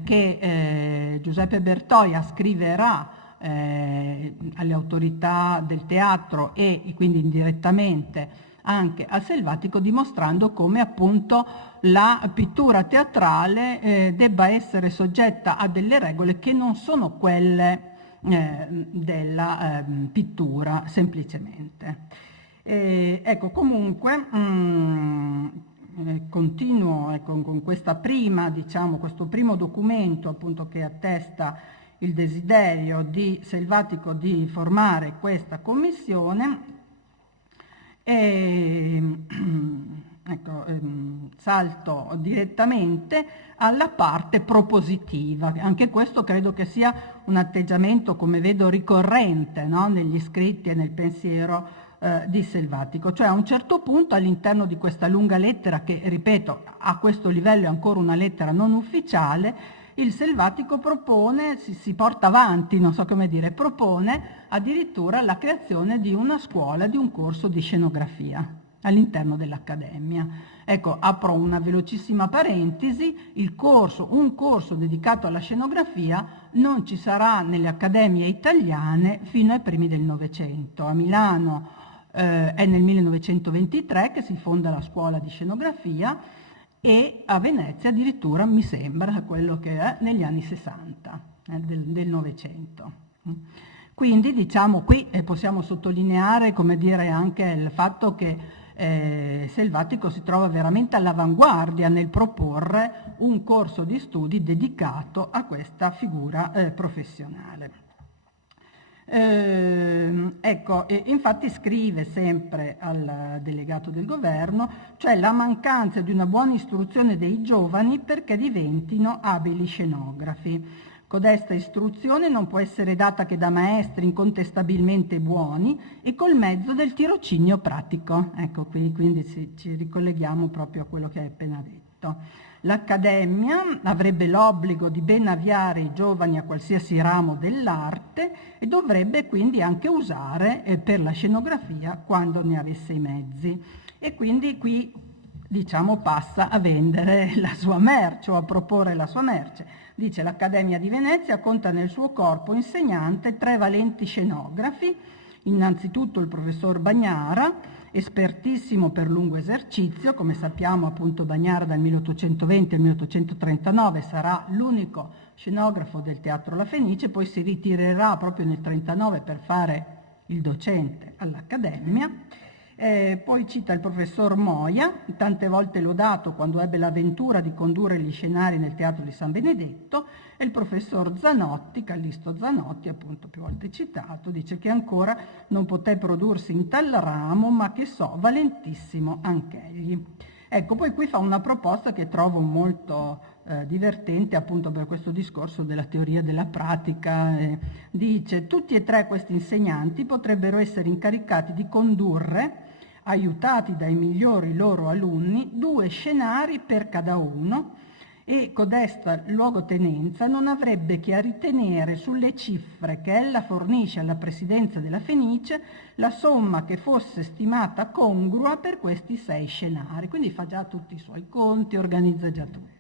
che Giuseppe Bertoia scriverà alle autorità del teatro e quindi indirettamente anche al Selvatico, dimostrando come appunto la pittura teatrale debba essere soggetta a delle regole che non sono quelle della pittura semplicemente. Ecco, comunque continuo con questa prima, diciamo, questo primo documento appunto che attesta il desiderio di Selvatico di formare questa commissione. Salto direttamente alla parte propositiva. Anche questo credo che sia un atteggiamento, come vedo, ricorrente, no? Negli scritti e nel pensiero di Selvatico. Cioè a un certo punto all'interno di questa lunga lettera, che ripeto a questo livello è ancora una lettera non ufficiale, il Selvatico propone, si porta avanti, non so come dire, propone addirittura la creazione di una scuola, di un corso di scenografia all'interno dell'Accademia. Ecco, apro una velocissima parentesi: un corso dedicato alla scenografia non ci sarà nelle accademie italiane fino ai primi del Novecento. A Milano è nel 1923 che si fonda la scuola di scenografia, e a Venezia addirittura, mi sembra, quello che è negli anni 60 del Novecento. Quindi diciamo qui possiamo sottolineare, come dire, anche il fatto che Selvatico si trova veramente all'avanguardia nel proporre un corso di studi dedicato a questa figura professionale. Ecco, infatti scrive sempre al delegato del governo, cioè la mancanza di una buona istruzione dei giovani perché diventino abili scenografi. Codesta istruzione non può essere data che da maestri incontestabilmente buoni e col mezzo del tirocinio pratico. Ecco, quindi ci ricolleghiamo proprio a quello che hai appena detto. L'Accademia avrebbe l'obbligo di ben avviare i giovani a qualsiasi ramo dell'arte e dovrebbe quindi anche usare per la scenografia quando ne avesse i mezzi. E quindi qui, diciamo, passa a vendere la sua merce o a proporre la sua merce. Dice: l'Accademia di Venezia conta nel suo corpo insegnante 3 valenti scenografi, innanzitutto il professor Bagnara, espertissimo per lungo esercizio, come sappiamo appunto Bagnara dal 1820 al 1839 sarà l'unico scenografo del Teatro La Fenice, poi si ritirerà proprio nel 1939 per fare il docente all'Accademia. Poi cita il professor Moia, tante volte lodato quando ebbe l'avventura di condurre gli scenari nel Teatro di San Benedetto, e il professor Zanotti, Callisto Zanotti, appunto più volte citato, dice che ancora non poté prodursi in tal ramo, ma che so valentissimo anch'egli. Ecco, poi qui fa una proposta che trovo molto divertente appunto per questo discorso della teoria della pratica. Dice: tutti e 3 questi insegnanti potrebbero essere incaricati di condurre, aiutati dai migliori loro alunni, 2 scenari per cada uno, e codesta luogotenenza non avrebbe che a ritenere sulle cifre che ella fornisce alla Presidenza della Fenice la somma che fosse stimata congrua per questi 6 scenari. Quindi fa già tutti i suoi conti, organizza già tutto.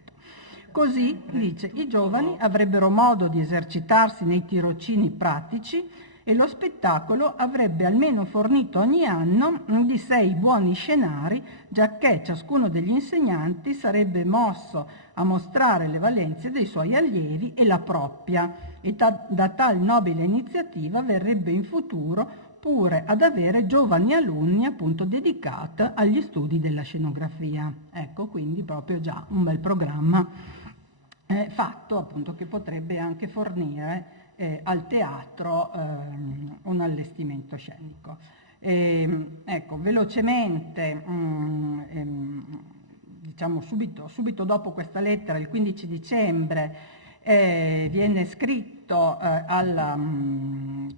Così, dice, i giovani avrebbero modo di esercitarsi nei tirocini pratici e lo spettacolo avrebbe almeno fornito ogni anno di 6 buoni scenari, giacché ciascuno degli insegnanti sarebbe mosso a mostrare le valenze dei suoi allievi e la propria, e da tal nobile iniziativa verrebbe in futuro pure ad avere giovani alunni appunto dedicati agli studi della scenografia. Ecco, quindi proprio già un bel programma fatto appunto che potrebbe anche fornire al teatro un allestimento scenico. Ecco, velocemente, diciamo subito dopo questa lettera, il 15 dicembre, viene scritto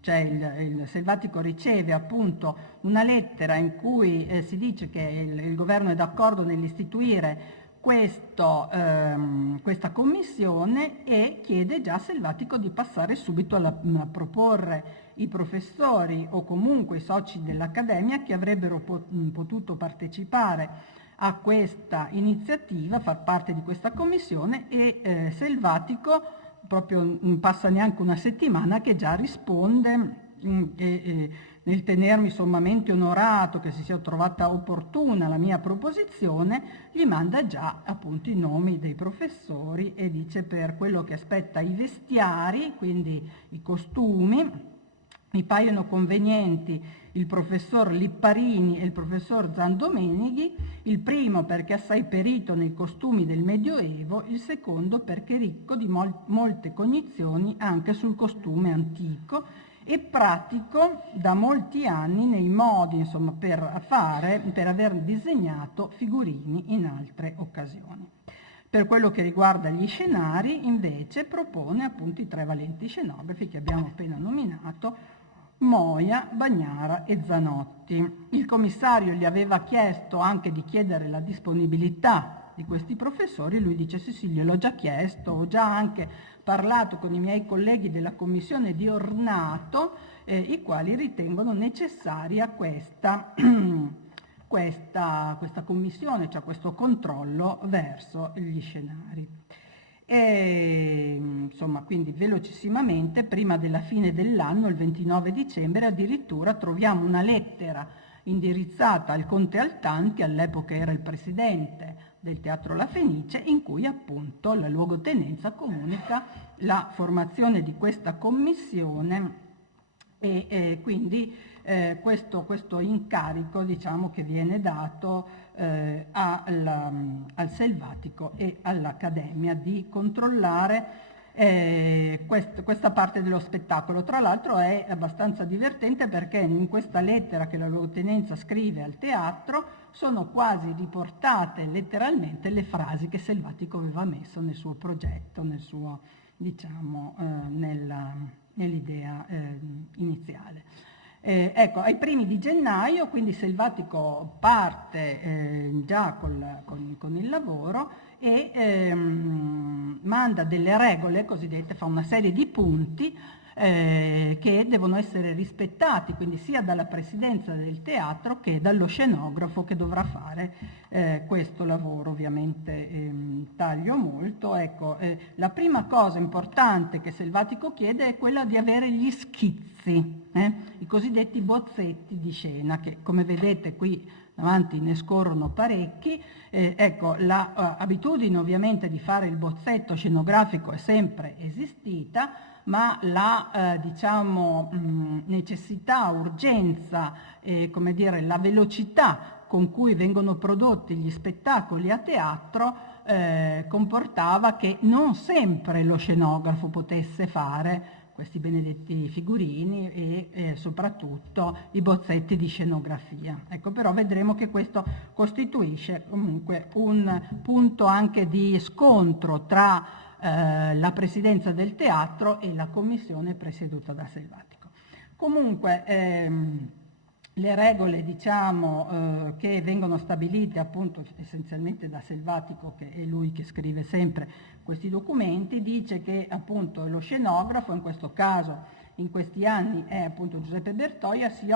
cioè il Selvatico riceve appunto una lettera in cui si dice che il governo è d'accordo nell'istituire questa commissione e chiede già a Selvatico di passare subito a proporre i professori o comunque i soci dell'Accademia che avrebbero potuto partecipare a questa iniziativa, far parte di questa commissione, e Selvatico proprio non passa neanche una settimana che già risponde nel tenermi sommamente onorato che si sia trovata opportuna la mia proposizione, gli manda già appunto i nomi dei professori e dice: per quello che aspetta i vestiari, quindi i costumi, mi paiono convenienti il professor Lipparini e il professor Zandomenighi, il primo perché assai perito nei costumi del Medioevo, il secondo perché ricco di molte cognizioni anche sul costume antico e pratico da molti anni nei modi, insomma, per aver disegnato figurini in altre occasioni. Per quello che riguarda gli scenari, invece, propone appunto i 3 valenti scenografi che abbiamo appena nominato, Moia, Bagnara e Zanotti. Il commissario gli aveva chiesto anche di chiedere la disponibilità di questi professori, lui dice: sì, gliel'ho già chiesto, ho già anche parlato con i miei colleghi della commissione di ornato, i quali ritengono necessaria questa commissione, cioè questo controllo verso gli scenari. E, insomma, quindi velocissimamente, prima della fine dell'anno, il 29 dicembre, addirittura troviamo una lettera indirizzata al conte Altan, che all'epoca era il presidente del Teatro La Fenice, in cui appunto la luogotenenza comunica la formazione di questa commissione e quindi questo incarico, diciamo, che viene dato al Selvatico e all'Accademia di controllare questa parte dello spettacolo. Tra l'altro è abbastanza divertente perché in questa lettera che la luogotenenza scrive al teatro sono quasi riportate letteralmente le frasi che Selvatico aveva messo nel suo progetto, nel suo diciamo, nell'idea iniziale. Ecco, ai primi di gennaio, quindi Selvatico parte già con il lavoro e manda delle regole cosiddette, fa una serie di punti che devono essere rispettati, quindi sia dalla presidenza del teatro che dallo scenografo che dovrà fare questo lavoro. Ovviamente taglio molto. Ecco, la prima cosa importante che Selvatico chiede è quella di avere gli schizzi, i cosiddetti bozzetti di scena, che come vedete qui davanti ne scorrono parecchi. Ecco, l'abitudine ovviamente di fare il bozzetto scenografico è sempre esistita, ma la diciamo, necessità, urgenza, come dire, la velocità con cui vengono prodotti gli spettacoli a teatro comportava che non sempre lo scenografo potesse fare questi benedetti figurini e soprattutto i bozzetti di scenografia. Ecco, però vedremo che questo costituisce comunque un punto anche di scontro tra la presidenza del teatro e la commissione presieduta da Selvatico. Comunque le regole, diciamo, che vengono stabilite appunto essenzialmente da Selvatico, che è lui che scrive sempre questi documenti, dice che appunto lo scenografo, in questo caso in questi anni è appunto Giuseppe Bertoia, si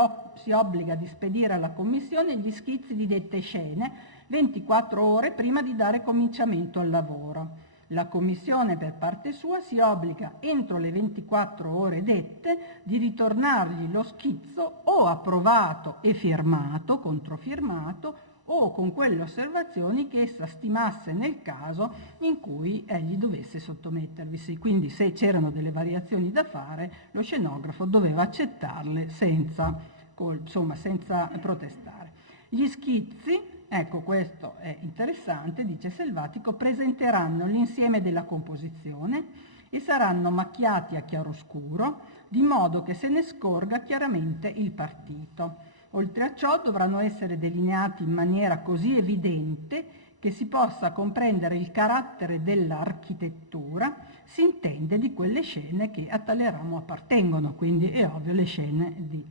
obbliga di spedire alla commissione gli schizzi di dette scene 24 ore prima di dare cominciamento al lavoro. La commissione per parte sua si obbliga entro le 24 ore dette di ritornargli lo schizzo o approvato e firmato, controfirmato, o con quelle osservazioni che essa stimasse nel caso in cui egli dovesse sottomettervisi. Quindi se c'erano delle variazioni da fare, lo scenografo doveva accettarle senza protestare. Gli schizzi, ecco questo è interessante, dice Selvatico, presenteranno l'insieme della composizione e saranno macchiati a chiaroscuro, di modo che se ne scorga chiaramente il partito. Oltre a ciò dovranno essere delineati in maniera così evidente che si possa comprendere il carattere dell'architettura, si intende di quelle scene che a tale ramo appartengono, quindi è ovvio le scene di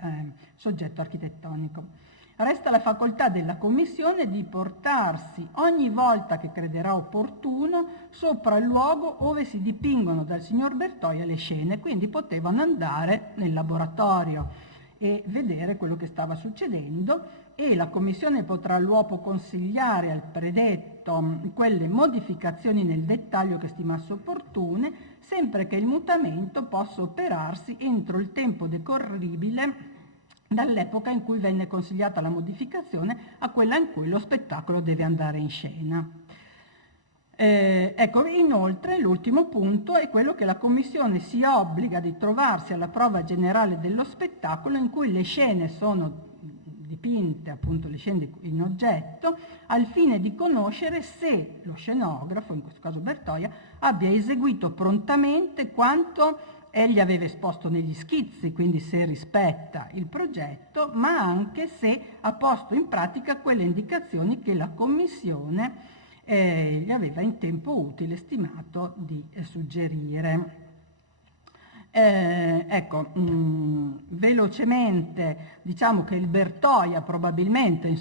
soggetto architettonico. Resta la facoltà della commissione di portarsi ogni volta che crederà opportuno sopra il luogo ove si dipingono dal signor Bertoia le scene, quindi potevano andare nel laboratorio e vedere quello che stava succedendo, e la commissione potrà all'uopo consigliare al predetto quelle modificazioni nel dettaglio che stimasse opportune, sempre che il mutamento possa operarsi entro il tempo decorribile dall'epoca in cui venne consigliata la modificazione a quella in cui lo spettacolo deve andare in scena. Ecco, inoltre l'ultimo punto è quello che la commissione si obbliga di trovarsi alla prova generale dello spettacolo in cui le scene sono dipinte, appunto le scene in oggetto, al fine di conoscere se lo scenografo, in questo caso Bertoia, abbia eseguito prontamente quanto egli aveva esposto negli schizzi, quindi se rispetta il progetto, ma anche se ha posto in pratica quelle indicazioni che la commissione gli aveva in tempo utile stimato di suggerire. Ecco, velocemente diciamo che il Bertoia probabilmente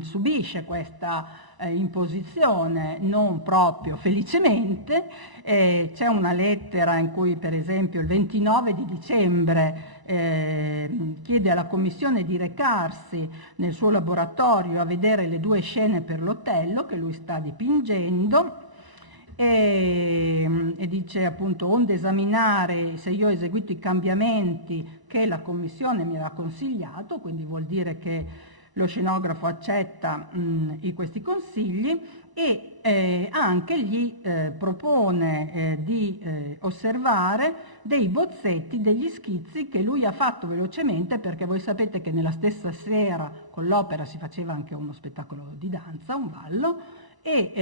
subisce questa imposizione non proprio felicemente. C'è una lettera in cui per esempio il 29 di dicembre chiede alla commissione di recarsi nel suo laboratorio a vedere le 2 scene per l'Otello che lui sta dipingendo, e dice appunto: onde esaminare se io ho eseguito i cambiamenti che la commissione mi aveva consigliato, quindi vuol dire che lo scenografo accetta questi consigli, e anche gli propone di osservare dei bozzetti degli schizzi che lui ha fatto velocemente, perché voi sapete che nella stessa sera con l'opera si faceva anche uno spettacolo di danza, un ballo, e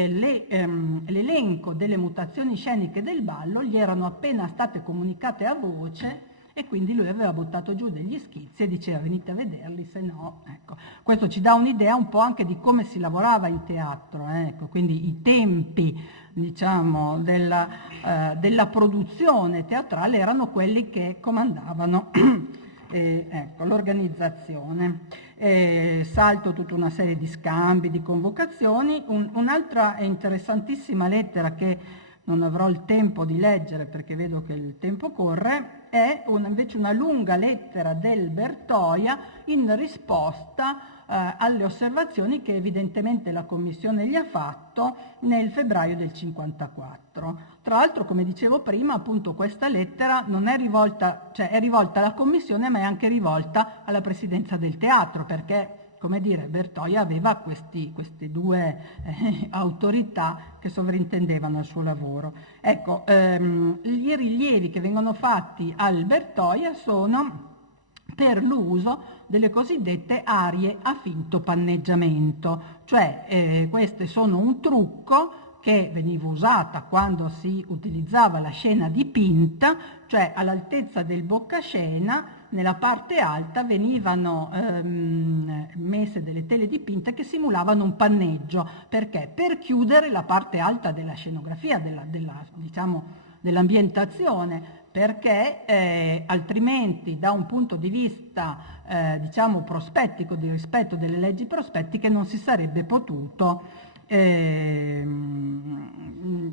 l'elenco delle mutazioni sceniche del ballo gli erano appena state comunicate a voce, e quindi lui aveva buttato giù degli schizzi e diceva venite a vederli, se no, ecco. Questo ci dà un'idea un po' anche di come si lavorava in teatro, ecco, quindi i tempi, diciamo, della produzione teatrale erano quelli che comandavano ecco, l'organizzazione. Salto tutta una serie di scambi, di convocazioni. Un'altra interessantissima lettera che non avrò il tempo di leggere perché vedo che il tempo corre, è invece una lunga lettera del Bertoia in risposta alle osservazioni che evidentemente la Commissione gli ha fatto nel febbraio del 54. Tra l'altro, come dicevo prima, appunto questa lettera non è rivolta, cioè è rivolta alla Commissione, ma è anche rivolta alla Presidenza del Teatro, perché, come dire, Bertoia aveva queste due autorità che sovrintendevano il suo lavoro. Ecco, i rilievi che vengono fatti al Bertoia sono per l'uso delle cosiddette arie a finto panneggiamento, cioè queste sono un trucco che veniva usata quando si utilizzava la scena dipinta, cioè all'altezza del boccascena, nella parte alta venivano messe delle tele dipinte che simulavano un panneggio. Perché? Per chiudere la parte alta della scenografia, dell'ambientazione, perché altrimenti da un punto di vista diciamo prospettico, di rispetto delle leggi prospettiche, non si sarebbe potuto,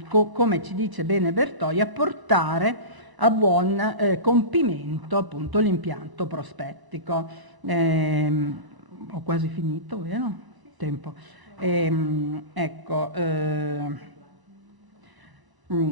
come ci dice bene Bertoia, portare a buon compimento appunto l'impianto prospettico. Ho quasi finito, vero? Tempo. Ecco,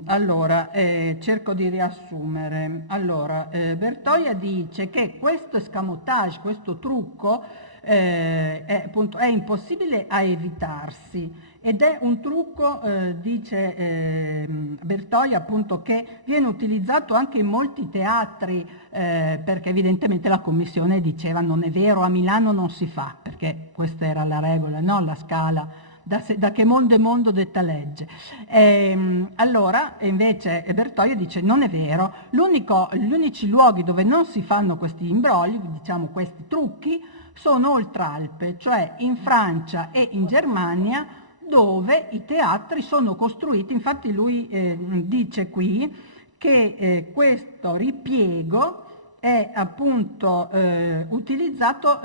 allora, cerco di riassumere. Allora, Bertoia dice che questo escamotage, questo trucco, appunto, è impossibile a evitarsi, ed è un trucco, dice Bertoia, appunto, che viene utilizzato anche in molti teatri, perché evidentemente la Commissione diceva non è vero, a Milano non si fa, perché questa era la regola, no? La scala. Da che mondo è mondo detta legge. Allora invece Bertoia dice non è vero, gli unici luoghi dove non si fanno questi imbrogli, diciamo questi trucchi, sono oltralpe, cioè in Francia e in Germania, dove i teatri sono costruiti. Infatti lui dice qui che questo ripiego è appunto utilizzato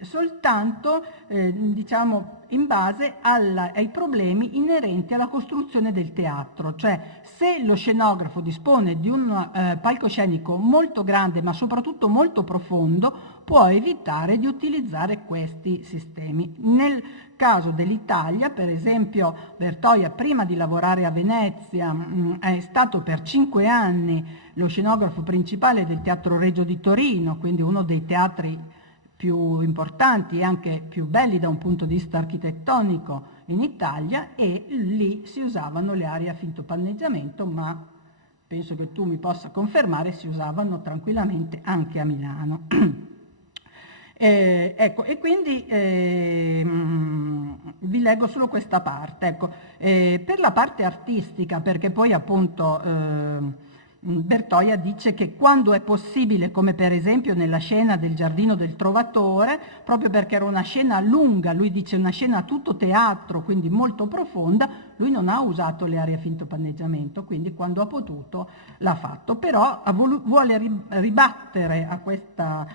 soltanto diciamo in base ai problemi inerenti alla costruzione del teatro, cioè se lo scenografo dispone di un palcoscenico molto grande ma soprattutto molto profondo, può evitare di utilizzare questi sistemi. Nel caso dell'Italia, per esempio, Bertoia prima di lavorare a Venezia è stato per 5 anni lo scenografo principale del Teatro Regio di Torino, quindi uno dei teatri più importanti e anche più belli da un punto di vista architettonico in Italia, e lì si usavano le aree a finto panneggiamento, ma penso che tu mi possa confermare, si usavano tranquillamente anche a Milano. Ecco, e quindi vi leggo solo questa parte. Ecco, per la parte artistica, perché poi appunto Bertoia dice che quando è possibile, come per esempio nella scena del Giardino del Trovatore, proprio perché era una scena lunga, lui dice una scena a tutto teatro, quindi molto profonda, lui non ha usato le aree a finto panneggiamento, quindi quando ha potuto l'ha fatto, però vuole ribattere a questa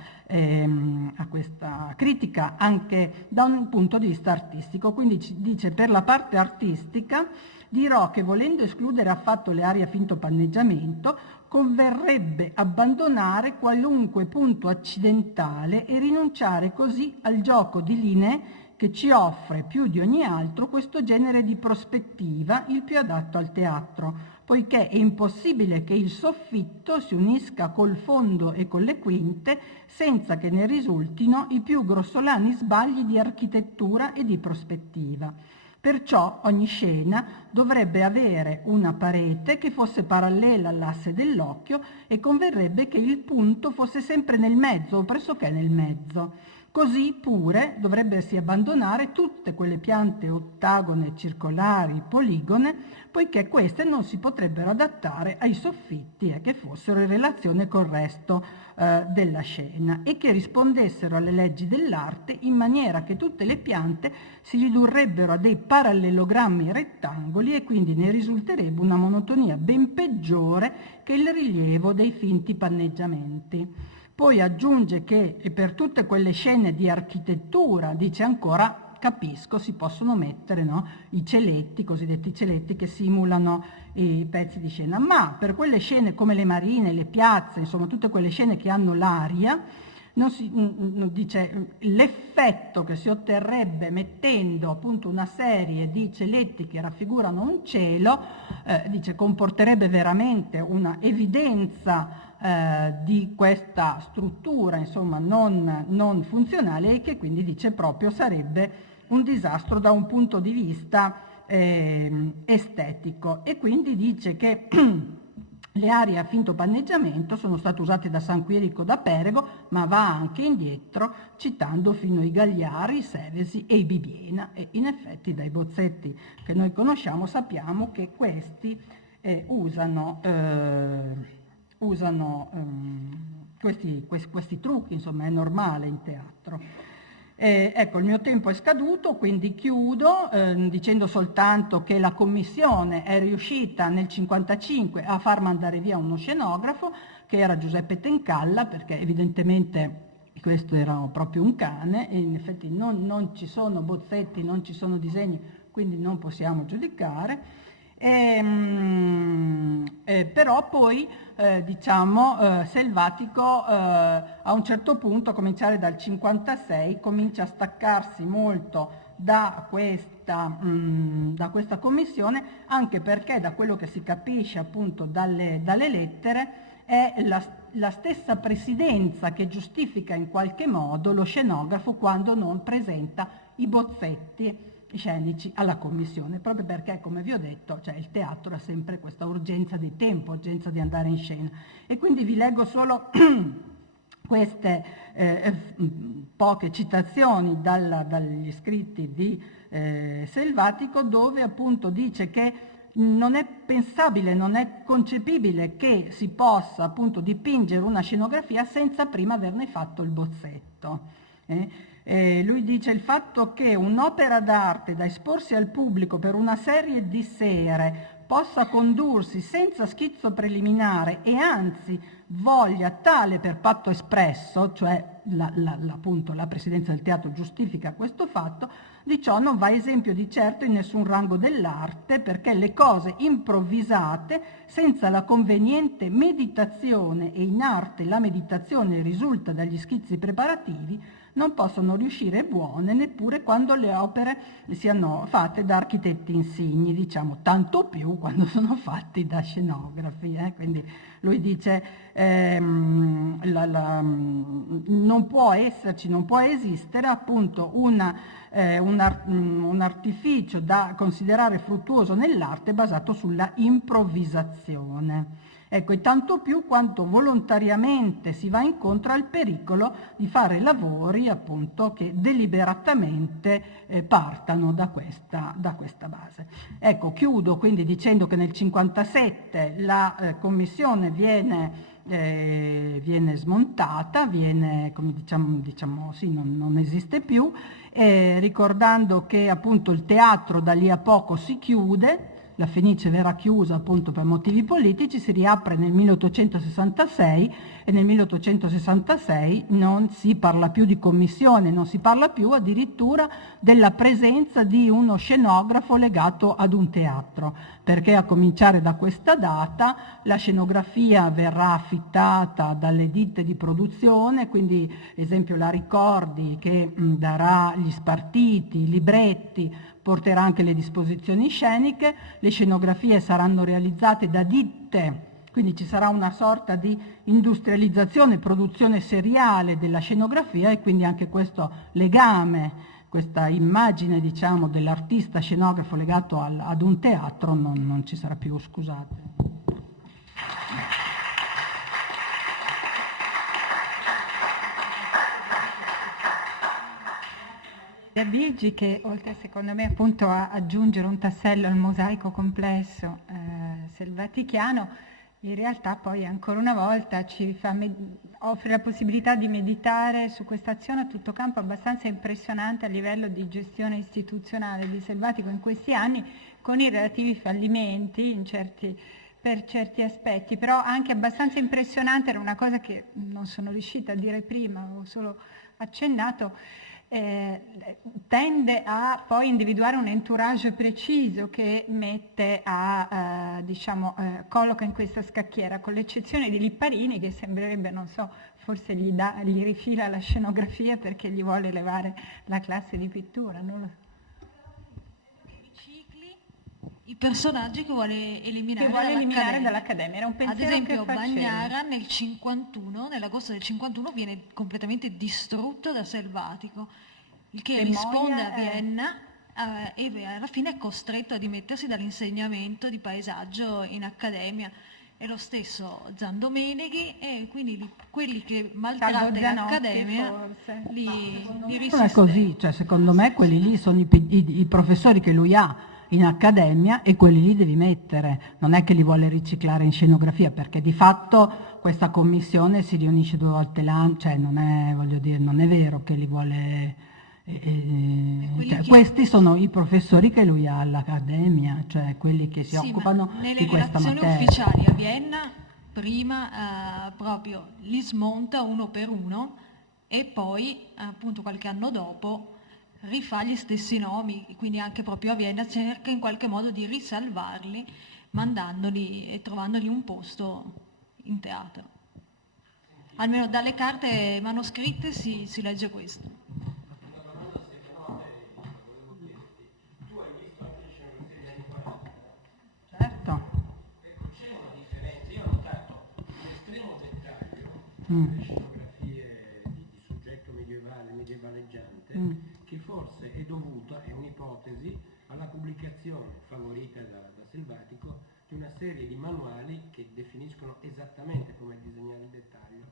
critica anche da un punto di vista artistico. Quindi dice: per la parte artistica dirò che, volendo escludere affatto le aree a finto panneggiamento, converrebbe abbandonare qualunque punto accidentale e rinunciare così al gioco di linee che ci offre più di ogni altro questo genere di prospettiva, il più adatto al teatro, poiché è impossibile che il soffitto si unisca col fondo e con le quinte senza che ne risultino i più grossolani sbagli di architettura e di prospettiva. Perciò ogni scena dovrebbe avere una parete che fosse parallela all'asse dell'occhio, e converrebbe che il punto fosse sempre nel mezzo o pressoché nel mezzo. Così pure dovrebbersi abbandonare tutte quelle piante ottagone, circolari, poligone, poiché queste non si potrebbero adattare ai soffitti che fossero in relazione col resto della scena e che rispondessero alle leggi dell'arte in maniera che tutte le piante si ridurrebbero a dei parallelogrammi rettangoli e quindi ne risulterebbe una monotonia ben peggiore che il rilievo dei finti panneggiamenti. Poi aggiunge che per tutte quelle scene di architettura, dice ancora, capisco, si possono mettere, no, i celetti, i cosiddetti celetti che simulano i pezzi di scena, ma per quelle scene come le marine, le piazze, insomma tutte quelle scene che hanno l'aria, dice l'effetto che si otterrebbe mettendo appunto una serie di celetti che raffigurano un cielo, dice comporterebbe veramente una evidenza di questa struttura insomma non funzionale e che quindi dice proprio sarebbe un disastro da un punto di vista estetico, e quindi dice che le aree a finto panneggiamento sono state usate da San Quirico da Perego, ma va anche indietro citando fino ai Gagliari, i Sevesi e i Bibiena, e in effetti dai bozzetti che noi conosciamo sappiamo che questi usano questi trucchi, insomma è normale in teatro. Ecco, il mio tempo è scaduto, quindi chiudo dicendo soltanto che la commissione è riuscita nel 1955 a far mandare via uno scenografo che era Giuseppe Tencalla, perché evidentemente questo era proprio un cane e in effetti non ci sono bozzetti, non ci sono disegni, quindi non possiamo giudicare. Però poi Selvatico a un certo punto, a cominciare dal 56, comincia a staccarsi molto da questa commissione, anche perché da quello che si capisce appunto dalle lettere è la stessa presidenza che giustifica in qualche modo lo scenografo quando non presenta i bozzetti scenici alla commissione, proprio perché, come vi ho detto, cioè il teatro ha sempre questa urgenza di tempo, urgenza di andare in scena. E quindi vi leggo solo queste poche citazioni dagli scritti di Selvatico, dove appunto dice che non è pensabile, non è concepibile che si possa appunto dipingere una scenografia senza prima averne fatto il bozzetto. Lui dice il fatto che un'opera d'arte da esporsi al pubblico per una serie di sere possa condursi senza schizzo preliminare e anzi voglia tale per patto espresso, cioè appunto la presidenza del teatro giustifica questo fatto, di ciò non va esempio di certo in nessun rango dell'arte, perché le cose improvvisate senza la conveniente meditazione, e in arte la meditazione risulta dagli schizzi preparativi, non possono riuscire buone neppure quando le opere siano fatte da architetti insigni, diciamo, tanto più quando sono fatti da scenografi. Quindi lui dice non può esserci, non può esistere appunto un artificio da considerare fruttuoso nell'arte basato sulla improvvisazione. Ecco, e tanto più quanto volontariamente si va incontro al pericolo di fare lavori appunto che deliberatamente partano da questa base. Ecco, chiudo quindi dicendo che nel 1957 la commissione viene smontata, come diciamo sì, non esiste più, ricordando che appunto il teatro da lì a poco si chiude. La Fenice verrà chiusa appunto per motivi politici, si riapre nel 1866 e nel 1866 non si parla più di commissione, non si parla più addirittura della presenza di uno scenografo legato ad un teatro, perché a cominciare da questa data la scenografia verrà affittata dalle ditte di produzione, quindi esempio la Ricordi che darà gli spartiti, i libretti, porterà anche le disposizioni sceniche, le scenografie saranno realizzate da ditte, quindi ci sarà una sorta di industrializzazione, produzione seriale della scenografia e quindi anche questo legame, questa immagine diciamo dell'artista scenografo legato ad un teatro non ci sarà più, scusate. Biagi, che oltre secondo me appunto a aggiungere un tassello al mosaico complesso selvatichiano, in realtà poi ancora una volta offre la possibilità di meditare su questa azione a tutto campo abbastanza impressionante a livello di gestione istituzionale del selvatico in questi anni, con i relativi fallimenti per certi aspetti, però anche abbastanza impressionante. Era una cosa che non sono riuscita a dire prima, ho solo accennato. Tende a poi individuare un entourage preciso che mette colloca in questa scacchiera, con l'eccezione di Lipparini, che sembrerebbe, non so, forse gli rifila la scenografia perché gli vuole levare la classe di pittura, non lo so. I personaggi che vuole eliminare dall'Accademia. Era un pensiero. Ad esempio, che Bagnara nell'agosto del 51 viene completamente distrutto da Selvatico, il che risponde a Vienna e alla fine è costretto a dimettersi dall'insegnamento di paesaggio in accademia. E lo stesso Zandomeneghi, e quindi quelli che maltrattano l'Accademia li risiste. Non è così, cioè, secondo me quelli lì sono i professori che lui ha in accademia e quelli lì devi mettere, non è che li vuole riciclare in scenografia, perché di fatto questa commissione si riunisce 2 volte l'anno, cioè non è vero che li vuole, questi sono i professori che lui ha all'accademia, cioè quelli che si occupano di questa materia. Nelle relazioni ufficiali a Vienna prima proprio li smonta uno per uno e poi appunto qualche anno dopo rifà gli stessi nomi, quindi anche proprio a Vienna cerca in qualche modo di risalvarli, mandandoli e trovandogli un posto in teatro. Almeno dalle carte manoscritte si legge questo. Certo. Ecco, c'è una differenza, io ho notato l'estremo dettaglio delle scenografie di soggetto medievaleggiante, che forse è dovuta, è un'ipotesi, alla pubblicazione favorita da Selvatico di una serie di manuali che definiscono esattamente come disegnare il dettaglio.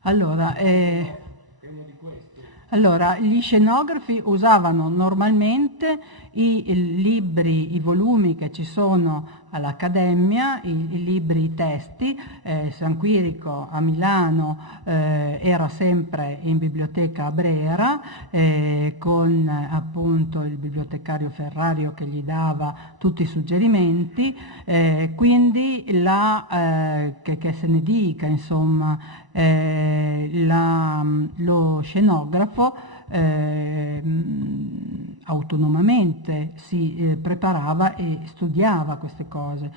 Allora, è uno di questi. Allora, gli scenografi usavano normalmente i volumi che ci sono all'Accademia, i libri, i testi. San Quirico a Milano era sempre in biblioteca a Brera, con appunto il bibliotecario Ferrario che gli dava tutti i suggerimenti, quindi che se ne dica, insomma, lo scenografo autonomamente si preparava e studiava queste cose.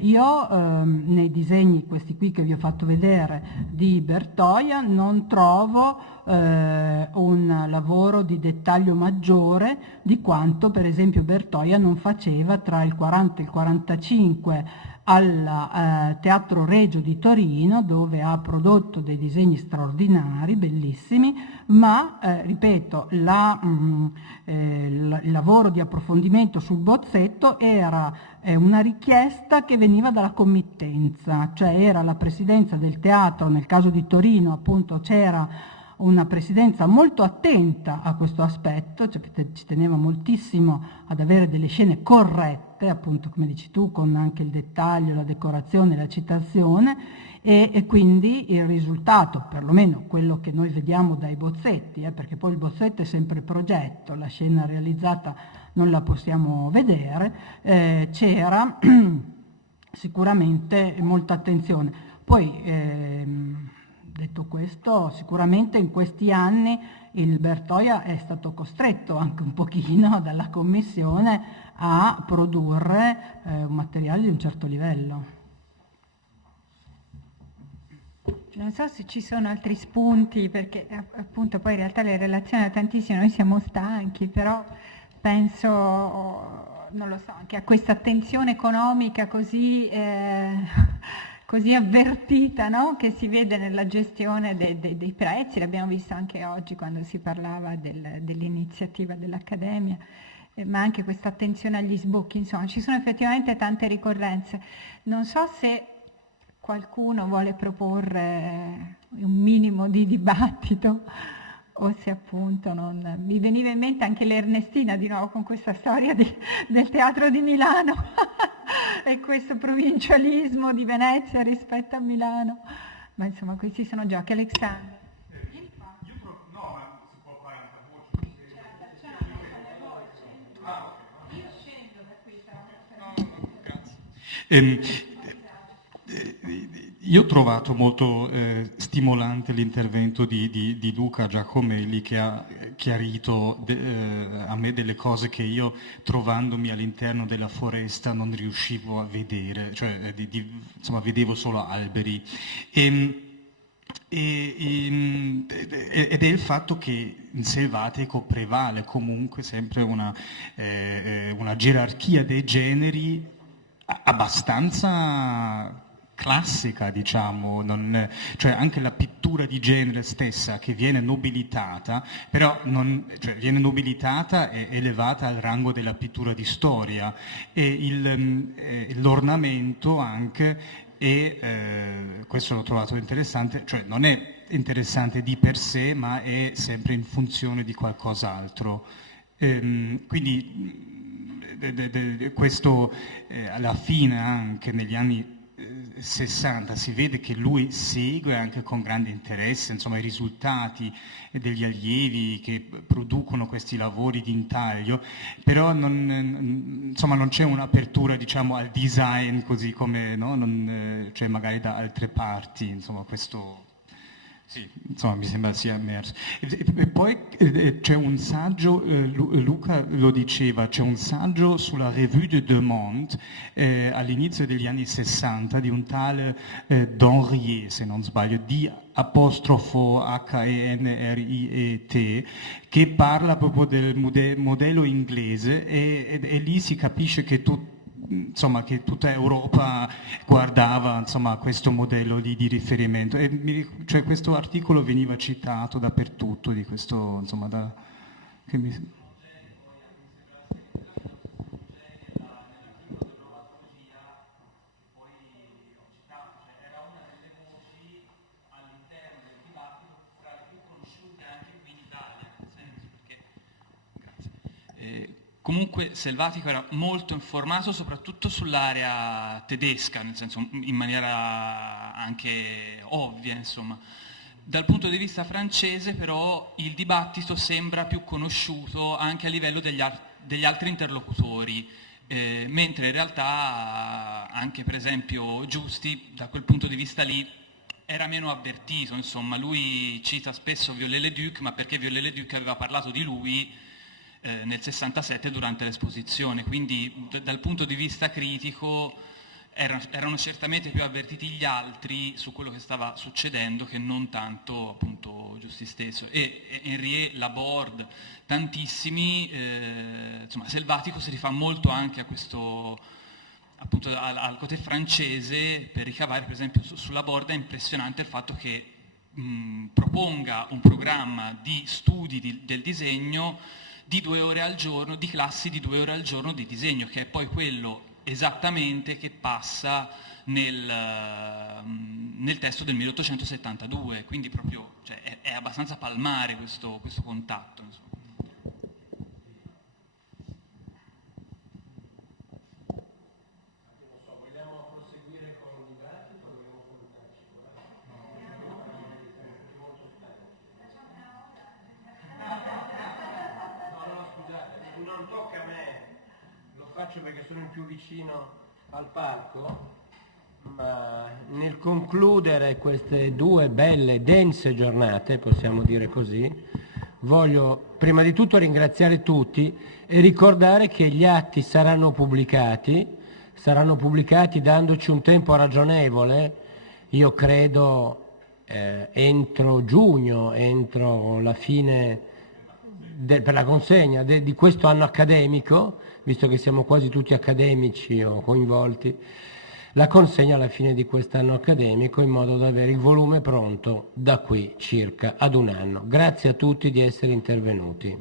Io nei disegni, questi qui che vi ho fatto vedere di Bertoia, non trovo un lavoro di dettaglio maggiore di quanto per esempio Bertoia non faceva tra il 40 e il 45 al Teatro Regio di Torino, dove ha prodotto dei disegni straordinari, bellissimi, ma ripeto, il lavoro di approfondimento sul bozzetto era una richiesta che veniva dalla committenza, cioè era la presidenza del teatro, nel caso di Torino appunto c'era una presidenza molto attenta a questo aspetto, cioè ci teneva moltissimo ad avere delle scene corrette, appunto come dici tu, con anche il dettaglio, la decorazione, la citazione, e quindi il risultato, perlomeno quello che noi vediamo dai bozzetti, perché poi il bozzetto è sempre il progetto, la scena realizzata non la possiamo vedere, c'era sicuramente molta attenzione. Poi detto questo, sicuramente in questi anni il Bertoia è stato costretto anche un pochino dalla commissione a produrre un materiale di un certo livello. Non so se ci sono altri spunti, perché appunto poi in realtà le relazioni da tantissimo, noi siamo stanchi, però penso, non lo so, anche a questa attenzione economica così avvertita, no? Che si vede nella gestione dei prezzi, l'abbiamo visto anche oggi quando si parlava dell'iniziativa dell'Accademia, ma anche questa attenzione agli sbocchi, insomma ci sono effettivamente tante ricorrenze. Non so se qualcuno vuole proporre un minimo di dibattito o se appunto non... Mi veniva in mente anche l'Ernestina di nuovo con questa storia del teatro di Milano e questo provincialismo di Venezia rispetto a Milano, ma insomma questi sono giochi. Alexandra. Io ho trovato molto stimolante l'intervento di Luca Giacomelli, che ha chiarito a me delle cose che io, trovandomi all'interno della foresta, non riuscivo a vedere, cioè insomma vedevo solo alberi. Ed è il fatto che in Selvatico prevale comunque sempre una gerarchia dei generi abbastanza classica, diciamo, cioè anche la pittura di genere stessa che viene nobilitata, però viene nobilitata e elevata al rango della pittura di storia, e l'ornamento anche, e questo l'ho trovato interessante, cioè non è interessante di per sé, ma è sempre in funzione di qualcos'altro. Quindi questo alla fine, anche negli anni 60, si vede che lui segue anche con grande interesse, insomma, i risultati degli allievi che producono questi lavori di intaglio, però non c'è un'apertura, diciamo, al design così come, no? Cioè magari da altre parti, insomma, questo sì, insomma, mi sembra sia emerso. E poi c'è un saggio, Luca lo diceva, c'è un saggio sulla Revue de Deux Mondes all'inizio degli anni 60 di un tale Denriet, se non sbaglio, Henriet, che parla proprio del modello inglese, e lì si capisce che che tutta Europa guardava, insomma, questo modello di riferimento, e cioè questo articolo veniva citato dappertutto, di questo, insomma, Comunque Selvatico era molto informato soprattutto sull'area tedesca, nel senso in maniera anche ovvia, insomma. Dal punto di vista francese però il dibattito sembra più conosciuto anche a livello degli altri interlocutori, mentre in realtà anche per esempio Giusti da quel punto di vista lì era meno avvertito, insomma. Lui cita spesso Viollet-le-Duc, ma perché Viollet-le-Duc aveva parlato di lui nel 67 durante l'esposizione, quindi dal punto di vista critico erano certamente più avvertiti gli altri su quello che stava succedendo che non tanto appunto Giusti stesso. E Henriet, Laborde, tantissimi, insomma Selvatico si rifà molto anche a questo, appunto al côté francese, per ricavare per esempio sulla Laborde. È impressionante il fatto che proponga un programma di studi del disegno di 2 ore al giorno, di classi di 2 ore al giorno di disegno, che è poi quello esattamente che passa nel testo del 1872, quindi proprio, cioè, è abbastanza palmare questo contatto, insomma. Perché sono il più vicino al palco, ma nel concludere queste 2 belle, dense giornate, possiamo dire così, voglio prima di tutto ringraziare tutti e ricordare che gli atti saranno pubblicati dandoci un tempo ragionevole, io credo entro giugno, entro la fine per la consegna di questo anno accademico, visto che siamo quasi tutti accademici o coinvolti, la consegna alla fine di quest'anno accademico, in modo da avere il volume pronto da qui circa ad un anno. Grazie a tutti di essere intervenuti.